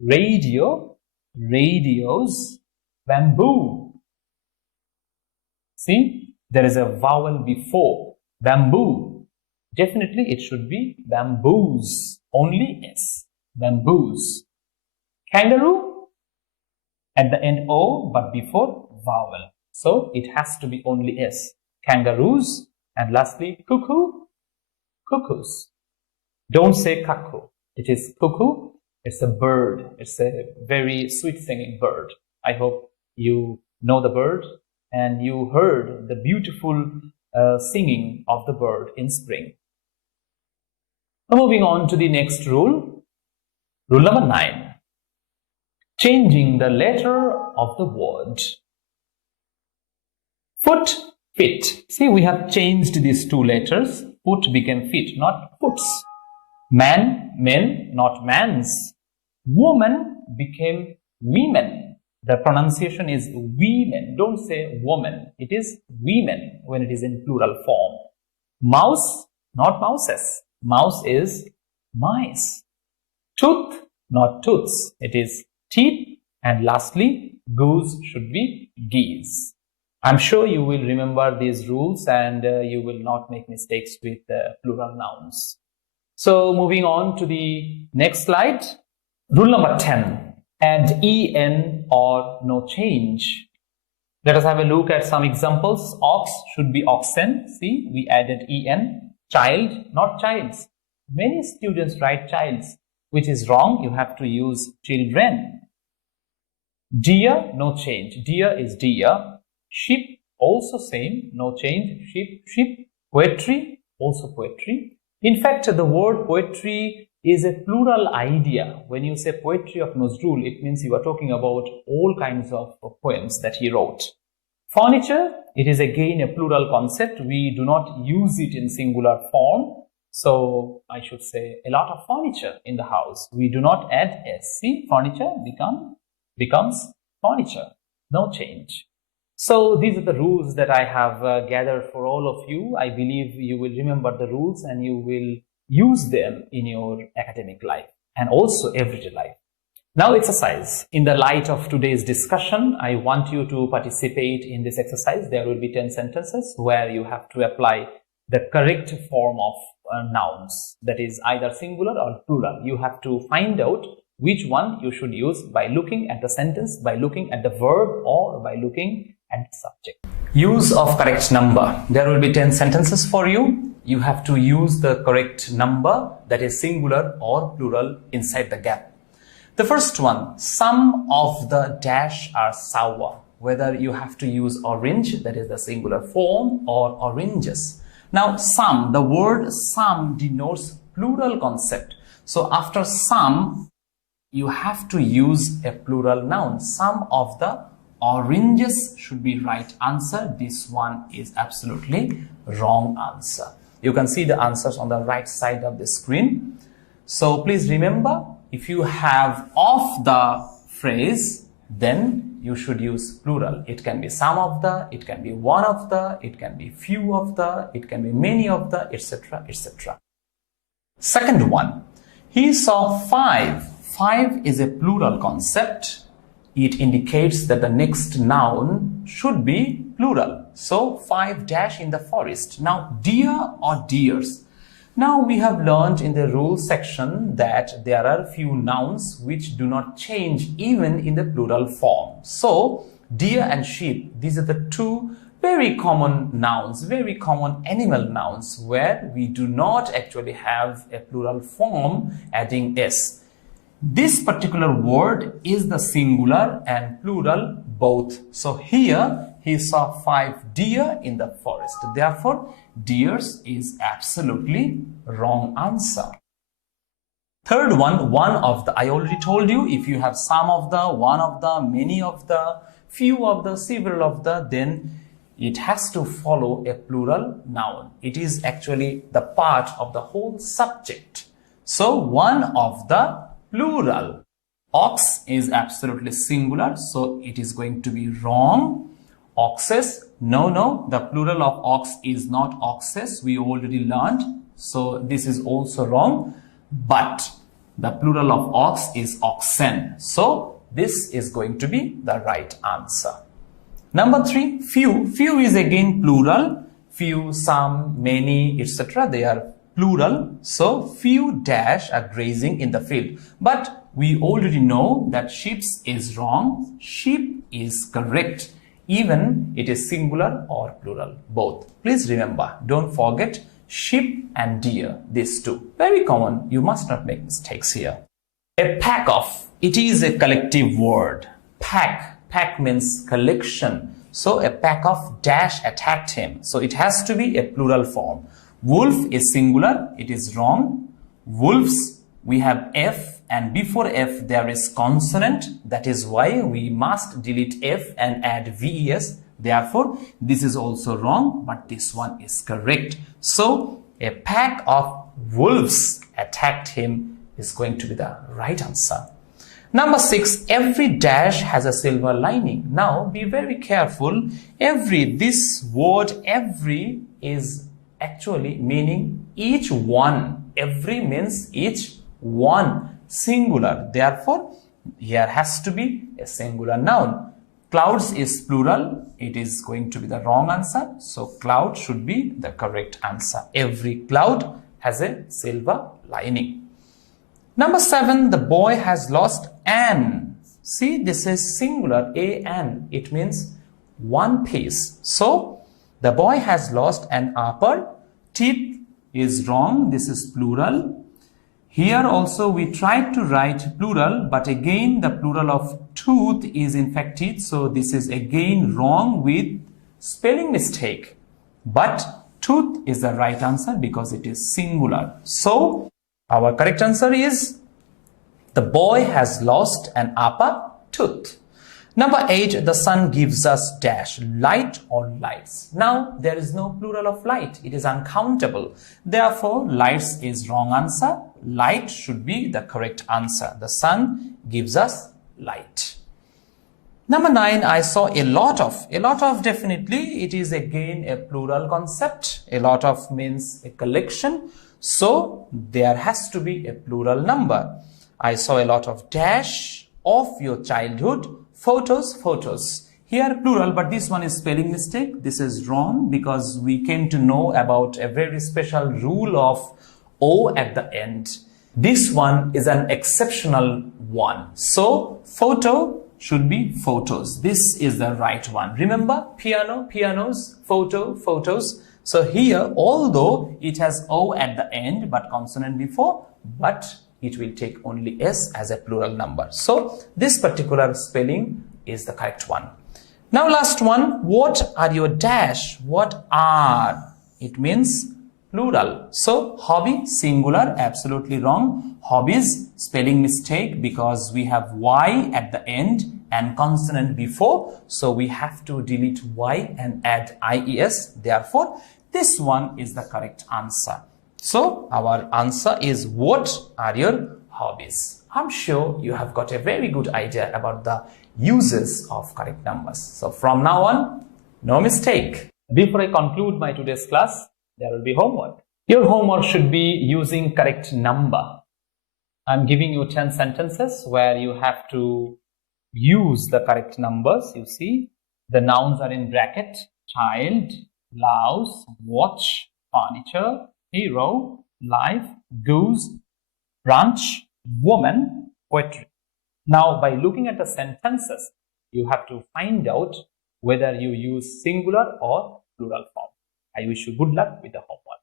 radio, radios, bamboo. See, there is a vowel before. Bamboo. Definitely it should be bamboos. Only S. Bamboos. Kangaroo. At the end O, but before vowel. So it has to be only S. Kangaroos. And lastly, cuckoo. Cuckoos. Don't say cuckoo. It is cuckoo. It's a bird. It's a very sweet singing bird. I hope you know the bird and you heard the beautiful singing of the bird in spring. Now moving on to the next rule. Rule number 9. Changing the letter of the word. Foot, fit. See, we have changed these two letters. Foot became fit, not foots. Man, men, not mans. Woman became women. The pronunciation is women. Don't say woman. It is women when it is in plural form. Mouse, not mouses. Mouse is mice. Tooth, not tooths. It is teeth. And lastly, goose should be geese. I'm sure you will remember these rules and you will not make mistakes with plural nouns. So moving on to the next slide. Rule number 10. Add en or no change. Let us have a look at some examples. Ox should be oxen. See, we added en. Child, not childs. Many students write childs, which is wrong. You have to use children. Deer, no change. Deer is deer. Sheep, also same, no change. Sheep, sheep. Poetry, also poetry. In fact, the word poetry is a plural idea. When you say poetry of Nazrul, it means you are talking about all kinds of poems that he wrote. Furniture, it is again a plural concept. We do not use it in singular form. So I should say a lot of furniture in the house. We do not add S. See, furniture becomes furniture. No change. So these are the rules that I have gathered for all of you. I believe you will remember the rules and you will use them in your academic life and also everyday life. Now exercise. In the light of today's discussion, I want you to participate in this exercise. There will be 10 sentences where you have to apply the correct form of nouns. That is either singular or plural. You have to find out which one you should use by looking at the sentence, by looking at the verb, or by looking at the subject. Use of correct number. There will be 10 sentences for you. You have to use the correct number, that is singular or plural, inside the gap. The first one, some of the dash are sour. whether you have to use orange, that is the singular form, or oranges. Now, some, the word some denotes plural concept. So after some, you have to use a plural noun. Some of the oranges should be right answer. This one is absolutely wrong answer. You can see the answers on the right side of the screen. So please remember, if you have of the phrase, then you should use plural. It can be some of the, it can be one of the, it can be few of the, it can be many of the, etc., etc. Second one, he saw five. Five is a plural concept. It indicates that the next noun should be plural. So 5 dash in the forest. Now, deer or deers. Now we have learned in the rules section that there are few nouns which do not change even in the plural form. So deer and sheep, these are the two very common nouns, very common animal nouns where we do not actually have a plural form adding s. This particular word is the singular and plural both. So here he saw 5 deer in the forest. Therefore, deers is absolutely wrong answer. Third one, one of the. I already told you, if you have some of the, one of the, many of the, few of the, several of the, then it has to follow a plural noun. It is actually the part of the whole subject. So one of the plural. Ox is absolutely singular, so it is going to be wrong. Oxes, no, the plural of ox is not oxes. We already learned, so this is also wrong. But the plural of ox is oxen, so this is going to be the right answer. Number 3, few. Few is again plural. Few, some, many, etc. They are plural. So few dash are grazing in the field. But we already know that sheep is wrong. Sheep is correct. Even it is singular or plural, both. Please remember, don't forget sheep and deer, these two. Very common. You must not make mistakes here. A pack of. It is a collective word. Pack. Pack means collection. So a pack of dash attacked him. So it has to be a plural form. Wolf is singular. It is wrong. Wolves, we have F, and before F there is consonant. That is why we must delete F and add VES. Therefore, this is also wrong, but this one is correct. So a pack of wolves attacked him is going to be the right answer. Number 6, every dash has a silver lining. Now be very careful. This word every is actually meaning each one. Every means each one, singular. Therefore, here has to be a singular noun. Clouds is plural. It is going to be the wrong answer. So cloud should be the correct answer. Every cloud has a silver lining. Number 7, the boy has lost an. See, this is singular, an. It means one piece. So, the boy has lost an upper teeth is wrong. This is plural. Here also we tried to write plural, but again the plural of tooth is in fact teeth. So, this is again wrong with spelling mistake. But tooth is the right answer because it is singular. So, our correct answer is the boy has lost an upper tooth. Number 8, the sun gives us dash, light or lights. Now, there is no plural of light. It is uncountable. Therefore, lights is wrong answer. Light should be the correct answer. The sun gives us light. Number 9, I saw a lot of. A lot of, definitely, it is again a plural concept. A lot of means a collection. So, there has to be a plural number. I saw a lot of dash of your childhood. Photos. Here plural, but this one is spelling mistake. This is wrong because we came to know about a very special rule of O at the end. This one is an exceptional one. So, photo should be photos. This is the right one. Remember, piano, pianos, photos. So here, although it has O at the end, but consonant before, but it will take only S as a plural number. So this particular spelling is the correct one. Now last one, what are your dash? What are? It means plural. So hobby, singular, absolutely wrong. Hobbies, spelling mistake because we have Y at the end and consonant before. So we have to delete Y and add IES. Therefore, this one is the correct answer. So our answer is, what are your hobbies? I'm sure you have got a very good idea about the uses of correct numbers. So from now on, no mistake. Before I conclude my today's class, there will be homework. Your homework should be using correct number. I'm giving you 10 sentences where you have to use the correct numbers. You see, the nouns are in bracket: child, blouse, watch, furniture, hero, life, goose, branch, woman, poetry. Now, by looking at the sentences, you have to find out whether you use singular or plural form. I wish you good luck with the homework.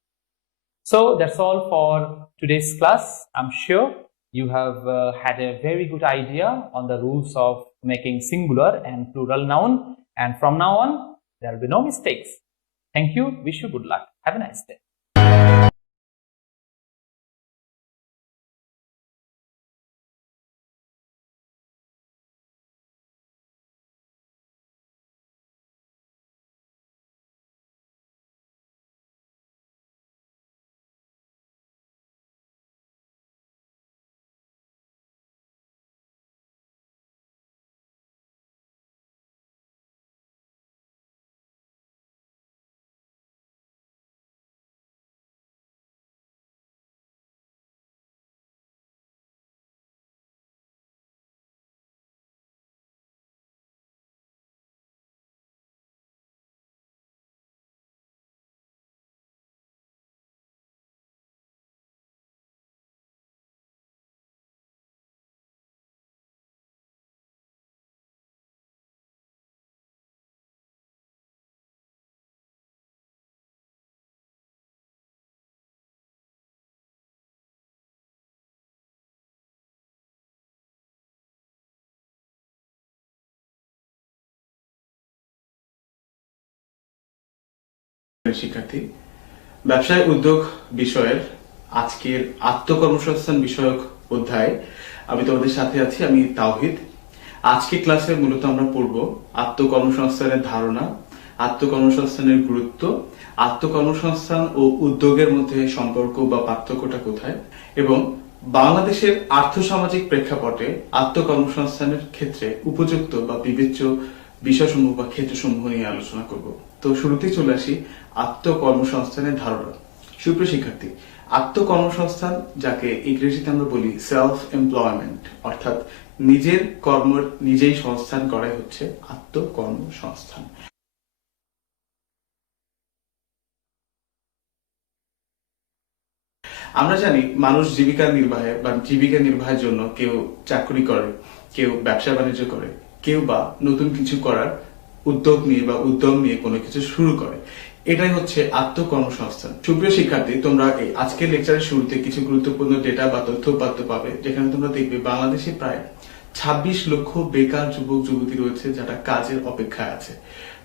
So that's all for today's class. I'm sure you have had a very good idea on the rules of making singular and plural noun. And from now on, there will be no mistakes. Thank you. Wish you good luck. Have a nice day. শিক্ষার্থী, ব্যবসায় উদ্যোগ বিষয়ের আজকের আত্মকর্মসংস্থান বিষয়ক অধ্যায় আমি তোমাদের সাথে আছি। আমি তাওহিদ। আজকে ক্লাসে মূলত আমরা পড়ব আত্মকর্মসংস্থানের ধারণা, আত্মকর্মসংস্থানের গুরুত্ব, আত্মকর্মসংস্থান ও উদ্যোগের মধ্যে সম্পর্ক বা পার্থক্যটা কোথায়, এবং বাংলাদেশের আর্থসামাজিক প্রেক্ষাপটে আত্মকর্মসংস্থানের ক্ষেত্রে উপযুক্ত বা বিবেচ্য বিষয়সমূহ বা ক্ষেত্রসমূহ নিয়ে আলোচনা করব। তো শুরুতেই চলে আসি আত্মকর্মসংস্থানের ধারণা। সুপ্রিয় শিক্ষার্থী, আত্মকর্মসংস্থান যাকে ইংরেজিতে আমরা বলি সেলফ এমপ্লয়মেন্ট, অর্থাৎ নিজের কর্ম নিজেই সংস্থান করাই হচ্ছে আত্মকর্মসংস্থান। আমরা জানি মানুষ জীবিকা নির্বাহে বা জীবিকা নির্বাহের জন্য কেউ চাকরি করে, কেউ ব্যবসা বাণিজ্য করে, কেউ বা নতুন কিছু করার উদ্যোগ নিয়ে বা উদ্যম নিয়ে কোনো কিছু শুরু করে। এটাই হচ্ছে আত্মকর্মসংস্থান। সুপ্রিয় শিক্ষার্থী, তোমরা এই আজকের লেকচারের শুরুতে কিছু গুরুত্বপূর্ণ ডেটা বা তথ্য উপাত্ত পাবে, যেখানে তোমরা দেখবে বাংলাদেশে প্রায় 26 লক্ষ বেকার যুবক যুবতী রয়েছে যারা কাজের অপেক্ষায় আছে।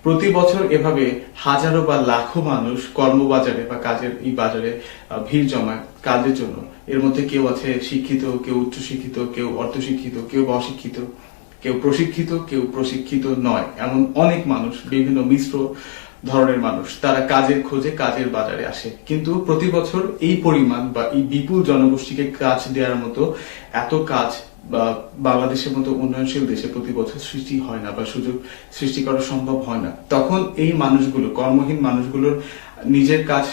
প্রতি বছর এভাবে হাজারো বা লাখো মানুষ কর্মবাজারে বা কাজের এই বাজারে ভিড় জমায় কাজের জন্য। এর মধ্যে কেউ আছে শিক্ষিত, কেউ উচ্চশিক্ষিত, কেউ অর্ধশিক্ষিত, কেউ অশিক্ষিত, কেউ প্রশিক্ষিত, কেউ প্রশিক্ষিত নয়, এমন অনেক মানুষ, বিভিন্ন মিশ্র ধরনের মানুষ, তারা কাজের খোঁজে কাজের বাজারে আসে। কিন্তু প্রতি বছর এই পরিমাণ বা এই বিপুল জনগোষ্ঠীকে কাজ দেওয়ার মতো এত কাজ বা বাংলাদেশের মতো উন্নয়নশীল দেশে প্রতি বছর সৃষ্টি হয় না বা সুযোগ সৃষ্টি করা সম্ভব হয় না। তখন এই মানুষগুলো, কর্মহীন মানুষগুলোর নিজের কাজ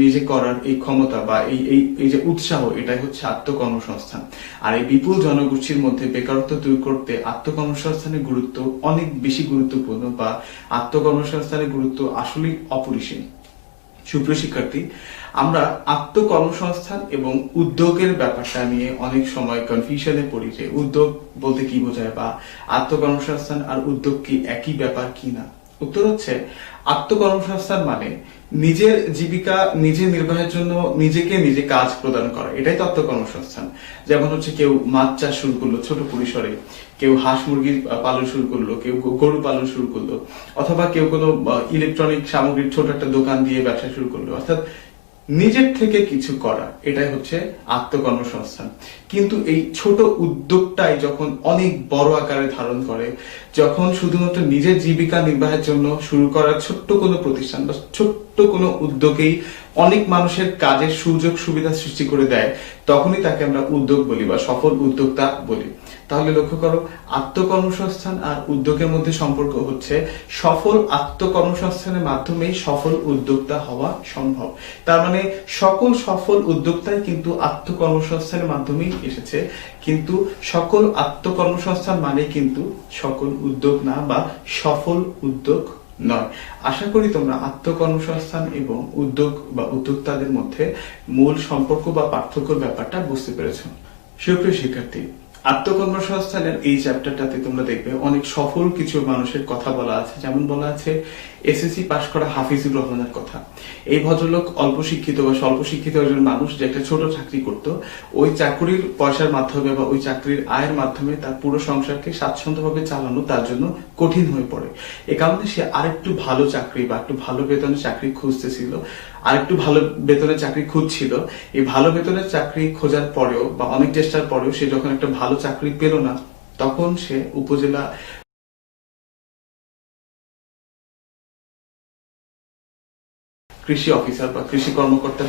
নিজে করার এই ক্ষমতা বা এই যে উৎসাহ, এটাই হচ্ছে আত্মকর্মসংস্থান। আর এই বিপুল জনগোষ্ঠীর মধ্যে বেকারত্ব দূর করতে আত্মকর্মসংস্থানের গুরুত্ব অনেক বেশি গুরুত্বপূর্ণ বা আত্মকর্মসংস্থানের গুরুত্ব আসলেই অপরিসীম। সুপ্রিয় শিক্ষার্থী, আমরা আত্মকর্মসংস্থান এবং উদ্যোগের ব্যাপারটা নিয়ে অনেক সময় কনফিউশনে পড়ি যে উদ্যোগ বলতে কি বোঝায় বা আত্মকর্মসংস্থান আর উদ্যোগ কি একই ব্যাপার কি না। উত্তর হচ্ছে, আত্মকর্মসংস্থান মানে নিজের জীবিকা নিজে নির্বাহের জন্য নিজেকে নিজে কাজ প্রদান করা, এটাই তো আত্মকর্মসংস্থান। যেমন হচ্ছে কেউ মাছ চাষ শুরু করলো ছোট পরিসরে, কেউ হাঁস মুরগির পালন শুরু করলো, কেউ গরু পালন শুরু করলো, অথবা কেউ কোনো ইলেকট্রনিক সামগ্রীর ছোট একটা দোকান দিয়ে ব্যবসা শুরু করলো। অর্থাৎ নিজের থেকে কিছু করা, এটাই হচ্ছে আত্মকর্মসংস্থান। কিন্তু এই ছোট উদ্যোগটাই যখন অনেক বড় আকারে ধারণ করে, যখন শুধুমাত্র নিজের জীবিকা নির্বাহের জন্য শুরু করা ছোট্ট কোনো প্রতিষ্ঠান বা ছোট্ট কোনো উদ্যোগেই অনেক মানুষের কাজের সুযোগ সুবিধা সৃষ্টি করে দেয়, তখনই তাকে আমরা উদ্যোগ বলি বা সফল উদ্যোক্তা বলি। তাহলে লক্ষ্য করো, আত্মকর্মসংস্থান আর উদ্যোগের মধ্যে সম্পর্ক হচ্ছে সফল আত্মকর্মসংস্থানের মাধ্যমেই সফল উদ্যোক্তা হওয়া সম্ভব। তার মানে সকল সফল উদ্যোক্তাই কিন্তু আত্মকর্মসংস্থানের মাধ্যমেই এসেছে, কিন্তু সকল আত্মকর্মসংস্থান মানে কিন্তু সকল উদ্যোগ না বা সফল উদ্যোগ নয়। আশা করি তোমরা আত্মকর্মসংস্থান এবং উদ্যোগ বা উদ্যোক্তাদের মধ্যে মূল সম্পর্ক বা পার্থক্যের ব্যাপারটা বুঝতে পেরেছো। সুপ্রিয় শিক্ষার্থী, আত্মকর্মসংস্থানের এই চ্যাপ্টারটাতে তোমরা দেখবে অনেক সফল কিছু মানুষের কথা বলা আছে। যেমন বলা আছে এসএসসি পাশ করা হাফিজুর রহমানের কথা। এই ভদ্রলোক অল্প শিক্ষিত বা স্বল্প শিক্ষিত একজন মানুষ, যে একটা ছোট চাকরি করত। ওই চাকরির পয়সার মাধ্যমে বা ওই চাকরির আয়ের মাধ্যমে তার পুরো সংসারকে স্বাচ্ছন্দ্যভাবে চালানো তার জন্য কঠিন হয়ে পড়ে। এ কারণে সে আরেকটু ভালো চাকরি বা একটু ভালো বেতনের চাকরি খুঁজতেছিল, আরেকটু ভালো বেতনের চাকরি খুঁজছিল। এই ভালো বেতনের চাকরি খোঁজার পরেও বা অনেক চেষ্টার পরেও সে যখন একটা ভালো চাকরি পেল না, তখন সে উপজেলা কৃষি অফিসার বা কৃষি কর্মকর্তার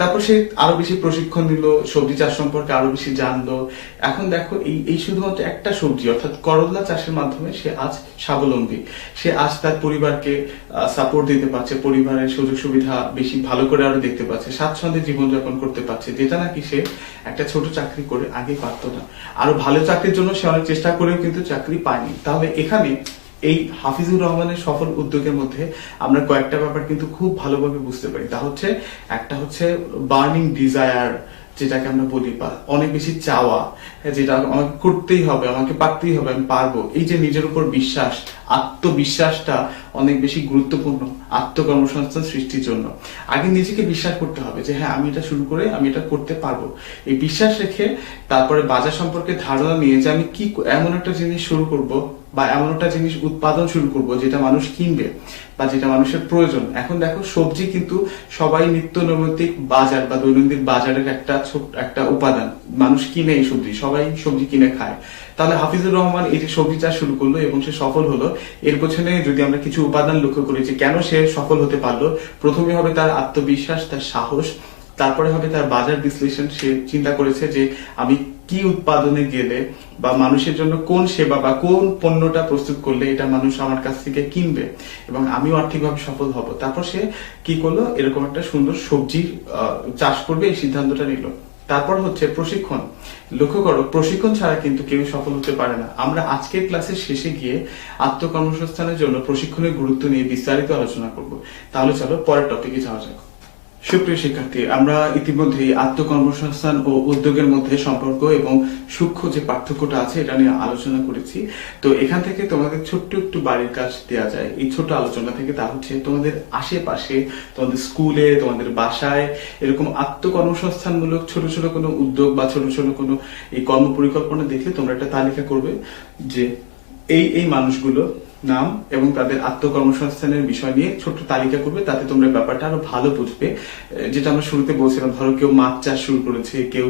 তারপর সে আরো বেশি প্রশিক্ষণ নিল, সবজি চাষ সম্পর্কে আরো বেশি জানলো। এখন দেখো এই শুধুমাত্র একটা সবজি অর্থাৎ করলা চাষের মাধ্যমে সে আজ স্বাবলম্বী। সে আজ তার পরিবারকে সাপোর্ট দিতে পারছে, পরিবারের সুযোগ সুবিধা বেশি ভালো করে আরো দেখতে পাচ্ছে, স্বাচ্ছন্দ্যে জীবনযাপন করতে পারছে, যেটা নাকি সে একটা ছোট চাকরি করে আগে পারতো না। আরো ভালো চাকরির জন্য সে অনেক চেষ্টা করেও কিন্তু চাকরি পায়নি। তাহলে এখানে এই হাফিজুর রহমানের সফল উদ্যোগের মধ্যে আমরা কয়েকটা ব্যাপার কিন্তু খুব ভালোভাবে বুঝতে পারি। তা হচ্ছে একটা হচ্ছে বার্নিং ডিজায়ার, যেটাকে আমরা বলি, বা অনেক বেশি চাওয়া, যেটা আমাকে করতেই হবে, আমাকে পারতেই হবে, আমি পারবো। এই যে নিজের উপর বিশ্বাস, আত্মবিশ্বাসটা অনেক বেশি গুরুত্বপূর্ণ আত্মকর্মসংস্থান সৃষ্টির জন্য। আগে নিজেকে বিশ্বাস করতে হবে যে হ্যাঁ, আমি এটা শুরু করে আমি এটা করতে পারবো। এই বিশ্বাস রেখে তারপরে বাজার সম্পর্কে ধারণা নিয়ে যে আমি কি এমন একটা জিনিস শুরু করব বা এমন একটা জিনিস উৎপাদন শুরু করব যেটা মানুষ কিনবে বা যেটা মানুষের প্রয়োজন। এখন দেখো, সবজি কিন্তু সবাই নিত্য নৈমিত্তিক বাজার বা দৈনন্দিন বাজারের একটা উপাদান। মানুষ কিনে এই সবজি, সবাই সবজি কিনে খায়। তাহলে হাফিজুর রহমান এই যে সবজি চাষ শুরু করলো এবং সে সফল হলো, এর পেছনে যদি আমরা কিছু উপাদান লক্ষ্য করি যে কেন সে সফল হতে পারলো, প্রথমে হবে তার আত্মবিশ্বাস, তার সাহস, তারপরে হবে তার বাজার বিশ্লেষণ। সে চিন্তা করেছে যে আমি কি উৎপাদনে গেলে বা মানুষের জন্য কোন সেবা বা কোন পণ্যটা প্রস্তুত করলে এটা মানুষ আমার কাছ থেকে কিনবে এবং আমিও আর্থিকভাবে সফল হব। তারপর সে কি করলো, এরকম একটা সুন্দর সবজি চাষ করবে, এই সিদ্ধান্তটা নিল। তারপর হচ্ছে প্রশিক্ষণ। লক্ষ্য করো, প্রশিক্ষণ ছাড়া কিন্তু কেউ সফল হতে পারে না। আমরা আজকের ক্লাসের শেষে গিয়ে আত্মকর্মসংস্থানের জন্য প্রশিক্ষণের গুরুত্ব নিয়ে বিস্তারিত আলোচনা করব। তাহলে চলো পরের টপিকে যাওয়া যাক। সুপ্রিয় শিক্ষার্থী, আমরা ইতিমধ্যে আত্মকর্মসংস্থান ও উদ্যোগের মধ্যে সম্পর্ক এবং সূক্ষ্ম যে পার্থক্যটা আছে এটা নিয়ে আলোচনা করেছি। তো এখান থেকে তোমাদের ছোট্ট একটু বাড়ির কাজ দেওয়া যায় এই ছোট আলোচনা থেকে। তা হচ্ছে তোমাদের আশেপাশে, তোমাদের স্কুলে, তোমাদের বাসায় এরকম আত্মকর্মসংস্থানমূলক ছোট ছোট কোনো উদ্যোগ বা ছোট ছোট কোনো এই কর্ম পরিকল্পনা দেখলে তোমরা একটা তালিকা করবে যে এই মানুষগুলো নাম এবং তাদের আত্মকর্মসংস্থানের বিষয় নিয়ে ছোট্ট তালিকা করবে। তাতে তোমরা ব্যাপারটা আরো ভালো বুঝবে। যেটা আমরা শুরুতে বলছিলাম, ধরো কেউ মাছ চাষ শুরু করেছে, কেউ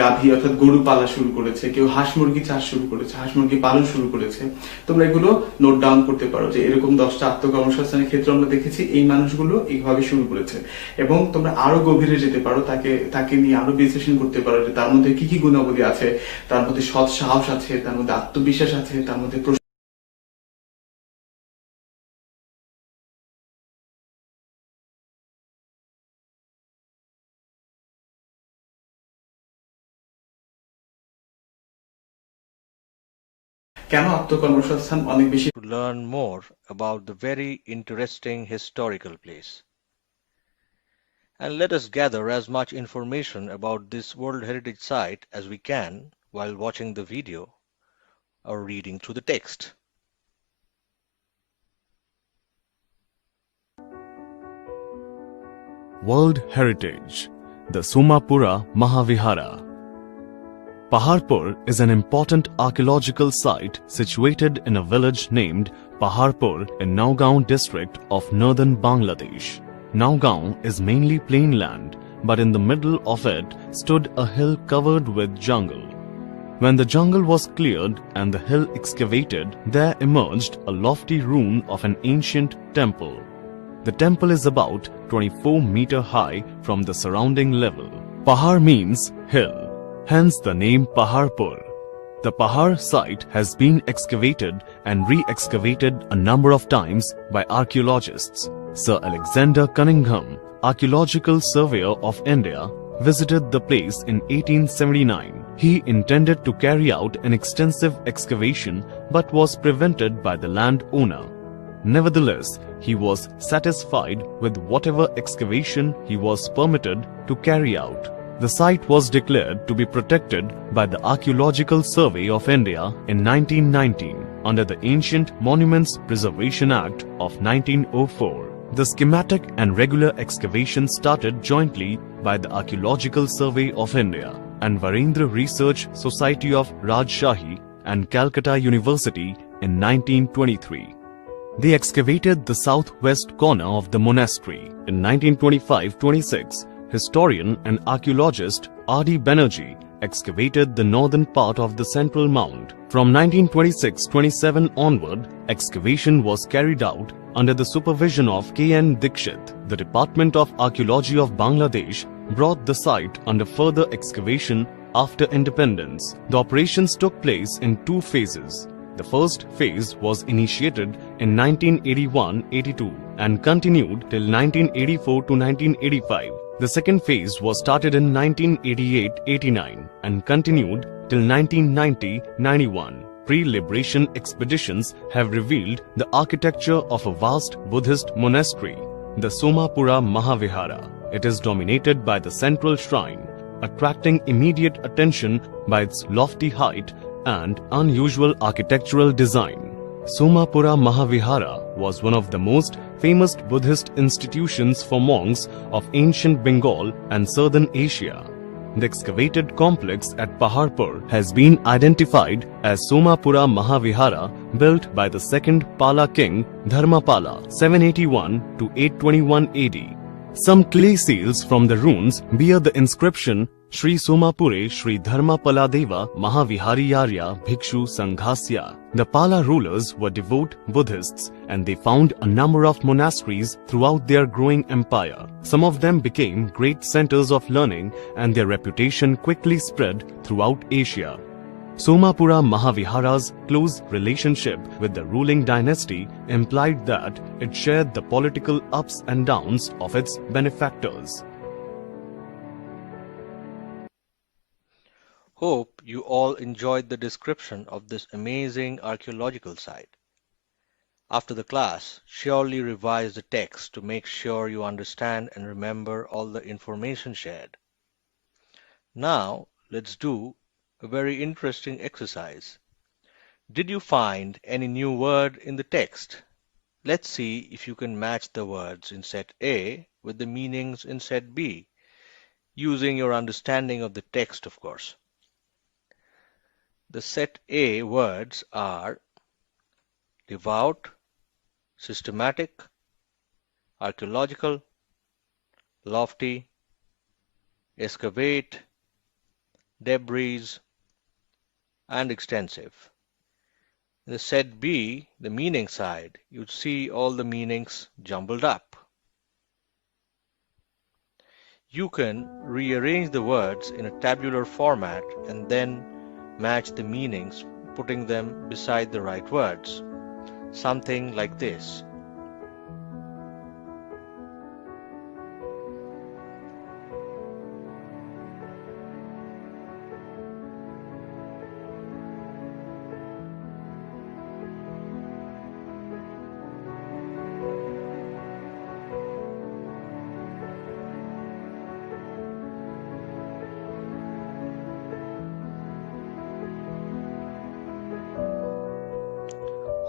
গাভী অর্থাৎ গরু পালা শুরু করেছে, কেউ হাঁস মুরগি চাষ শুরু করেছে, হাঁস মুরগি পালন শুরু করেছে। তোমরা এগুলো নোট ডাউন করতে পারো যে এরকম 10টা আত্মকর্মসংস্থানের ক্ষেত্রে আমরা দেখেছি এই মানুষগুলো এইভাবে শুরু করেছে। এবং তোমরা আরো গভীরে যেতে পারো, তাকে নিয়ে আরো বিশ্লেষণ করতে পারো যে তার মধ্যে কি কি গুণাবলী আছে, তার মধ্যে সৎ সাহস আছে, তার মধ্যে আত্মবিশ্বাস আছে, তার মধ্যে কেন আত্মকর্মসংস্থান অনেক বেশি। To learn more about the very interesting historical place. And let us gather as much information about this World Heritage Site as we can while watching the video or reading through the text. World Heritage, the Somapura Mahavihara. Paharpur is an important archaeological site situated in a village named Paharpur in Naugaon district of northern Bangladesh. Naugaon is mainly plain land, but in the middle of it stood a hill covered with jungle. When the jungle was cleared and the hill excavated, there emerged a lofty ruin of an ancient temple. The temple is about 24 meters high from the surrounding level. Pahar means hill, hence the name Paharpur. The Pahar site has been excavated and re-excavated a number of times by archaeologists. Sir Alexander Cunningham, Archaeological Surveyor of India, visited the place in 1879. He intended to carry out an extensive excavation but was prevented by the landowner. Nevertheless, he was satisfied with whatever excavation he was permitted to carry out. The site was declared to be protected by the Archaeological Survey of India in 1919 under the Ancient Monuments Preservation Act of 1904. The schematic and regular excavation started jointly by the Archaeological Survey of India and Varendra Research Society of Rajshahi and Calcutta University in 1923. They excavated the southwest corner of the monastery. In 1925-26, historian and archaeologist R.D. Banerjee excavated the northern part of the central mound. From 1926-27 onward, excavation was carried out under the supervision of K.N. Dikshit. The Department of Archaeology of Bangladesh brought the site under further excavation after independence. The operations took place in two phases. The first phase was initiated in 1981-82 and continued till 1984-1985. The second phase was started in 1988-89 and continued till 1990-91. Pre-liberation expeditions have revealed the architecture of a vast Buddhist monastery, the Somapura Mahavihara. It is dominated by the central shrine, attracting immediate attention by its lofty height and unusual architectural design. Somapura Mahavihara was one of the most famous Buddhist institutions for monks of ancient Bengal and southern Asia. The excavated complex at Paharpur has been identified as Somapura Mahavihara, built by the second Pala king Dharmapala 781 to 821 AD. Some clay seals from the ruins bear the inscription Shri Somapure Shri Dharmapaladeva Mahavihariyarya Bhikshu Sanghasya. The Pala rulers were devout Buddhists and they found a number of monasteries throughout their growing empire. Some of them became great centers of learning and their reputation quickly spread throughout Asia. Somapura Mahavihara's close relationship with the ruling dynasty implied that it shared the political ups and downs of its benefactors. Hope you all enjoyed the description of this amazing archaeological site. After the class, surely revise the text to make sure you understand and remember all the information shared. Now, let's do a very interesting exercise. Did you find any new word in the text? Let's see if you can match the words in set A with the meanings in set B, using your understanding of the text, of course. The set A words are devout, systematic, archaeological, lofty, excavate, debris, and extensive. In the set B, the meaning side, you'd see all the meanings jumbled up. You can rearrange the words in a tabular format and then match the meanings, putting them beside the right words. Something like this.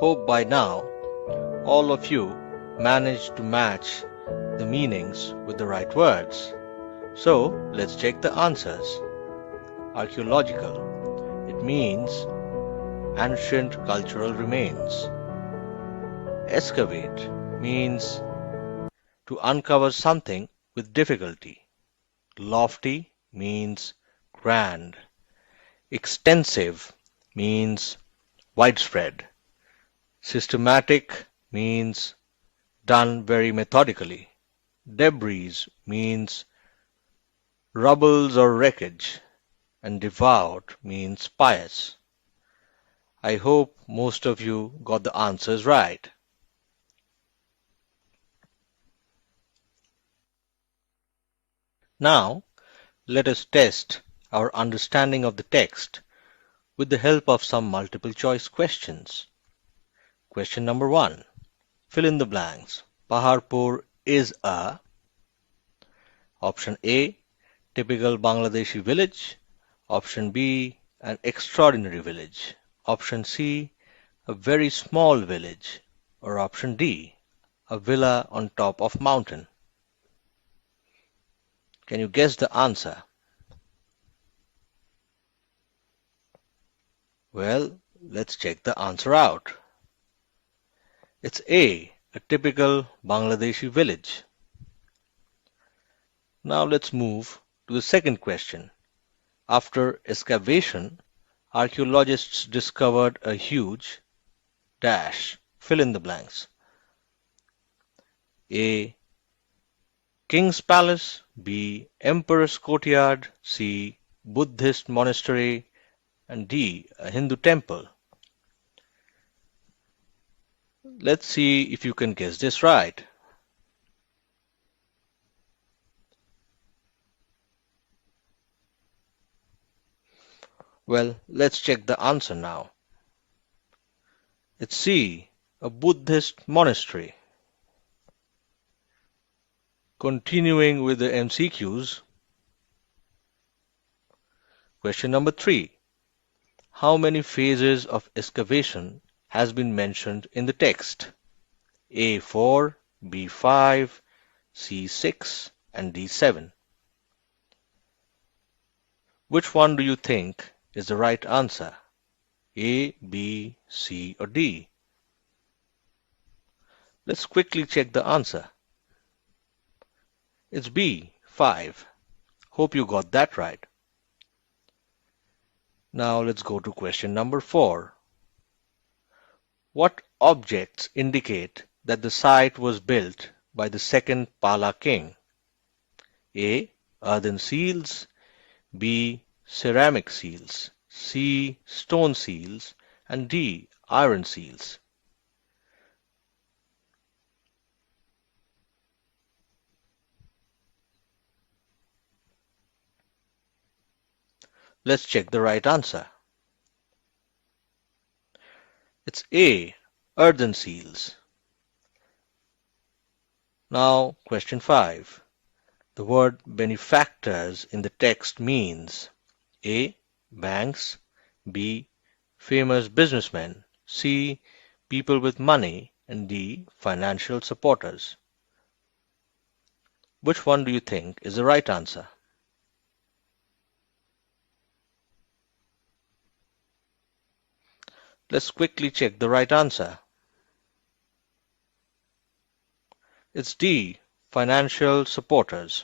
Hope by now all of you managed to match the meanings with the right words. So let's check the answers. Archaeological. It means ancient cultural remains. Excavate means to uncover something with difficulty. Lofty means grand. Extensive means widespread. Systematic means done very methodically. Debris means rubbles or wreckage. And devout means pious. I hope most of you got the answers right. Now, let us test our understanding of the text with the help of some multiple choice questions. Question number 1. Fill in the blanks. Paharpur is a option A, typical Bangladeshi village. Option B, an extraordinary village. Option C, a very small village. Or option D, a villa on top of mountain. Can you guess the answer? Well, let's check the answer out. It's A, a typical Bangladeshi village. Now let's move to the second question. After excavation, archaeologists discovered a huge dash. Fill in the blanks. A, King's Palace. B, Emperor's Courtyard. C, Buddhist Monastery. And D, a Hindu temple. Let's see if you can guess this right. Well, let's check the answer now. It's C, a Buddhist monastery. Continuing with the MCQs. Question number 3. How many phases of excavation has been mentioned in the text? A4, B5, C6, and D7. Which one do you think is the right answer? A, B, C, or D? Let's quickly check the answer. It's B, 5. Hope you got that right. Now let's go to question number 4. What objects indicate that the site was built by the second Pala king? A, earthen seals. B, ceramic seals. C, stone seals. And D, iron seals. Let's check the right answer. It's A, earthen seals. Now, question 5. The word benefactors in the text means A, banks. B, famous businessmen. C, people with money. And D, financial supporters. Which one do you think is the right answer? Let's quickly check the right answer. It's D, financial supporters.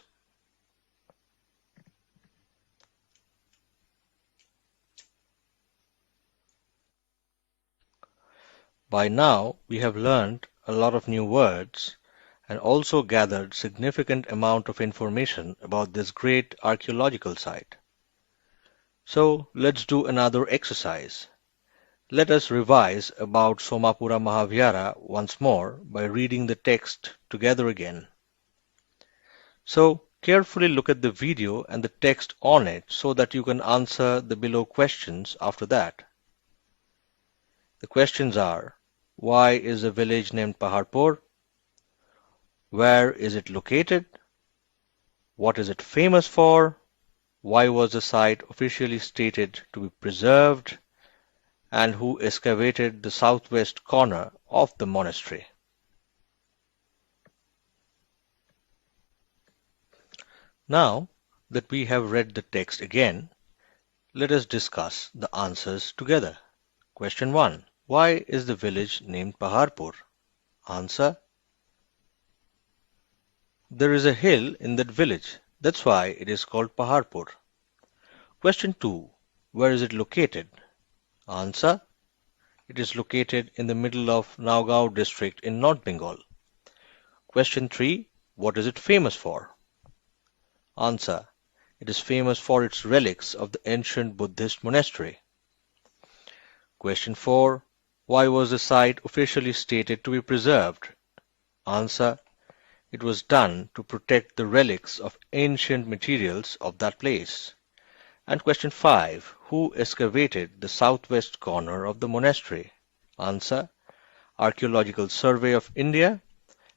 By now, we have learned a lot of new words and also gathered significant amount of information about this great archaeological site. So let's do another exercise. Let us revise about Somapura Mahavihara once more by reading the text together again. So carefully look at the video and the text on it so that you can answer the below questions after that. The questions are: why is a village named Paharpur? Where is it located? What is it famous for? Why was the site officially stated to be preserved? And who excavated the southwest corner of the monastery? Now that we have read the text again, let us discuss the answers together. Question 1. Why is the village named Paharpur? Answer. There is a hill in that village. That's why it is called Paharpur. Question 2. Where is it located? Answer. It is located in the middle of Nagaon district in North Bengal. Question 3. What is it famous for? Answer. It is famous for its relics of the ancient Buddhist monastery. Question 4. Why was the site officially stated to be preserved? Answer. It was done to protect the relics of ancient materials of that place. And question 5. Who excavated the southwest corner of the monastery? Answer. Archaeological Survey of India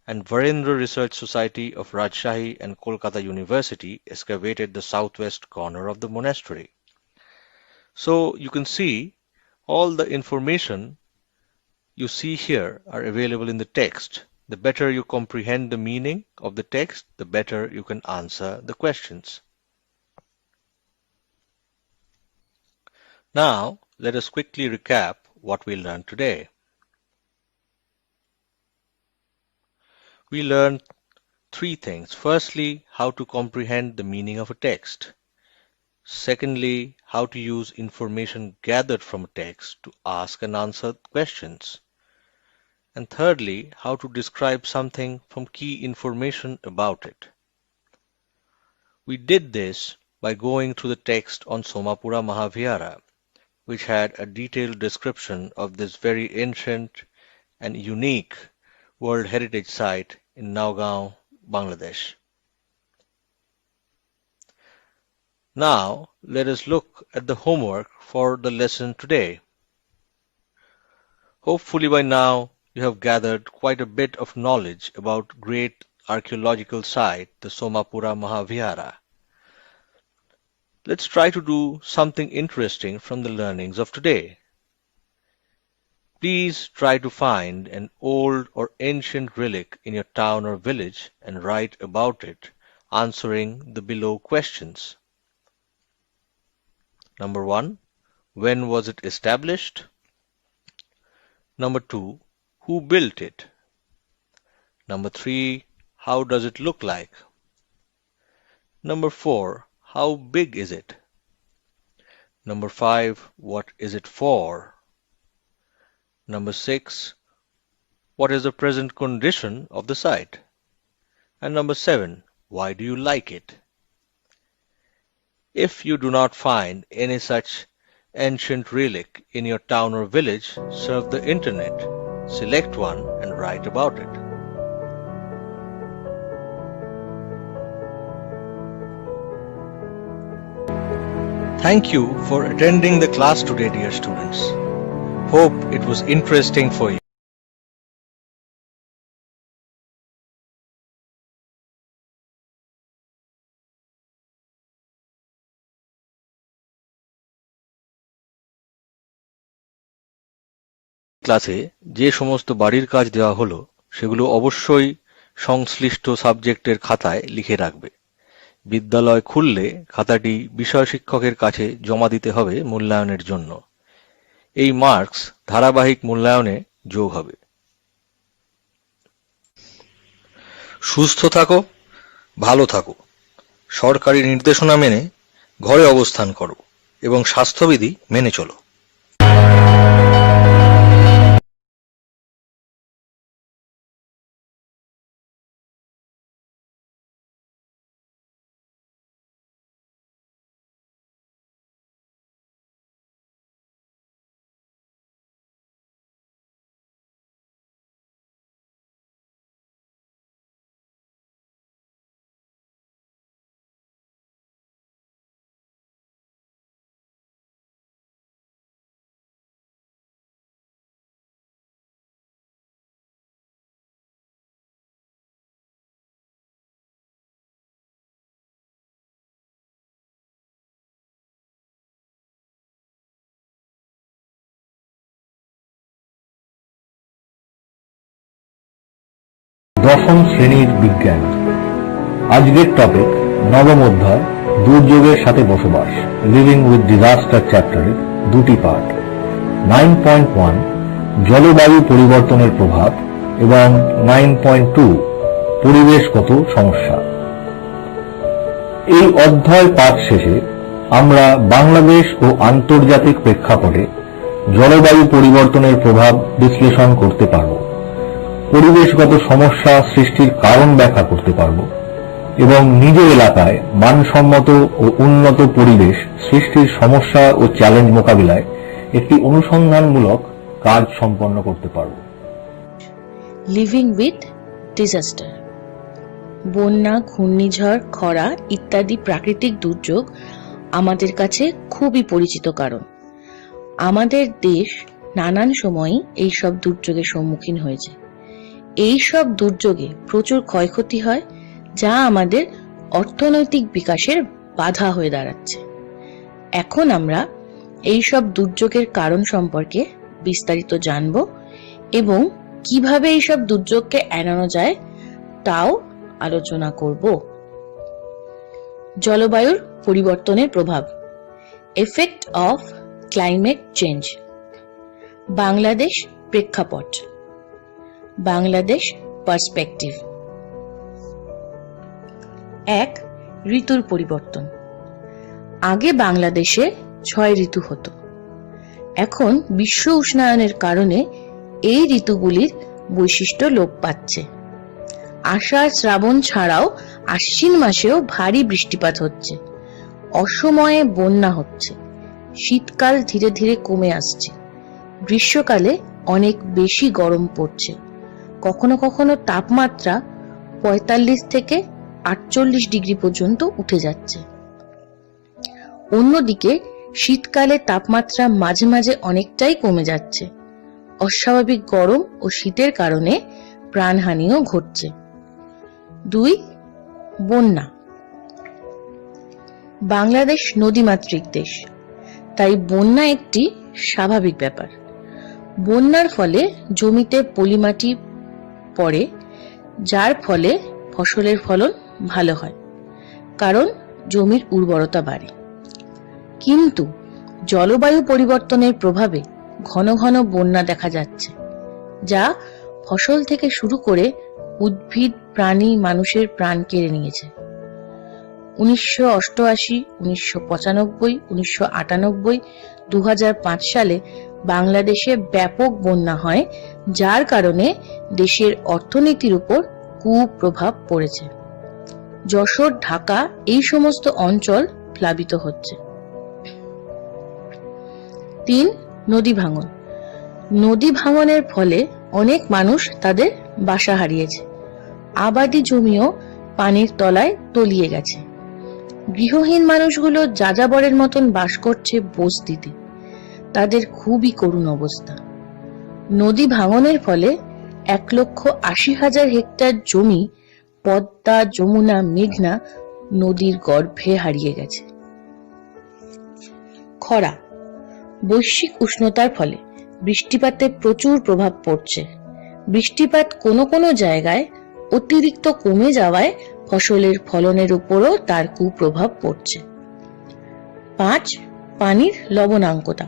and Virendra Research Society of Rajshahi and Kolkata University excavated the southwest corner of the monastery. So you can see all the information you see here are available in the text. The better you comprehend the meaning of the text, the better you can answer the questions. Now, let us quickly recap what we learned today. We learned three things. Firstly, how to comprehend the meaning of a text. Secondly, how to use information gathered from a text to ask and answer questions. And thirdly, how to describe something from key information about it. We did this by going through the text on Somapura Mahavihara, which had a detailed description of this very ancient and unique World Heritage Site in Nagaon, Bangladesh. Now, let us look at the homework for the lesson today. Hopefully by now you have gathered quite a bit of knowledge about great archaeological site, the Somapura Mahavihara. Let's try to do something interesting from the learnings of today. Please try to find an old or ancient relic in your town or village and write about it, answering the below questions. Number 1. When was it established? Number 2. Who built it? Number 3. How does it look like? Number 4. How big is it? Number 5. What is it for? Number 6. What is the present condition of the site? And number 7. Why do you like it? If you do not find any such ancient relic in your town or village, surf the internet, select one and write about it. Thank you for attending the class today, dear students. Hope it was interesting for you. ক্লাসে যে সমস্ত বাড়ির কাজ দেওয়া হলো সেগুলো অবশ্যই সংশ্লিষ্ট সাবজেক্টের খাতায় লিখে রাখবে। বিদ্যালয় খুললে খাতাটি বিষয় শিক্ষকের কাছে জমা দিতে হবে মূল্যায়নের জন্য। এই মার্কস ধারাবাহিক মূল্যায়নে যোগ হবে। সুস্থ থাকো, ভালো থাকো, সরকারি নির্দেশনা মেনে ঘরে অবস্থান করো এবং স্বাস্থ্যবিধি মেনে চলো। দশম শ্রেণীর বিজ্ঞান। আজকের টপিক নবম অধ্যায় দুর্যোগের সাথে বসবাস লিভিং উইথ ডিজাস্টার চ্যাপ্টারের দুটি পার্ট 9.1 জলবায়ু পরিবর্তনের প্রভাব এবং 9.2 পরিবেশগত সমস্যা। এই অধ্যায় পাঠ শেষে আমরা বাংলাদেশ ও আন্তর্জাতিক প্রেক্ষাপটে জলবায়ু পরিবর্তনের প্রভাব বিশ্লেষণ করতে পারব, পরিবেশগত সমস্যা সৃষ্টির কারণ ব্যাখ্যা করতে পারব এবং নিজ এলাকায় মানসম্মত ও উন্নত পরিবেশ সৃষ্টির সমস্যা ও চ্যালেঞ্জ মোকাবিলায় একটি অনুসন্ধানমূলক কাজ সম্পন্ন করতে পারব। Living with disaster. বন্যা, ঘূর্ণিঝড়, খরা ইত্যাদি প্রাকৃতিক দুর্যোগ আমাদের কাছে খুবই পরিচিত কারণ আমাদের দেশ নানান সময় এই সব দুর্যোগের সম্মুখীন হয়েছে। এই সব দুর্যোগে প্রচুর ক্ষয়ক্ষতি হয়, যা আমাদের অর্থনৈতিক বিকাশের বাধা হয়ে দাঁড়াচ্ছে। এখন আমরা এই সব দুর্যোগের কারণ সম্পর্কে বিস্তারিত জানব এবং কিভাবে এই সব দুর্যোগকে এড়ানো যায় তাও আলোচনা করব। জলবায়ুর পরিবর্তনের প্রভাব, effect of climate change. Bangladesh প্রেক্ষাপট, বাংলাদেশ পার্সপেক্টিভ। 1. ঋতুর পরিবর্তন। আগে বাংলাদেশে 6 ঋতু হতো। এখন বিশ্ব উষ্ণায়নের কারণে এই ঋতুগুলির বৈশিষ্ট্য লোপ পাচ্ছে। আষাঢ় শ্রাবণ ছাড়াও আশ্বিন মাসেও ভারী বৃষ্টিপাত হচ্ছে, অসময়ে বন্যা হচ্ছে, শীতকাল ধীরে ধীরে কমে আসছে, গ্রীষ্মকালে অনেক বেশি গরম পড়ছে, কখনো কখনো তাপমাত্রা 45 থেকে 48 ডিগ্রি পর্যন্ত উঠে যাচ্ছে। অন্যদিকে শীতকালে তাপমাত্রা মাঝে মাঝে অনেকটাই কমে যাচ্ছে। অস্বাভাবিক গরম ও শীতের কারণে প্রাণহানিও ঘটছে। 2. বন্যা। বাংলাদেশ নদীমাতৃক দেশ, তাই বন্যা একটি স্বাভাবিক ব্যাপার। বন্যার ফলে জমিতে পলিমাটি পড়ে, যার ফলে ফসলের ফলন ভালো হয়, কারণ জমির উর্বরতা বাড়ে। কিন্তু জলবায়ু পরিবর্তনের প্রভাবে ঘন ঘন বন্যা দেখা যাচ্ছে, যা ফসল থেকে শুরু করে উদ্ভিদ, প্রাণী, মানুষের প্রাণ কেড়ে নিয়েছে। 1988, 1995, 1998, 2005 সালে বাংলাদেশে ব্যাপক বন্যা হয়, যার কারণে দেশের অর্থনীতির উপর কুপ্রভাব পড়েছে। যশোর, ঢাকা এই সমস্ত অঞ্চল প্লাবিত হচ্ছে। 3. নদী ভাঙন। নদী ভাঙনের ফলে অনেক মানুষ তাদের বাসা হারিয়েছে, আবাদি জমিও পানির তলায় তলিয়ে গেছে। গৃহহীন মানুষগুলো যাযাবরের মতন বাস করছে বস্তিতে, তাদের খুবই করুণ অবস্থা। নদী ভাঙনের ফলে 1,80,000 হেক্টর জমি পদ্মা, যমুনা, মেঘনা নদীর গর্ভে হারিয়ে গেছে। খরা। বৈশ্বিক উষ্ণতার ফলে বৃষ্টিপাতে প্রচুর প্রভাব পড়ছে। বৃষ্টিপাত কোনো কোনো জায়গায় অতিরিক্ত কমে যাওয়ায় ফসলের ফলনের উপরও তার কুপ্রভাব পড়ছে। 5. পানির লবণাঙ্কতা।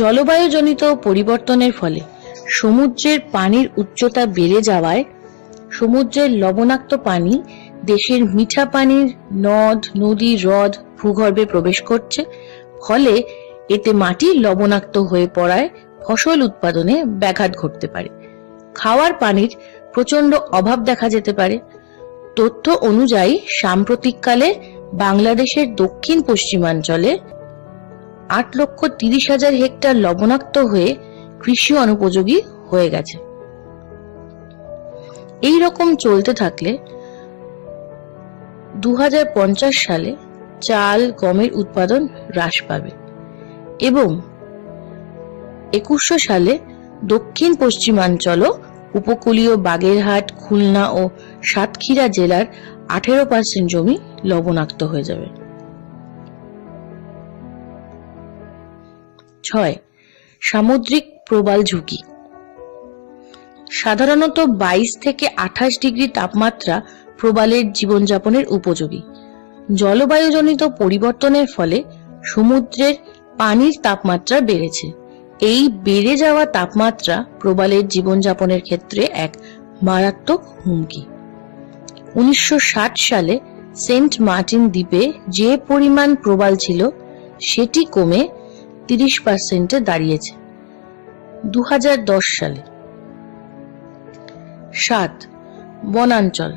জলবায়ুজনিত পরিবর্তনের ফলে সমুদ্রের পানির উচ্চতা বেড়ে যাওয়ায় সমুদ্রের লবণাক্ত পানি দেশের মিঠা পানির নদ, নদী, হ্রদ, ভূগর্ভে প্রবেশ করছে। ফলে এতে মাটি লবণাক্ত হয়ে পড়ায় ফসল উৎপাদনে ব্যাঘাত ঘটতে পারে। খাওয়ার পানির প্রচন্ড অভাব দেখা যেতে পারে। তথ্য অনুযায়ী সাম্প্রতিককালে বাংলাদেশের দক্ষিণ পশ্চিমাঞ্চলে 8,30,000 হেক্টর লবণাক্ত হয়ে কৃষি অনুপযোগী হয়ে গেছে। এই রকম চলতে থাকলে 2050 সালে চাল, গমের উৎপাদন হ্রাস পাবে এবং 2100 সালে দক্ষিণ পশ্চিমাঞ্চল, উপকূলীয় বাগেরহাট, খুলনা ও সাতক্ষীরা জেলার 18% জমি লবণাক্ত হয়ে যাবে। 6. সামুদ্রিক প্রবাল ঝুঁকি। সাধারণত 22 থেকে 28 ডিগ্রি তাপমাত্রা প্রবালের জীবনযাপনের উপযোগী। জলবায়ুজনিত পরিবর্তনের ফলে সমুদ্রের পানির তাপমাত্রা বেড়েছে। এই বেড়ে যাওয়া তাপমাত্রা প্রবালের জীবনযাপনের ক্ষেত্রে এক মারাত্মক হুমকি। 1960 সালে সেন্ট মার্টিন দ্বীপে যে পরিমাণ প্রবাল ছিল সেটি কমে 30% দাঁড়িয়েছে 2010 সালে। 7. বনাঞ্চল।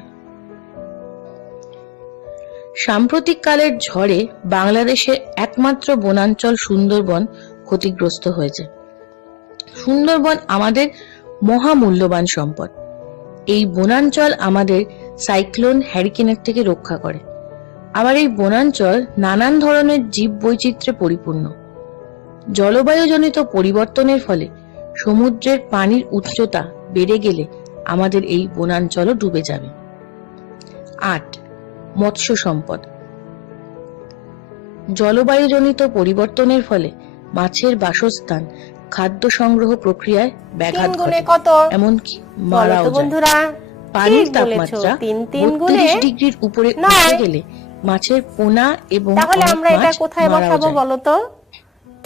সাম্প্রতিককালের ঝড়ে বাংলাদেশের একমাত্র বনাঞ্চল সুন্দরবন ক্ষতিগ্রস্ত হয়েছে। সুন্দরবন আমাদের মহামূল্যবান সম্পদ। এই বনাঞ্চল আমাদের সাইক্লোন, হ্যারিকেনের থেকে রক্ষা করে। আবার এই বনাঞ্চল নানান ধরনের জীব বৈচিত্র্যে পরিপূর্ণ। জলবায়ুজনিত পরিবর্তনের ফলে সমুদ্রের পানির উচ্চতা বেড়ে গেলে আমাদের এই বনাঞ্চলও ডুবে যাবে। 8. মৎস্য সম্পদ। জলবায়ুজনিত পরিবর্তনের ফলে মাছের বাসস্থান, খাদ্য সংগ্রহ প্রক্রিয়ায় ব্যাঘাত ঘটে, এমনকি মারাও যায়। পানির তাপমাত্রা 32 ডিগ্রির উপরে উঠে গেলে মাছের পোনা এবং অনেক মাছ মারাও যায়।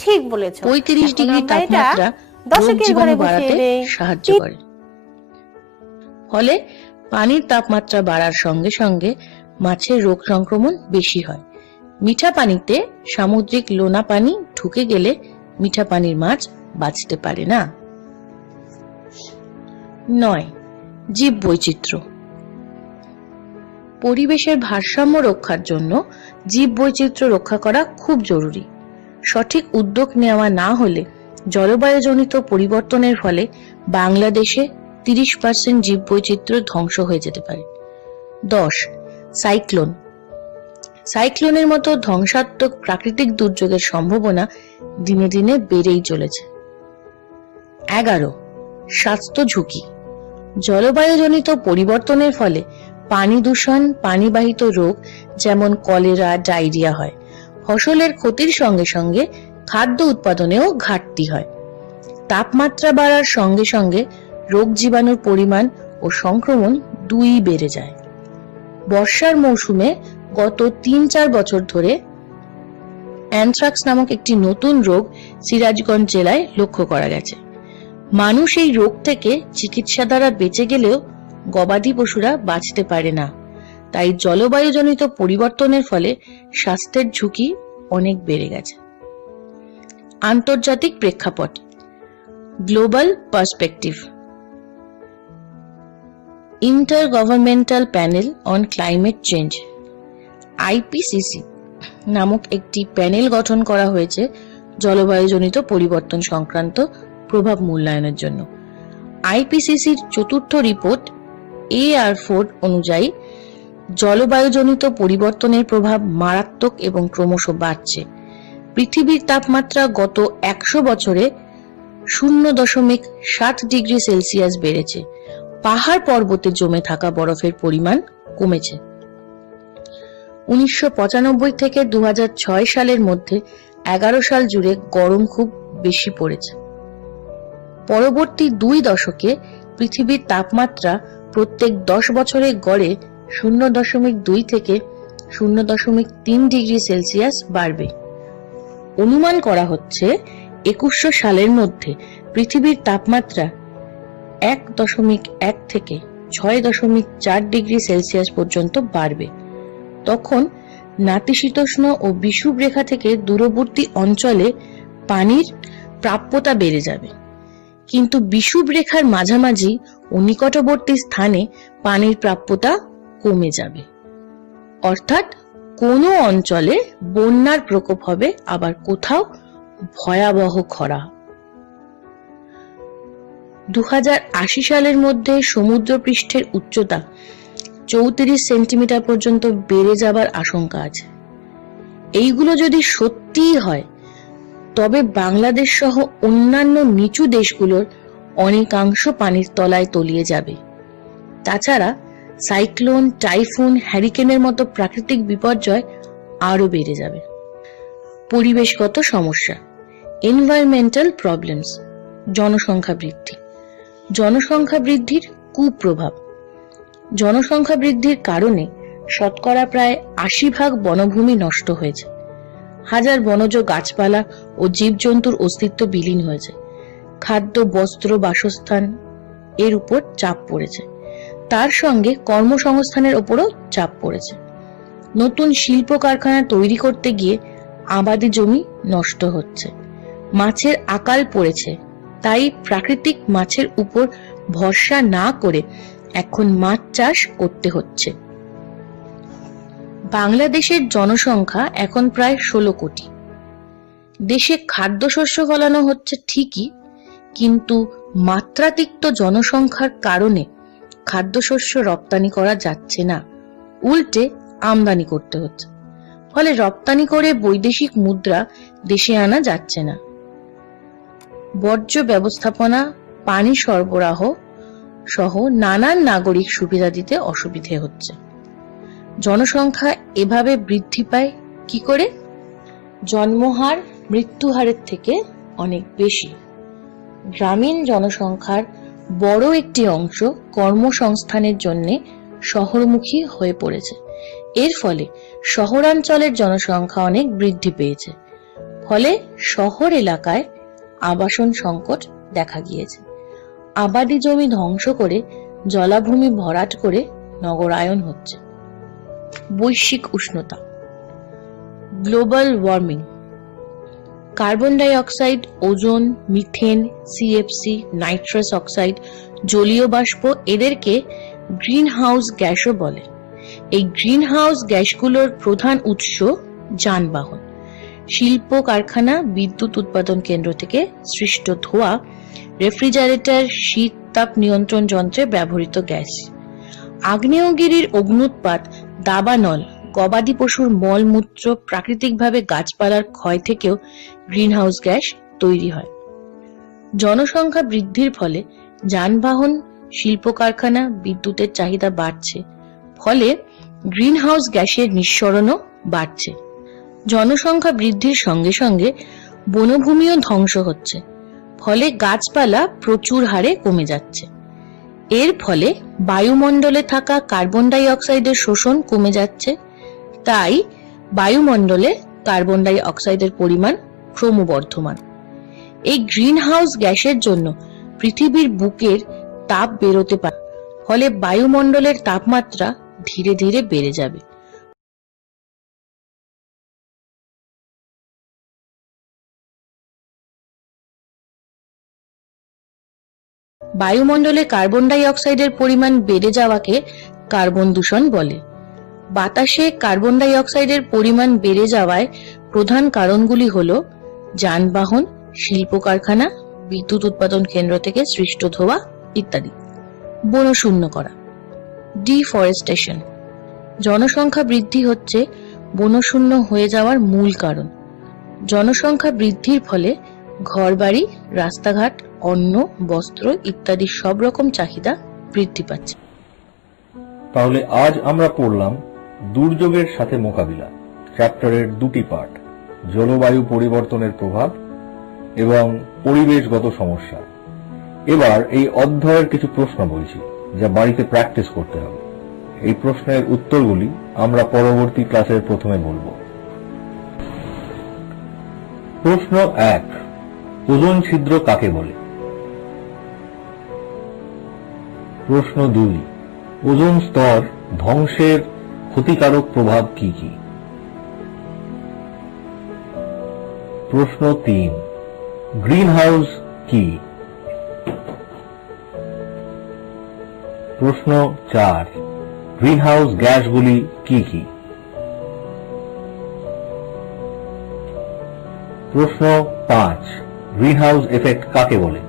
ঠিক বলেছো। 35 ডিগ্রি তাপমাত্রা রোগ জীবাণু বাড়াতে সাহায্য করে। ফলে পানির তাপমাত্রা বাড়ার সঙ্গে সঙ্গে মাছের রোগ সংক্রমণ বেশি হয়। মিঠা পানিতে সামুদ্রিক লোনা পানি ঢুকে গেলে মিঠা পানির মাছ বাঁচতে পারে না। 9. জীব বৈচিত্র্য। পরিবেশের ভারসাম্য রক্ষার জন্য জীব বৈচিত্র্য রক্ষা করা খুব জরুরি। সঠিক উদ্যোগ নেওয়া না হলে জলবায়ুজনিত পরিবর্তনের ফলে বাংলাদেশে 30% জীব বৈচিত্র্য ধ্বংস হয়ে যেতে পারে। 10. সাইক্লোন। সাইক্লোনের মতো ধ্বংসাত্মক প্রাকৃতিক দুর্যোগের সম্ভাবনা দিনে দিনে বেড়েই চলেছে। 11. স্বাস্থ্য ঝুঁকি। জলবায়ুজনিত পরিবর্তনের ফলে পানি দূষণ, পানিবাহিত রোগ যেমন কলেরা, ডায়রিয়া হয়। ফসলের ক্ষতির সঙ্গে সঙ্গে খাদ্য উৎপাদনেও ঘাটতি হয়। তাপমাত্রা বাড়ার সঙ্গে সঙ্গে রোগ জীবাণুর পরিমাণ ও সংক্রমণ দুই বেড়ে যায়। বর্ষার মৌসুমে গত 3-4 বছর ধরে অ্যানথ্রাক্স নামক একটি নতুন রোগ সিরাজগঞ্জ জেলায় লক্ষ্য করা গেছে। মানুষ এই রোগ থেকে চিকিৎসা দ্বারা বেঁচে গেলেও গবাদি পশুরা বাঁচতে পারে না। তাই জলবায়ুজনিত পরিবর্তনের ফলে স্বাস্থ্যের ঝুঁকি অনেক বেড়ে গেছে। আন্তর্জাতিক প্রেক্ষাপট। Global perspective. ইন্টারগভর্নমেন্টাল panel on climate change IPCC নামক একটি প্যানেল গঠন করা হয়েছে জলবায়ুজনিত পরিবর্তন সংক্রান্ত প্রভাব মূল্যায়নের জন্য। IPCCর চতুর্থ রিপোর্ট AR4 অনুযায়ী জলবায়ুজনিত পরিবর্তনের প্রভাব মারাত্মক এবং ক্রমশ বাড়ছে। পৃথিবীর তাপমাত্রা গত 100 বছরে 0.7 ডিগ্রি সেলসিয়াস বেড়েছে। পাহাড় পর্বতে জমে থাকা বরফের পরিমাণ কমেছে। 1995 থেকে 2006 সালের মধ্যে 11 সাল জুড়ে গরম খুব বেশি পড়েছে। পরবর্তী 2 দশকে পৃথিবীর তাপমাত্রা প্রত্যেক 10 বছরে গড়ে 0.2 থেকে 0.3 ডিগ্রি সেলসিয়াস বাড়বে। অনুমান করা হচ্ছে 2100 সালের মধ্যে পৃথিবীর তাপমাত্রা 1.1 থেকে 6.4 ডিগ্রি সেলসিয়াস পর্যন্ত বাড়বে। তখন নাতিশীতোষ্ণ ও বিষুব রেখা থেকে দূরবর্তী অঞ্চলে পানির প্রাপ্যতা বেড়ে যাবে, কিন্তু বিষুব রেখার মাঝামাঝি ও নিকটবর্তী স্থানে পানির প্রাপ্যতা কমে যাবে। অর্থাৎ কোনো অঞ্চলে বন্যার প্রকোপ হবে, আবার কোথাও ভয়াবহ খরা। 2080 সালের মধ্যে সমুদ্রপৃষ্ঠের উচ্চতা 34 সেন্টিমিটার পর্যন্ত বেড়ে যাবার আশঙ্কা আছে। এইগুলো যদি সত্যিই হয় তবে বাংলাদেশ সহ অন্যান্য নিচু দেশগুলোর অনেকাংশ পানির তলায় তলিয়ে যাবে। তাছাড়া সাইক্লোন, টাইফুন, হ্যারিকেনের মতো প্রাকৃতিক বিপর্যয় আরো বেড়ে যাবে। পরিবেশগত সমস্যা, এনভায়রনমেন্টাল প্রবলেমস। জনসংখ্যা বৃদ্ধি। জনসংখ্যা বৃদ্ধির কুপ্রভাব। জনসংখ্যা বৃদ্ধির কারণে শতকরা প্রায় ৮০% বনভূমি নষ্ট হয়েছে। হাজার বনজ গাছপালা ও জীবজন্তুর অস্তিত্ব বিলীন হয়েছে। খাদ্য, বস্ত্র, বাসস্থান এর উপর চাপ পড়েছে। তার সঙ্গে কর্মসংস্থানের উপরও চাপ পড়েছে। নতুন শিল্প কারখানা তৈরি করতে গিয়ে আবাদি জমি নষ্ট হচ্ছে। মাছের আকাল পড়েছে, তাই প্রাকৃতিক মাছের উপর ভরসা না করে এখন মাছ চাষ করতে হচ্ছে। বাংলাদেশের জনসংখ্যা এখন প্রায় ১৬ কোটি। দেশে খাদ্যশস্য ফলানো হচ্ছে ঠিকই, কিন্তু মাত্রাতিরিক্ত জনসংখ্যার কারণে খাদ্যশস্য রপ্তানি করা যাচ্ছে না, উল্টে আমদানি করতে হচ্ছে। ফলে রপ্তানি করে বৈদেশিক মুদ্রা দেশে আনা যাচ্ছে না। বর্জ্য ব্যবস্থাপনা, পানি সরবরাহ সহ নানান নাগরিক সুবিধা দিতে অসুবিধে হচ্ছে। জনসংখ্যা এভাবে বৃদ্ধি পায় কি করে? জন্মহার মৃত্যুহারের থেকে অনেক বেশি। গ্রামীণ জনসংখ্যার বড় একটি অংশ কর্মসংস্থানের জন্য শহরমুখী হয়ে পড়েছে। এর ফলে শহরাঞ্চলের জনসংখ্যা অনেক বৃদ্ধি পেয়েছে। ফলে শহর এলাকায় আবাসন সংকট দেখা গিয়েছে। আবাদি জমি ধ্বংস করে জলাভূমি ভরাট করে নগরায়ন হচ্ছে। বৈশ্বিক উষ্ণতা, global warming, carbon dioxide, ozone, methane, CFC, nitrous oxide, জলীয় বাষ্প, এদেরকে গ্রিন হাউস গ্যাসও বলে। এই গ্রিন হাউস গ্যাসগুলোর প্রধান উৎস যানবাহন, শিল্প কারখানা, বিদ্যুৎ উৎপাদন কেন্দ্র থেকে সৃষ্ট ধোঁয়া, রেফ্রিজারেটর, শীত তাপ নিয়ন্ত্রণ যন্ত্রে ব্যবহৃত গ্যাস, আগ্নেয়গিরির অগ্নুৎপাত, দাবানল, গবাদি পশুর মলমূত্র, প্রাকৃতিকভাবে গাছপালার ক্ষয় থেকেও গ্রিনহাউস গ্যাস তৈরি হয়। জনসংখ্যা বৃদ্ধির ফলে যানবাহন, শিল্প কারখানা, বিদ্যুতের চাহিদা বাড়ছে। ফলে গ্রিনহাউস গ্যাসের নিঃসরণও বাড়ছে। জনসংখ্যা বৃদ্ধির সঙ্গে সঙ্গে বনভূমিও ধ্বংস হচ্ছে। ফলে গাছপালা প্রচুর হারে কমে যাচ্ছে। এর ফলে বায়ুমণ্ডলে থাকা কার্বন ডাই অক্সাইডের শোষণ কমে যাচ্ছে। তাই বায়ুমণ্ডলে কার্বন ডাই অক্সাইডের পরিমাণ ক্রমবর্ধমান। এই গ্রিন হাউস গ্যাসের জন্য পৃথিবীর বুকের তাপ বেরোতে পারে। ফলে বায়ুমণ্ডলের তাপমাত্রা ধীরে ধীরে বেড়ে যাবে। বায়ুমণ্ডলে কার্বন ডাই অক্সাইডের পরিমাণ বেড়ে যাওয়াকে কার্বন দূষণ বলে। বাতাসে কার্বন ডাই অক্সাইডের পরিমাণ বেড়ে যাওয়ায় প্রধান কারণগুলি হল যানবাহন, শিল্প কারখানা, বিদ্যুৎ উৎপাদন কেন্দ্র থেকে সৃষ্ট ধোঁয়া ইত্যাদি। বনশূন্য করা, ডিফরেস্টেশন। জনসংখ্যা বৃদ্ধি হচ্ছে বনশূন্য হয়ে যাওয়ার মূল কারণ। জনসংখ্যা বৃদ্ধির ফলে ঘরবাড়ি, রাস্তাঘাট, অন্ন, বস্ত্র ইত্যাদি সব রকম চাহিদা বৃদ্ধি পাচ্ছে। তাহলে আজ আমরা পড়লাম দুর্যোগের সাথে মোকাবিলা চ্যাপ্টারের দুটি পার্ট, জলবায়ু পরিবর্তনের প্রভাব এবং পরিবেশগত সমস্যা। এবার এই অধ্যায়ের কিছু প্রশ্ন বলছি, যা বাড়িতে প্র্যাকটিস করতে হবে। এই প্রশ্নের উত্তরগুলি আমরা পরবর্তী ক্লাসের প্রথমে বলবো। প্রশ্ন 1, ওজোন ছিদ্র কাকে বলে? প্রশ্ন 2, ওজোন স্তর ধ্বংসের ক্ষতিকারক প্রভাব কি কি? প্রশ্ন 3, গ্রিন হাউস কি? প্রশ্ন 4, গ্রিন হাউস গ্যাসগুলি কি কি? প্রশ্ন 5, গ্রিন হাউস এফেক্ট কাকে বলে?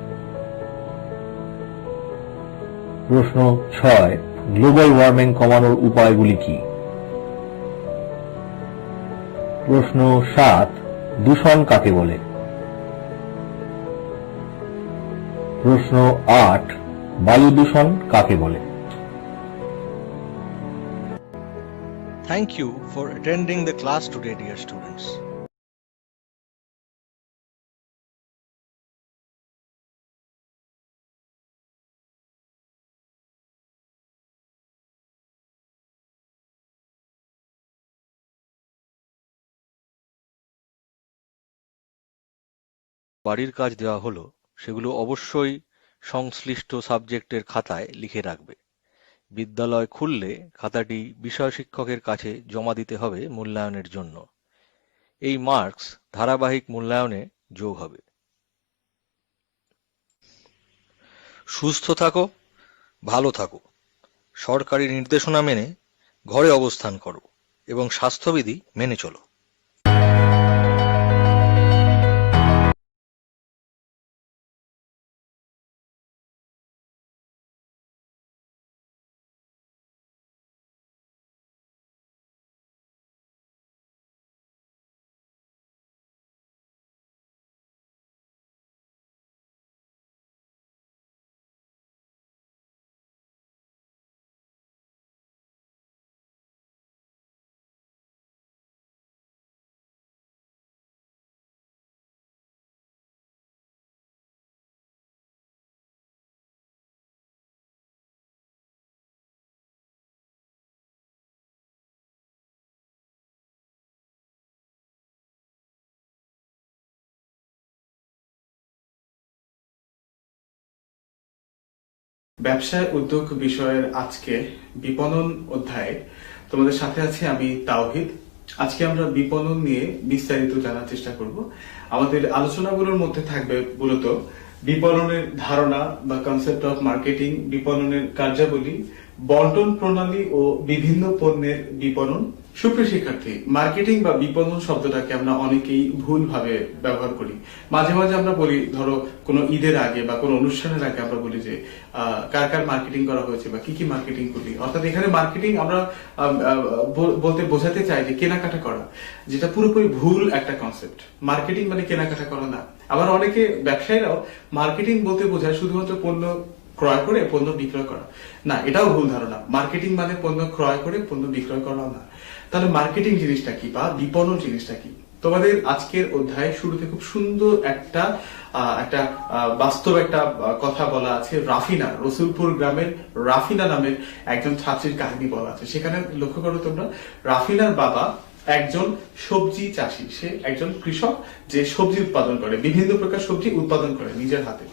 প্রশ্ন 6, গ্লোবাল ওয়ার্মিং কমানোর উপায়গুলি কি? প্রশ্ন 7, দূষণ কাকে বলে? প্রশ্ন 8, বায়ু দূষণ কাকে বলে? Thank you for attending the class today, dear students. বাড়ির কাজ দেওয়া হলো সেগুলো অবশ্যই সংশ্লিষ্ট সাবজেক্টের খাতায় লিখে রাখবে। বিদ্যালয় খুললে খাতাটি বিষয় শিক্ষকের কাছে জমা দিতে হবে মূল্যায়নের জন্য। এই মার্কস ধারাবাহিক মূল্যায়নে যোগ হবে। সুস্থ থাকো, ভালো থাকো, সরকারি নির্দেশনা মেনে ঘরে অবস্থান করো এবং স্বাস্থ্যবিধি মেনে চলো। ব্যবসায় উদ্যোগ বিষয়ের আজকে বিপণন অধ্যায়ে তোমাদের সাথে আছি আমি তাওহিদ। আজকে আমরা বিপণন নিয়ে বিস্তারিত জানার চেষ্টা করব। আমাদের আলোচনাগুলোর মধ্যে থাকবে মূলত বিপণনের ধারণা বা কনসেপ্ট অফ মার্কেটিং, বিপণনের কার্যাবলী, বন্টন প্রণালী ও বিভিন্ন পণ্যের বিপণন। সুপ্রিয় শিক্ষার্থী, মার্কেটিং বা বিপণন শব্দটাকে আমরা অনেকেই ভুলভাবে ব্যবহার করি। মাঝে মাঝে আমরা বলি, ধরো কোনো ঈদের আগে বা কোনো অনুষ্ঠানের আগে আমরা বলি যে কার কার মার্কেটিং করা হয়েছে বা কি কি মার্কেটিং করি। অর্থাৎ এখানে মার্কেটিং আমরা বলতে বোঝাতে চাই যে কেনাকাটা করা, যেটা পুরোপুরি ভুল একটা কনসেপ্ট। মার্কেটিং মানে কেনাকাটা করা না। আবার অনেকে ব্যবসায়ীরাও মার্কেটিং বলতে বোঝায় শুধুমাত্র পণ্য ক্রয় করে পণ্য বিক্রয় করা। না, এটাও ভুল ধারণা। মার্কেটিং মানে পণ্য ক্রয় করে পণ্য বিক্রয় করা না। তাহলে মার্কেটিং জিনিসটা কি বা বিপণন জিনিসটা কি? তোমাদের আজকের অধ্যায় শুরুতে খুব সুন্দর একটা বাস্তব একটা কথা বলা আছে। রাফিনা, রসুলপুর গ্রামের রাফিনা নামের একজন ছাত্রীর কাহিনী বলা আছে। সেখানে লক্ষ্য করো তোমরা, রাফিনার বাবা একজন সবজি চাষী, সে একজন কৃষক যে সবজি উৎপাদন করে, বিভিন্ন প্রকার সবজি উৎপাদন করে নিজের হাতে।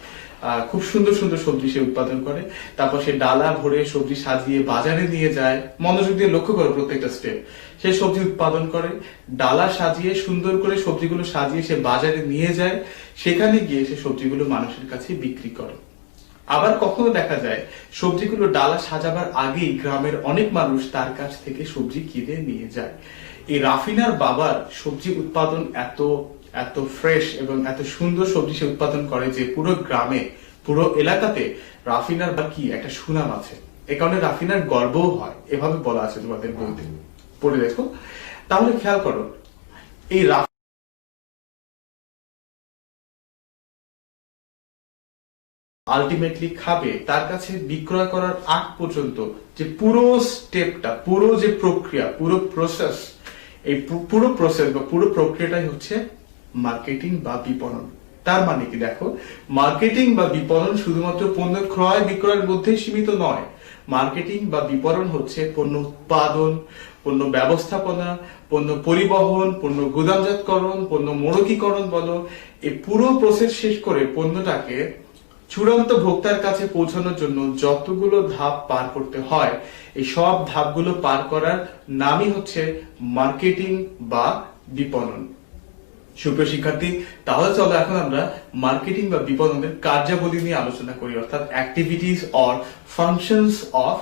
খুব সুন্দর সুন্দর সবজি সে উৎপাদন করে। তারপর সে ডালা ভরে সবজি সাজিয়ে বাজারে নিয়ে যায়। মনোযোগ দিয়ে লক্ষ্য করো প্রত্যেকটা স্টেপ। সে সবজি উৎপাদন করে, ডালা সাজিয়ে সুন্দর করে সবজিগুলো সাজিয়ে সে বাজারে নিয়ে যায়। সেখানে গিয়ে সে সবজিগুলো মানুষের কাছে বিক্রি করে। আবার কখনো দেখা যায় সবজিগুলো ডালা সাজাবার আগেই গ্রামের অনেক মানুষ তার কাছ থেকে সবজি কিনে নিয়ে যায়। এই রাফিনার বাবার সবজি উৎপাদন এত ফ্রেশ এবং এত সুন্দর সবজি সে উৎপাদন করে যে পুরো গ্রামে, পুরো এলাকাতে রাফিনার বা কি একটা সুনাম আছে। এ কারণে রাফিনার গর্বও হয়, এভাবে বলা আছে তোমাদের বইতে, পড়ে দেখো। তাহলে খেয়াল করো, এই আলটিমেটলি খাবে, তার কাছে বিক্রয় করার আগ পর্যন্ত যে পুরো স্টেপটা, পুরো যে প্রক্রিয়া, পুরো প্রসেস, এই পুরো প্রসেস বা পুরো প্রক্রিয়াটাই হচ্ছে মার্কেটিং বা বিপণন। তার মানে কি দেখো, মার্কেটিং বা বিপণন শুধুমাত্র পণ্য ক্রয় বিক্রয়ের মধ্যে সীমিত নয়। মার্কেটিং বা বিপণন হচ্ছে পণ্য উৎপাদন, পণ্য ব্যবস্থাপনা, পণ্য পরিবহন, পণ্য গুদামজাতকরণ, পণ্য মোড়কীকরণ বলো, এই পুরো প্রসেস শেষ করে পণ্যটাকে চূড়ান্ত ভোক্তার কাছে পৌঁছানোর জন্য যতগুলো ধাপ পার করতে হয়, এই সব ধাপগুলো পার করার নামই হচ্ছে মার্কেটিং বা বিপণন। সুপ্রিয় শিক্ষার্থী, তাহলে চলো এখন আমরা মার্কেটিং বা বিপণনের কার্যাবলী নিয়ে আলোচনা করি, অর্থাৎ activities or functions of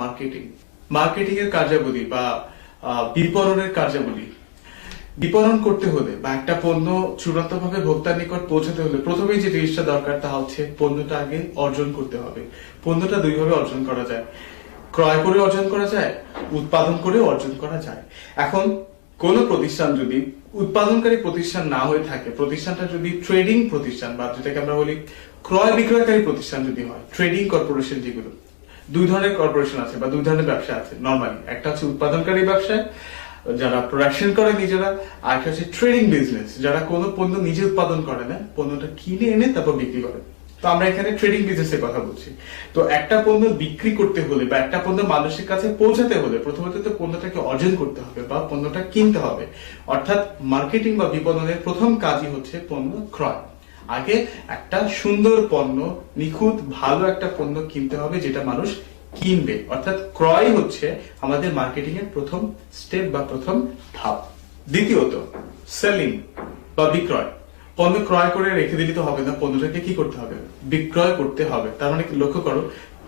marketing. Marketing এর কার্যাবলী বা বিপণনের কার্যাবলী। বিপণন করতে হলে বা একটা পণ্য চূড়ান্তভাবে ভোক্তার নিকট পৌঁছাতে হলে প্রথমেই যে জিনিসটা দরকার তা হচ্ছে পণ্যটা আগে অর্জন করতে হবে। পণ্যটা দুইভাবে অর্জন করা যায়, ক্রয় করে অর্জন করা যায়, উৎপাদন করে অর্জন করা যায়। এখন কোন প্রতিষ্ঠান যদি উৎপাদনকারী প্রতিষ্ঠান না হয়ে থাকে, প্রতিষ্ঠানটা যদি ট্রেডিং প্রতিষ্ঠান বা যেটাকে আমরা বলি ক্রয় বিক্রয়কারী প্রতিষ্ঠান যদি হয়, ট্রেডিং কর্পোরেশন, যেগুলো দুই ধরনের কর্পোরেশন আছে বা দুই ধরনের ব্যবসা আছে নরমালি। একটা হচ্ছে উৎপাদনকারী ব্যবসায় যারা প্রোডাকশন করে নিজেরা, আর একটা হচ্ছে ট্রেডিং বিজনেস, যারা কোনো পণ্য নিজে উৎপাদন করে না, পণ্যটা কিনে এনে তারপর বিক্রি করে। তো আমরা এখানে ট্রেডিং বিজনেসের কথা বলছি। তো একটা পণ্য বিক্রি করতে হলে বা একটা পণ্য মানুষের কাছে পৌঁছাতে হলে প্রথমত তো পণ্যটাকে অর্জন করতে হবে বা পণ্যটা কিনতে হবে। অর্থাৎ মার্কেটিং বা বিপণনের প্রথম কাজই হচ্ছে পণ্য ক্রয়। আগে একটা সুন্দর পণ্য, নিখুঁত ভালো একটা পণ্য কিনতে হবে যেটা মানুষ কিনবে, অর্থাৎ ক্রয় হচ্ছে আমাদের মার্কেটিং এর প্রথম স্টেপ বা প্রথম ধাপ। দ্বিতীয়ত সেলিং বা বিক্রয়। পণ্য ক্রয় করে রেখে দিলে তো হবে না, পণ্যটাকে কি করতে হবে? বিক্রয় করতে হবে। তার মানে লক্ষ্য করো,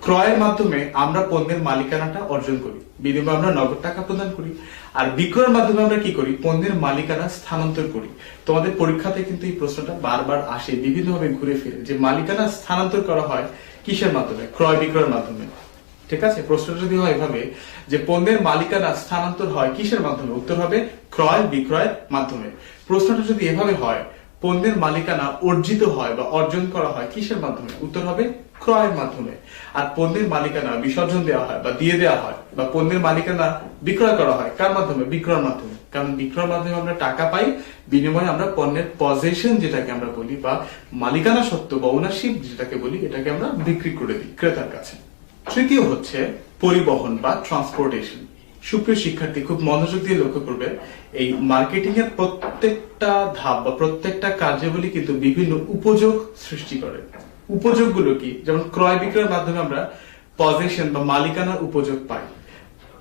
ক্রয়ের মাধ্যমে আমরা পণ্যের মালিকানাটা অর্জন করি, বিনিময়ে আমরা নগদ টাকা প্রদান করি। আর বিক্রয়ের মাধ্যমে আমরা কি করি? পণ্যের মালিকানা স্থানান্তর করি। তোমাদের পরীক্ষাতে কিন্তু এই প্রশ্নটা বারবার আসে বিভিন্নভাবে ঘুরে ফিরে, যে মালিকানা স্থানান্তর করা হয় কিসের মাধ্যমে? ক্রয় বিক্রয়ের মাধ্যমে। ঠিক আছে, প্রশ্নটা যদি হয় এভাবে যে পণ্যের মালিকানা স্থানান্তর হয় কিসের মাধ্যমে, উত্তর হবে ক্রয় বিক্রয়ের মাধ্যমে। প্রশ্নটা যদি এভাবে হয় পণ্যের মালিকানা অর্জিত হয় বা অর্জন করা হয় কিসের মাধ্যমে, উত্তর হবে ক্রয়ের মাধ্যমে। আর পণ্যের মালিকানা বিসর্জন দেওয়া হয় বা দিয়ে দেওয়া হয় বা পণ্যের মালিকানা বিক্রয় করা হয় কার মাধ্যমে? বিক্রয়ের মাধ্যমে। কারণ বিক্রয়ের মাধ্যমে আমরা টাকা পাই, বিনিময়ে আমরা পণ্যের পজেশন যেটাকে আমরা বলি বা মালিকানা সত্ত্ব বা ওনারশিপ যেটাকে বলি, এটাকে আমরা বিক্রি করে দিই ক্রেতার কাছে। তৃতীয় হচ্ছে পরিবহন বা ট্রান্সপোর্টেশন। সুপ্রিয় শিক্ষার্থী, খুব মনোযোগ দিয়ে লক্ষ্য করবে, এই মার্কেটিং এর প্রত্যেকটা ধাপ বা প্রত্যেকটা কার্যাবলী কিন্তু বিভিন্ন উপযোগ সৃষ্টি করে। উপযোগগুলো কি? যেমন ক্রয় বিক্রয়ের মাধ্যমে আমরা পজেশন বা মালিকানার উপযোগ পাই,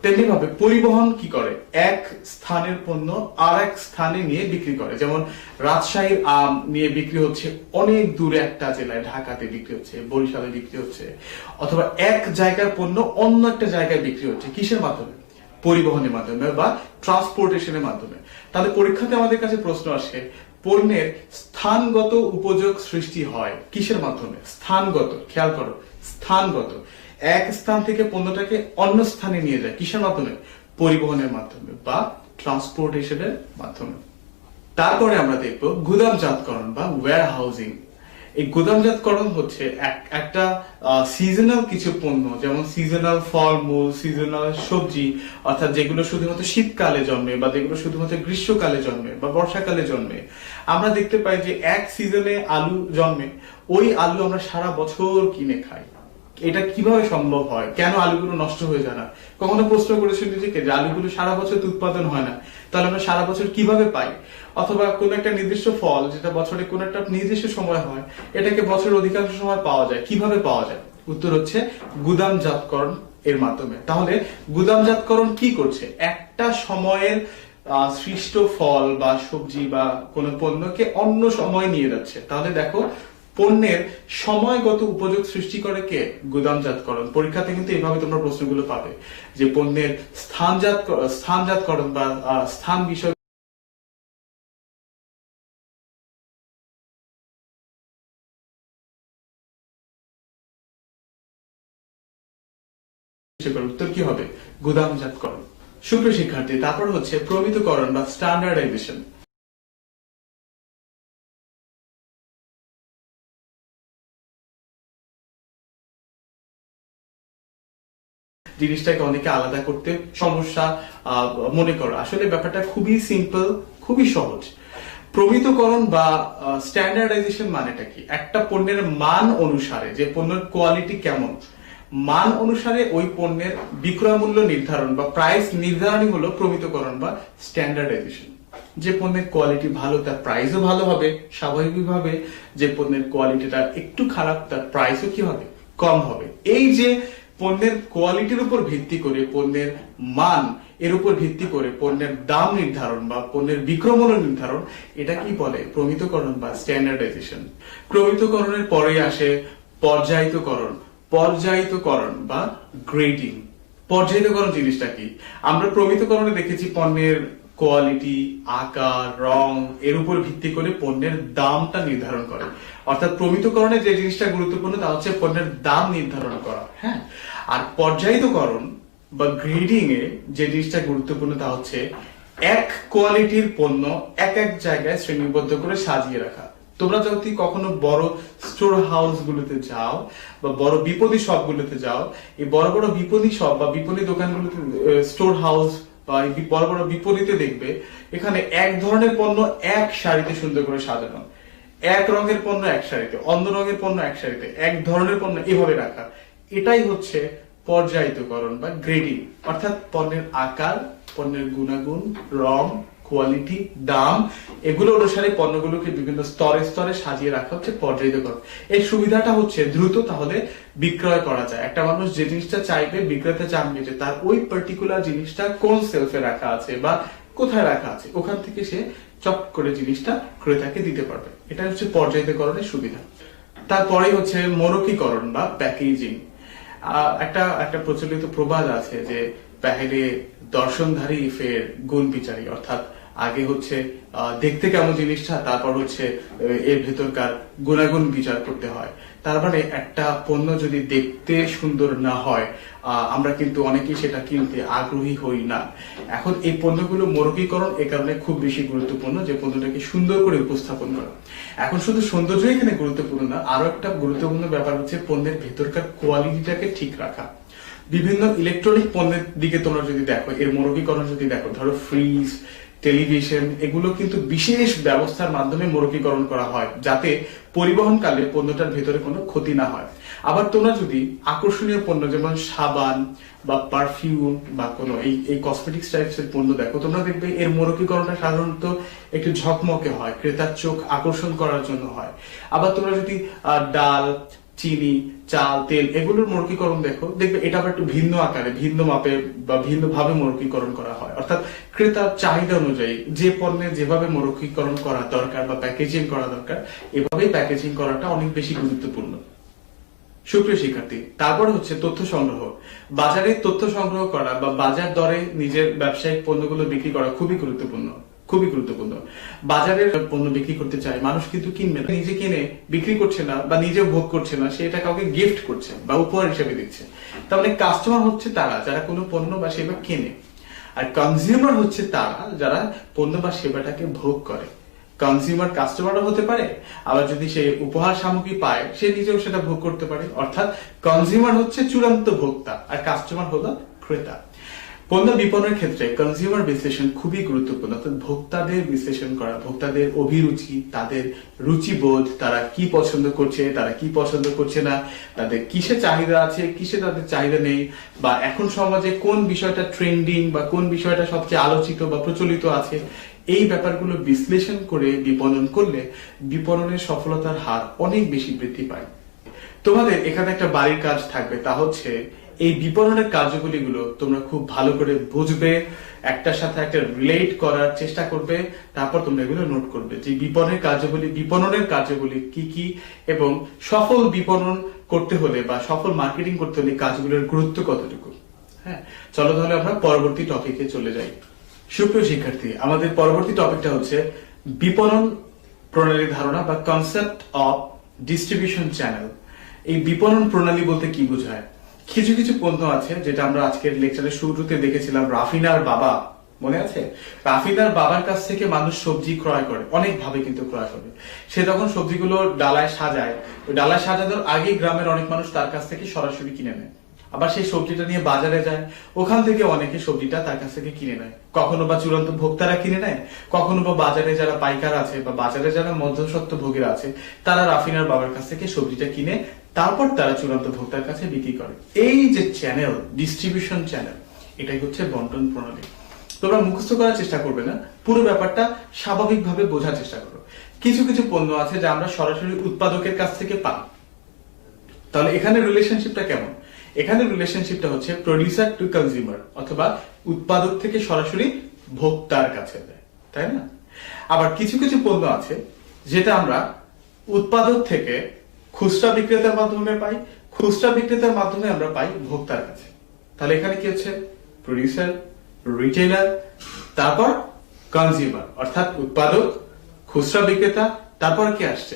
তেমনি ভাবে পরিবহন কি করে? এক স্থানের পণ্য আর এক স্থানে নিয়ে বিক্রি করে। যেমন রাজশাহীর আম নিয়ে বিক্রি হচ্ছে অনেক দূরে একটা জেলায়, ঢাকাতে বিক্রি হচ্ছে, বরিশালে বিক্রি হচ্ছে, অথবা এক জায়গার পণ্য অন্য একটা জায়গায় বিক্রি হচ্ছে কিসের মাধ্যমে? পরিবহনের মাধ্যমে বা ট্রান্সপোর্টেশনের মাধ্যমে। তাহলে পরীক্ষাতে আমাদের কাছে প্রশ্ন আসে, পণ্যের স্থানগত উপযোগ সৃষ্টি হয় কিসের মাধ্যমে? স্থানগত, খেয়াল করো, স্থানগত। এক স্থান থেকে পণ্যটাকে অন্য স্থানে নিয়ে যায় কিসের মাধ্যমে? পরিবহনের মাধ্যমে বা ট্রান্সপোর্টেশনের মাধ্যমে। তারপরে আমরা দেখব গুদামজাতকরণ বা ওয়্যার হাউজিং। এই গুদামজাতকরণ হচ্ছে একটা সিজনাল কিছু পণ্য, যেমন সিজনাল ফলমূল, সিজনাল সবজি, অর্থাৎ যেগুলো শুধুমাত্র শীতকালে জন্মে বা যেগুলো শুধুমাত্র গ্রীষ্মকালে জন্মে বা বর্ষাকালে জন্মে। আমরা দেখতে পাই যে এক সিজনে আলু জন্মে, ওই আলু আমরা সারা বছর কিনে খাই। এটা কিভাবে সম্ভব হয়? কেন আলুগুলো নষ্ট হয়ে যায় না? কখনো প্রশ্ন করেছেন নিজেকে যে আলুগুলো সারা বছর উৎপাদন হয় না, তাহলে আমরা সারা বছর কিভাবে পাই? অথবা কোন একটা নির্দিষ্ট ফল যেটা বছরে কোন একটা নির্দিষ্ট সময় হয়, এটাকে বছরের অধিকাংশ সময় পাওয়া যায়, কিভাবে পাওয়া যায়? উত্তর হচ্ছে গুদামজাতকরণ এর মাধ্যমে। তাহলে গুদামজাতকরণ কি করছে? একটা সময়ের সৃষ্ট ফল বা সবজি বা কোন পণ্যকে অন্য সময় নিয়ে যাচ্ছে। তাহলে দেখো, পণ্যের সময়গত উপযোগ সৃষ্টি করে কে? গুদামজাতকরণ। পরীক্ষাতে কিন্তু এইভাবে তোমরা প্রশ্নগুলো পাবে যে পণ্যের স্থানজাতকরণ বা স্থান বিষয় উত্তর কি হবে? গুদামজাতকরণ। সুপ্রিয় শিক্ষার্থী, তারপর হচ্ছে প্রমিতকরণ বা স্ট্যান্ডার্ডাইজেশন। জিনিসটাকে অনেকে আলাদা করতে সমস্যা মনে করো, আসলে ব্যাপারটা খুবই সিম্পল, খুবই সহজ। প্রমিতকরণ বা স্ট্যান্ডার্ডাইজেশন মানেটা কি? একটা পণ্যের মান অনুসারে, যে পণ্যের কোয়ালিটি কেমন, মান অনুসারে ওই পণ্যের বিক্রয় মূল্য নির্ধারণ বা প্রাইস নির্ধারণই হলো প্রমিতকরণ বা স্ট্যান্ডার্ডাইজেশন। যে পণ্যের কোয়ালিটি ভালো তার প্রাইসও ভালো হবে স্বাভাবিকভাবে, যে পণ্যের কোয়ালিটিটা একটু খারাপ তার প্রাইসও কি হবে? কম হবে। এই যে পণ্যের কোয়ালিটির উপর ভিত্তি করে, পণ্যের মান এর উপর ভিত্তি করে পণ্যের দাম নির্ধারণ বা পণ্যের বিক্রয় মূল্য নির্ধারণ, এটা কি বলে? প্রমিতকরণ বা স্ট্যান্ডার্ডাইজেশন। প্রমিতকরণের পরে আসে পর্যায়িতকরণ। পর্যায়িতকরণ বা গ্রেডিং। পর্যায়িতকরণ জিনিসটা কি? আমরা প্রমিতকরণে দেখেছি পণ্যের কোয়ালিটি, আকার, রং এর উপর ভিত্তি করে পণ্যের দামটা নির্ধারণ করে। অর্থাৎ প্রমিতকরণে যে জিনিসটা গুরুত্বপূর্ণ তা হচ্ছে পণ্যের দাম নির্ধারণ করা। হ্যাঁ, আর পর্যায়িতকরণ বা গ্রেডিং এ যে জিনিসটা গুরুত্বপূর্ণ তা হচ্ছে এক কোয়ালিটির পণ্য এক এক জায়গায় শ্রেণীবদ্ধ করে সাজিয়ে রাখা। তোমরা যদি কখনো বড় স্টোর হাউস গুলোতে যাও বা বড় বিপণী শপ গুলোতে যাও, এই বড় বড় বিপণী শপ বা বিপণী দোকানগুলোতে, স্টোর হাউস বা বড় বড় বিপণীতে দেখবে এখানে এক ধরনের পণ্য এক সারিতে সুন্দর করে সাজানো, এক রঙের পণ্য এক সারিতে, অন্য রঙের পণ্য এক সারিতে, এক ধরনের পণ্য এভাবে রাখা। এটাই হচ্ছে পর্যায়িতকরণ বা গ্রেডিং। অর্থাৎ পণ্যের আকার, পণ্যের গুণাগুণ, রং, কোয়ালিটি, দাম, এগুলো অনুসারে পণ্যগুলোকে বিভিন্ন স্তরে স্তরে সাজিয়ে রাখা হচ্ছে পর্যায়িতকরণ। এর সুবিধাটা হচ্ছে দ্রুত তাহলে বিক্রয় করা যায়। একটা মানুষ যে জিনিসটা চাইবে, বিক্রেতা জানবে যে তার ওই পার্টিকুলার জিনিসটা কোন সেলফে রাখা আছে বা কোথায় রাখা আছে, ওখান থেকে সে চট করে জিনিসটা ক্রেতাকে দিতে পারবে। এটা হচ্ছে পর্যায়িতকরণের সুবিধা। তারপরে হচ্ছে মোড়কীকরণ বা প্যাকেজিং। একটা প্রচলিত প্রবাদ আছে যে পেহেলে দর্শনধারী ফের গুণ বিচারী, অর্থাৎ আগে হচ্ছে দেখতে কেমন জিনিসটা, তারপর হচ্ছে এর ভেতরকার গুণাগুণ বিচার করতে হয়। তার মানে একটা পণ্য যদি দেখতে সুন্দর না হয়, আমরা কিন্তু অনেকেই সেটা কিনতে আগ্রহী হই না। এখন এই পণ্যগুলো মোড়কীকরণ এ কারণে খুব বেশি গুরুত্বপূর্ণ যে পণ্যটাকে সুন্দর করে উপস্থাপন করা। এখন শুধু সৌন্দর্য এখানে গুরুত্বপূর্ণ না, আরো একটা গুরুত্বপূর্ণ ব্যাপার হচ্ছে পণ্যের ভেতরকার কোয়ালিটিটাকে ঠিক রাখা। বিভিন্ন ইলেকট্রনিক পণ্যের দিকে তোমরা যদি দেখো, এর মোড়কীকরণ যদি দেখো, ধরো ফ্রিজ, টেলিভিশন, এগুলো কিন্তু বিশেষ ব্যবস্থার মাধ্যমে মোড়কীকরণ করা হয় যাতে পরিবহনকালে পণ্যটার ভেতরে কোনো ক্ষতি না হয়। আবার তোমরা যদি আকর্ষণীয় পণ্য যেমন সাবান বা পারফিউম বা কোনো এই কসমেটিক্স টাইপসের পণ্য দেখো, তোমরা দেখবে এর মোড়কীকরণটা সাধারণত একটু ঝকমকে হয়, ক্রেতার চোখ আকর্ষণ করার জন্য হয়। আবার তোমরা যদি ডাল, চিনি, চাল, তেল এগুলোর মোড়কীকরণ দেখো, দেখবে এটা আবার একটু ভিন্ন আকারে, ভিন্ন মাপে বা ভিন্ন ভাবে মোড়কীকরণ করা হয়। অর্থাৎ ক্রেতার চাহিদা অনুযায়ী যে পণ্যের যেভাবে মোড়কীকরণ করা দরকার বা প্যাকেজিং করা দরকার, এভাবেই প্যাকেজিং করাটা অনেক বেশি গুরুত্বপূর্ণ। সুপ্রিয় শিক্ষার্থী, তারপর হচ্ছে তথ্য সংগ্রহ। বাজারে তথ্য সংগ্রহ করা বা বাজার দরে নিজের ব্যবসায়িক পণ্যগুলো বিক্রি করা খুবই গুরুত্বপূর্ণ, খুবই গুরুত্বপূর্ণ। বাজারের পণ্য বিক্রি করতে চায় মানুষ, কিন্তু কিনবে না, নিজে কিনে বিক্রি করছে না বা নিজে ভোগ করছে না, সে এটা কাউকে গিফট করছে বা উপহার হিসেবে দিচ্ছে। তার মানে কাস্টমার হচ্ছে তারা যারা কোনো পণ্য বা সেবা কেনে, আর কনজিউমার হচ্ছে তারা যারা পণ্য বা সেবাটাকে ভোগ করে। কনজিউমার কাস্টমারও হতে পারে, আবার যদি সে উপহার সামগ্রী পায় সে নিজেও সেটা ভোগ করতে পারে। অর্থাৎ কনজিউমার হচ্ছে চূড়ান্ত ভোক্তা আর কাস্টমার হলো ক্রেতা। পণ্য বিপণনের ক্ষেত্রে কনজিউমার বিশ্লেষণ খুবই গুরুত্বপূর্ণ। অর্থাৎ ভোক্তাদের বিশ্লেষণ করা, ভোক্তাদের অভিরুচি, তাদের রুচিবোধ, তারা কি পছন্দ করছে, তারা কি পছন্দ করছে না, তাদের কিসে চাহিদা আছে, কিসে তাদের চাহিদা নেই, বা এখন সমাজে কোন বিষয়টা ট্রেন্ডিং বা কোন বিষয়টা সবচেয়ে আলোচিত বা প্রচলিত আছে, এই ব্যাপারগুলো বিশ্লেষণ করে বিপণন করলে বিপণনের সফলতার হার অনেক বেশি বৃদ্ধি পায়। তোমাদের এখানে একটা বাড়ির কাজ থাকবে, তা হচ্ছে এই বিপণনের কার্যগুলিগুলো তোমরা খুব ভালো করে বুঝবে, একটার সাথে একটা রিলেট করার চেষ্টা করবে, তারপর তোমরা এগুলো নোট করবে যে বিপণনের কার্যগুলি কি কি, এবং সফল বিপণন করতে হলে বা সফল মার্কেটিং করতে হলে কাজগুলোর গুরুত্ব কতটুকু। হ্যাঁ, চলো তাহলে আমরা পরবর্তী টপিকে চলে যাই। সুপ্রিয় শিক্ষার্থী, আমাদের পরবর্তী টপিকটা হচ্ছে বিপণন প্রণালী ধারণা বা কনসেপ্ট অফ ডিস্ট্রিবিউশন চ্যানেল। এই বিপণন প্রণালী বলতে কি বোঝায়? কিছু কিছু পণ্য আছে যেটা আমরা আজকের লেকচারের শুরুতে দেখেছিলাম, রাফিনার বাবা, মনে আছে? রাফিনার বাবার কাছ থেকে মানুষ সবজি ক্রয় করে, অনেক ভাবে কিন্তু ক্রয় করে। সে তখন সবজিগুলো ডালায় সাজায়, ওই ডালায় সাজানোর আগে গ্রামের অনেক মানুষ তার কাছ থেকে সরাসরি কিনে নেয়। আবার সেই সবজিটা নিয়ে বাজারে যায়, ওখান থেকে অনেকে সবজিটা তার কাছ থেকে কিনে নেয়। কখনো বা চূড়ান্ত ভোক্তারা কিনে নেয়, কখনো বা বাজারে যারা পাইকার আছে বা বাজারে যারা মধ্যস্বত্ব ভোগীরা আছে তারা রাফিনার বাবার কাছ থেকে সবজিটা কিনে তারপর তারা চূড়ান্ত ভোক্তার কাছে বিক্রি করে। এই যে চ্যানেল, ডিস্ট্রিবিউশন চ্যানেল, এটাই হচ্ছে বন্টন প্রণালী। তোমরা মুখস্থ করার চেষ্টা করবে না, পুরো ব্যাপারটা স্বাভাবিকভাবে বোঝার চেষ্টা করো। কিছু কিছু পণ্য আছে যা আমরা সরাসরি উৎপাদকের কাছ থেকে পাই, তাহলে এখানে রিলেশনশিপটা কেমন? এখানে রিলেশনশিপটা হচ্ছে প্রডিউসার টু কনজিউমার, অথবা উৎপাদক থেকে সরাসরি ভোক্তার কাছে যায়, তাই না? আবার কিছু কিছু পণ্য আছে যেটা আমরা উৎপাদক থেকে খুচরা বিক্রেতার মাধ্যমে পাই, খুচরা বিক্রেতার মাধ্যমে আমরা পাই ভোক্তার কাছে। তাহলে এখানে কি হচ্ছে? প্রডিউসার, রিটেইলার, তারপর কনজিউমার, অর্থাৎ উৎপাদক, খুচরা বিক্রেতা, তারপর কি আসছে?